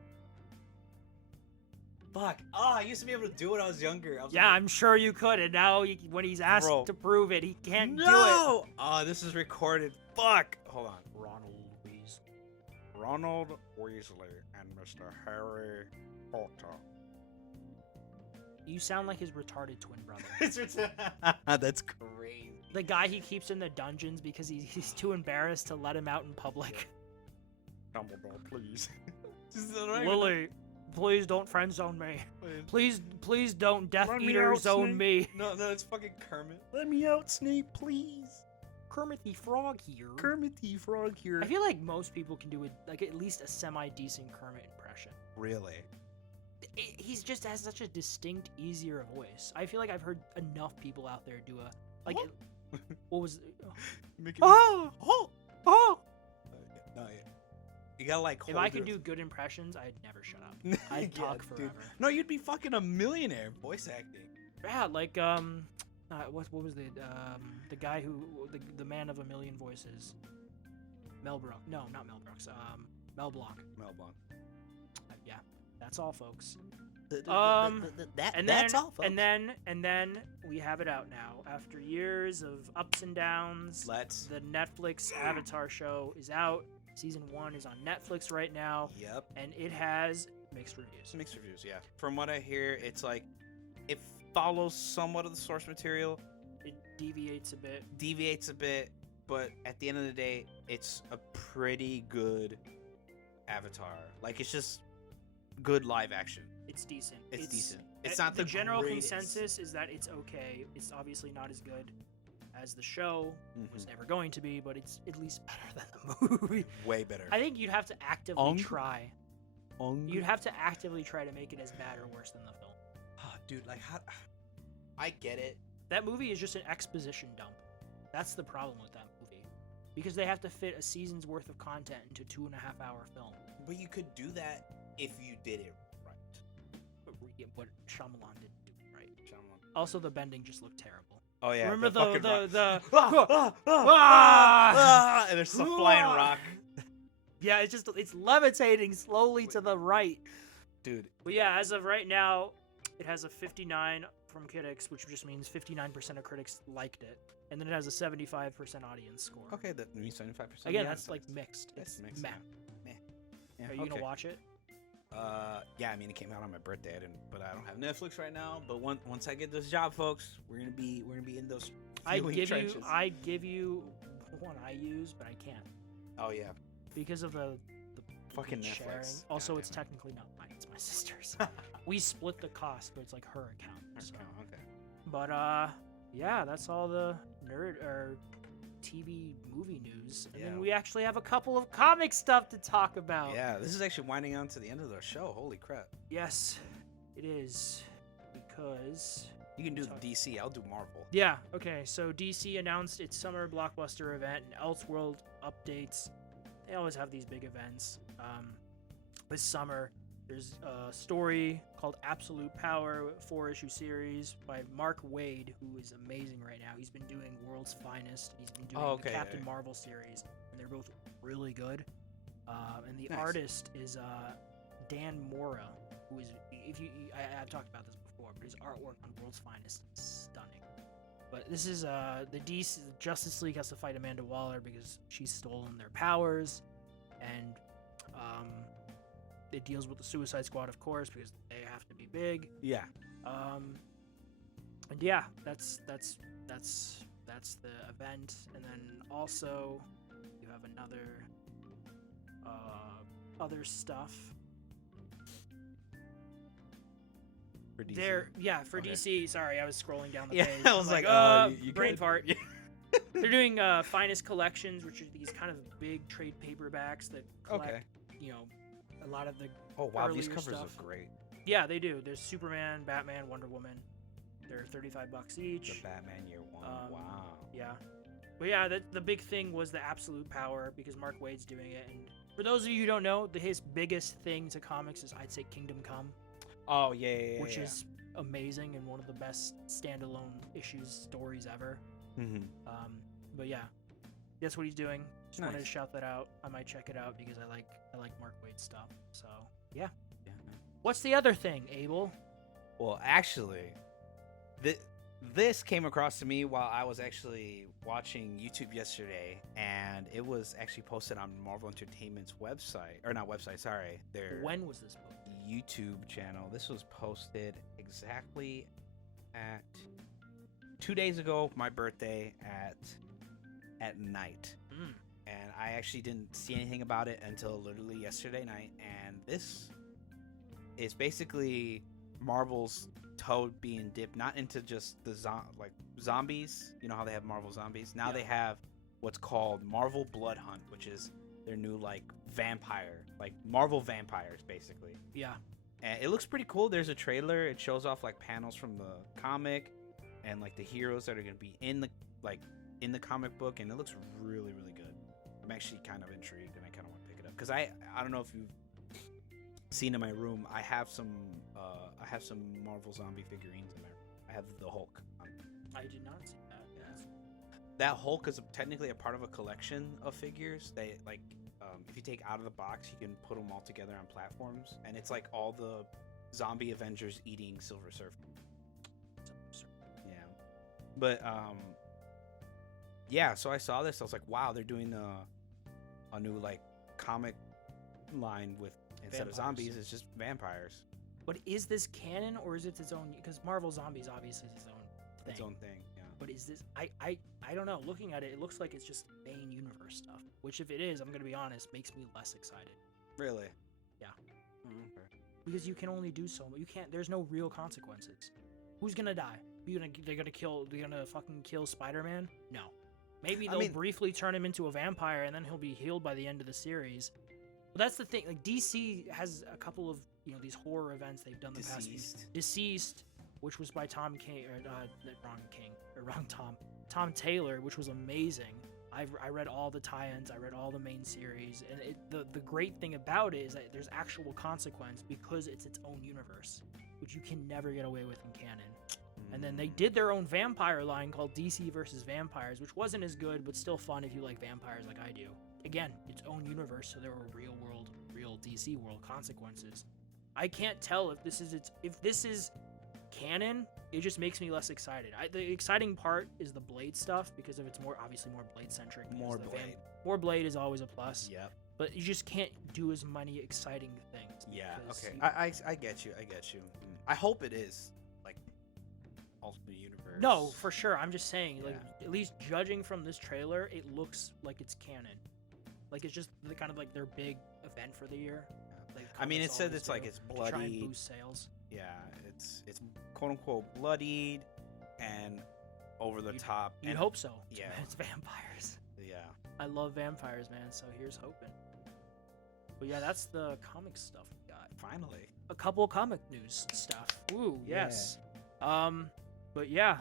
Fuck. I used to be able to do it when I was younger. I'm sure you could, and now when he's asked to prove it, he can't do it. No! Oh, this is recorded. Fuck. Hold on. Ronald Weasley and Mr. Harry Potter. You sound like his retarded twin brother. That's crazy. The guy he keeps in the dungeons because he's too embarrassed to let him out in public. Dumbledore, please. Lily, please don't friend zone me. Please don't Death Eater zone me. No, it's fucking Kermit. Let me out, Snape, please. Kermit the Frog here. I feel like most people can do at least a semi-decent Kermit impression. Really? He's just has such a distinct, easier voice. I feel like I've heard enough people out there do what was it? No, yeah. You gotta if I could do good impressions, I'd never shut up. I'd talk forever. Dude. No, you'd be fucking a millionaire voice acting. Yeah, what was the guy who the man of a million voices? Mel Brooks. No, not Mel Brooks. Mel Blanc. Yeah, that's all, folks. That's all, folks. And then we have it out now. After years of ups and downs, the Netflix Avatar show is out. Season 1 is on Netflix right now. Yep. And it has mixed reviews. Mixed reviews, yeah. From what I hear, it's like it follows somewhat of the source material. It deviates a bit, but at the end of the day, it's a pretty good Avatar. Like, it's just good live action. It's decent. It's decent. It's not the general greatest. consensus is that it's okay. It's obviously not as good as the show was never going to be, but it's at least better than the movie. Way better. I think you'd have to actively try. You'd have to actively try to make it as bad or worse than the film. Dude, I get it. That movie is just an exposition dump. That's the problem with that movie. Because they have to fit a season's worth of content into a 2.5-hour film. But you could do that if you did it right. But Shyamalan didn't do it right. Also, the bending just looked terrible. Oh yeah. Remember the and there's some flying rock. Yeah, it's levitating slowly to the right. Dude. But yeah, as of right now, it has a 59 from critics, which just means 59% of critics liked it. And then it has a 75% audience score. Okay, that means 75%. Again, that's like mixed. It's mixed. meh. Are you gonna watch it? Yeah, I mean, it came out on my birthday, but I don't have Netflix right now. But once I get this job, folks, we're gonna be in those trenches. I give you one I use, but I can't. Oh yeah. Because of the fucking Netflix. Sharing. Also, it's technically not mine; it's my sister's. We split the cost, but it's like her account. So. Oh, okay. But yeah, that's all the nerd or TV movie news, and then we actually have a couple of comic stuff to talk about. Yeah, this is actually winding on to the end of the show. Holy crap! Yes, it is, because you can do DC. I'll do Marvel. Yeah. Okay. So DC announced its summer blockbuster event and Elseworld updates. They always have these big events. This summer, there's a story called Absolute Power, 4-issue series by Mark Waid, who is amazing right now. He's been doing World's Finest. He's been doing the Captain Marvel series, and they're both really good. And the artist is Dan Mora, who is, I've talked about this before, but his artwork on World's Finest is stunning. But this is the DC Justice League has to fight Amanda Waller because she's stolen their powers, and it deals with the Suicide Squad, of course, because they have to be big. Yeah. And yeah, that's the event, and then also you have another other stuff. For DC. For DC. Sorry, I was scrolling down the page. I was like, you brain fart. They're doing Finest Collections, which are these kind of big trade paperbacks that collect, a lot of the these covers stuff. look great. Yeah, they do. There's Superman, Batman, Wonder Woman. They're $35 each. The Batman Year One. Wow. Yeah. But yeah, the big thing was the absolute power because Mark Waid's doing it. And for those of you who don't know, his biggest thing to comics is I'd say Kingdom Come, Oh yeah, which is amazing and one of the best standalone issues stories ever. Mm-hmm. But yeah, that's what he's doing. Just wanted to Nice. shout that out. I might check it out because I like Mark Waid's stuff. So yeah. Yeah. What's the other thing, Abel? Well, actually, this came across to me while I was actually watching YouTube yesterday, and it was actually posted on Marvel Entertainment's website, or not website, sorry, their When was this book? YouTube channel. This was posted exactly at 2 days ago, my birthday, at night. Mm. And I actually didn't see anything about it until literally yesterday night. And this is basically Marvel's toe being dipped not into just the zombies. You know how they have Marvel zombies. Now Yeah. they have what's called Marvel Blood Hunt, which is their new vampire, Marvel vampires basically. Yeah. And it looks pretty cool. There's a trailer. It shows off panels from the comic and the heroes that are gonna be in the comic book, and it looks really, really good. I'm actually kind of intrigued, and I kind of want to pick it up because I don't know if you've seen in my room. I have some Marvel zombie figurines in there. I have the Hulk. I did not see that. Yes. That Hulk is technically a part of a collection of figures. They if you take out of the box, you can put them all together on platforms, and it's all the zombie Avengers eating Silver Surfer. Yeah, but yeah. So I saw this. I was like, wow, they're doing a new comic line with instead of Vampires. zombies, it's just vampires. But is this canon or is it its own? Because Marvel Zombies obviously is its own thing. Its own thing. Yeah. But is this? I don't know. Looking at it, it looks like it's just main universe stuff. Which, if it is, I'm gonna be honest, makes me less excited. Really? Yeah. Okay. Because you can only do so much. You can't. There's no real consequences. Who's gonna die? They're gonna fucking kill Spider-Man? No. Maybe they'll briefly turn him into a vampire and then he'll be healed by the end of the series. But that's the thing. DC has a couple of these horror events they've done the past. Deceased, which was by Tom Taylor, which was amazing. I read all the tie-ins, I read all the main series, and the great thing about it is that there's actual consequence because it's its own universe, which you can never get away with in canon. And then they did their own vampire line called DC versus Vampires, which wasn't as good, but still fun if you like vampires like I do. Again, its own universe, so there were real DC world consequences. I can't tell if this is canon. It just makes me less excited. The exciting part is the Blade stuff because it's more Blade centric. More Blade. More Blade is always a plus. Yep. But you just can't do as many exciting things. Yeah. because Okay. you- I get you. I hope it is Ultimate Universe. No, for sure. I'm just saying, Yeah. at least judging from this trailer, it looks like it's canon. It's just kind of their big event for the year. I mean, it comics said always it's do it's to try and bloody. boost sales. Yeah, it's quote unquote bloodied and over the top. You'd and hope so. Yeah. It's vampires. Yeah. I love vampires, man. So here's hoping. But yeah, that's the comic stuff we got. Finally. A couple of comic news stuff. Woo, yes. But yeah,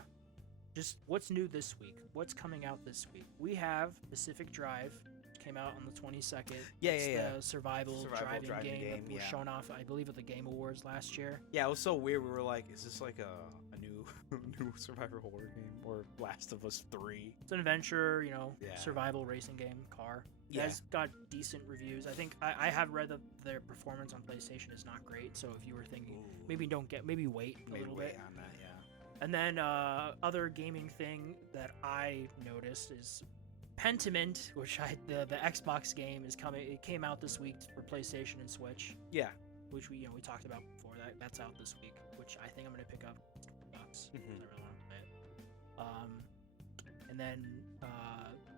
just what's new this week? What's coming out this week? We have Pacific Drive, which came out on the 22nd. It's the survival driving game that was shown off, I believe, at the Game Awards last year. Yeah, it was so weird. We were like, is this a new survivor horror game or Last of Us 3? It's an adventure, Yeah. survival racing game, car. It Yeah. has got decent reviews. I think I have read that their performance on PlayStation is not great. So if you were thinking, maybe wait a little bit. on that, yeah. And then other gaming thing that I noticed is Pentiment, which the Xbox game is coming. It came out this week for PlayStation and Switch, Yeah. which we talked about before. That's out this week, which I think I'm gonna pick up. $20 because I really want to play it. And then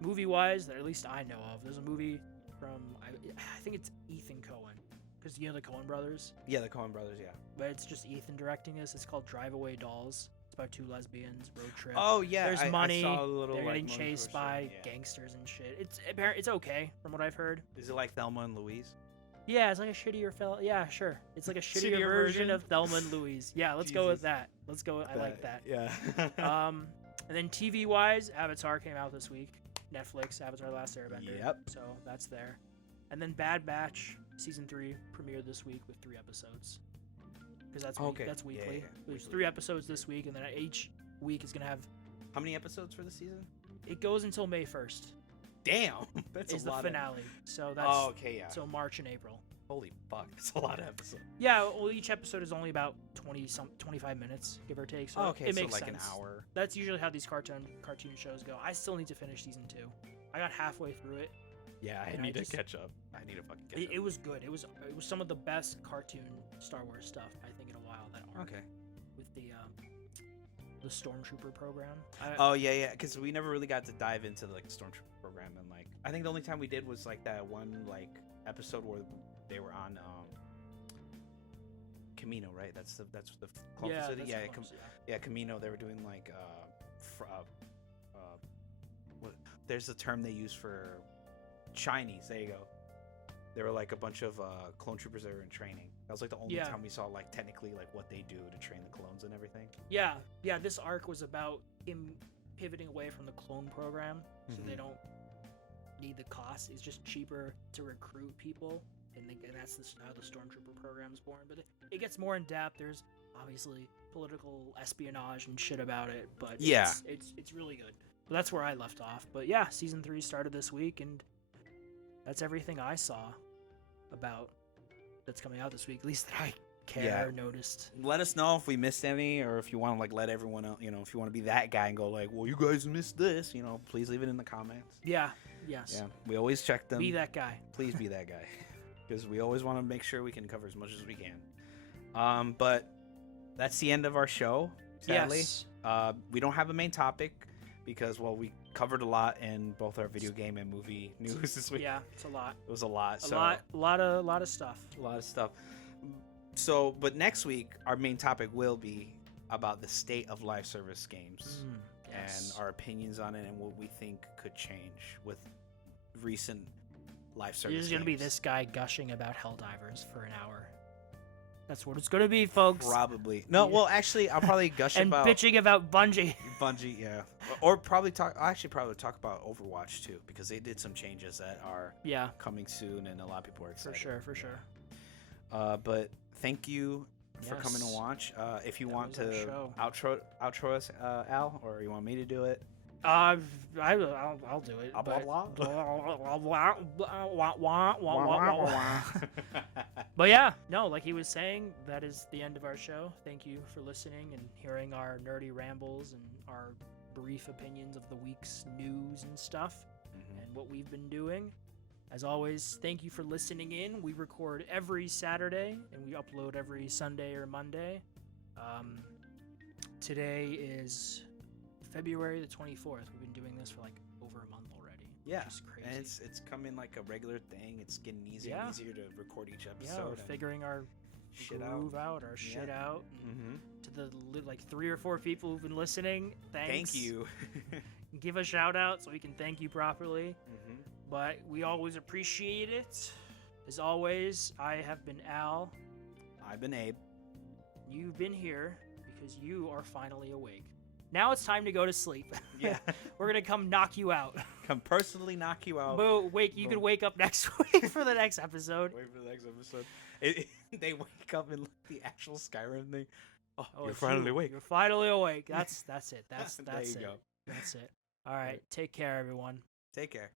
movie-wise, that at least I know of, there's a movie from I think it's Ethan Coen, because the Coen brothers. Yeah, the Coen brothers, yeah. But it's just Ethan directing this. It's called Drive Away Dolls. It's about two lesbians, road trip. Oh, yeah. There's money. I saw a little, They're getting motion chased poster, by yeah. gangsters and shit. It's okay from what I've heard. Is it like Thelma and Louise? Yeah, it's like a shittier fella. Yeah, sure. It's like a shittier version of Thelma and Louise. Yeah, let's go with that. Let's go. I like that. Yeah. And then TV wise, Avatar came out this week. Netflix, Avatar: The Last Airbender. Yep. So that's there. And then Bad Batch season 3 premiered this week with 3 episodes. Because that's Okay. that's Yeah, weekly. yeah, There's weekly. 3 episodes this week, and then each week is gonna have. How many episodes for the season? It goes until May 1st. Damn, that's Is a the lot. finale. So that's Oh, okay, yeah. so March and April. Holy fuck, that's a lot of episodes. Yeah, well, each episode is only about 25 minutes, give or take. So Okay, it so makes like sense. an hour. That's usually how these cartoon shows go. I still need to finish season 2. I got halfway through it. Yeah, I And need I to just- catch up. I need to fucking catch It, up. it was good. It was some of the best cartoon Star Wars stuff I think in a while. That arc Okay. with the Stormtrooper program. Oh yeah, because we never really got to dive into like the Stormtrooper program, and like I think the only time we did was like that one like episode where they were on Camino, right? That's the clone yeah, facility. that's Yeah, close, yeah, Camino. They were doing like what? There's a term they use for Chinese. There you go. There were like a bunch of clone troopers that were in training. That was like the only Yeah. time we saw like technically like what they do to train the clones and everything. Yeah, this arc was about him pivoting away from the clone program, so they Mhm. don't need the cost. It's just cheaper to recruit people, and that's how the Stormtrooper program is born. But it gets more in depth. There's obviously political espionage and shit about it, but Yeah. it's really good. But that's where I left off. But yeah, season 3 started this week, and that's everything I saw about that's coming out this week. At least that I care Yeah. or noticed. Let us know if we missed any, or if you want to like let everyone else, if you want to be that guy and go like, well, you guys missed this, please leave it in the comments. Yeah. Yes. Yeah, we always check them. Be that guy. Please be that guy, because we always want to make sure we can cover as much as we can. But that's the end of our show. Sadly, Yes. we don't have a main topic because we covered a lot in both our video game and movie news this week. Yeah, it's a lot. It was a lot. A lot of stuff. A lot of stuff. So, but next week, our main topic will be about the state of live service games Yes. and our opinions on it and what we think could change with recent live service This is gonna be games. this guy gushing about Helldivers for an hour. That's what it's gonna be, folks. Probably. No, Yeah. well, actually, I'll probably gush And about bitching about Bungie. Bungie, yeah. Or probably I'll actually probably talk about Overwatch, too, because they did some changes that are Yeah, coming soon, and a lot of people are for excited. sure. But thank you for coming to Yes. watch. If you That want was our to show. outro us, Al, or you want me to do it? I'll do it. Blah, but- blah. But yeah, no, like he was saying, that is the end of our show. Thank you for listening and hearing our nerdy rambles and our brief opinions of the week's news and stuff and what we've been doing. As always, thank you for listening in. We record every Saturday and we upload every Sunday or Monday. Today is February the 24th. We've been doing this for like over a month already. Yeah, Which is crazy. and it's coming like a regular thing. It's getting easier and Yeah. easier to record each Yeah, episode. we're and figuring our shit groove out, our shit Yeah. out. And Mm-hmm. to the like 3 or 4 people who've been listening, thanks. Thank you. Give a shout out so we can thank you properly. Mm-hmm. But we always appreciate it. As always, I have been Al. I've been Abe. You've been here because you are finally awake. Now it's time to go to sleep. Yeah. We're gonna come knock you out. Come personally knock you out. But you Boom. can wake up next week for the next episode. Wait for the next episode. They wake up in like, the actual Skyrim thing. Oh, you're it's finally you. awake. You're finally awake. That's it. That's There you it. go. That's it. All right. Take care, everyone. Take care.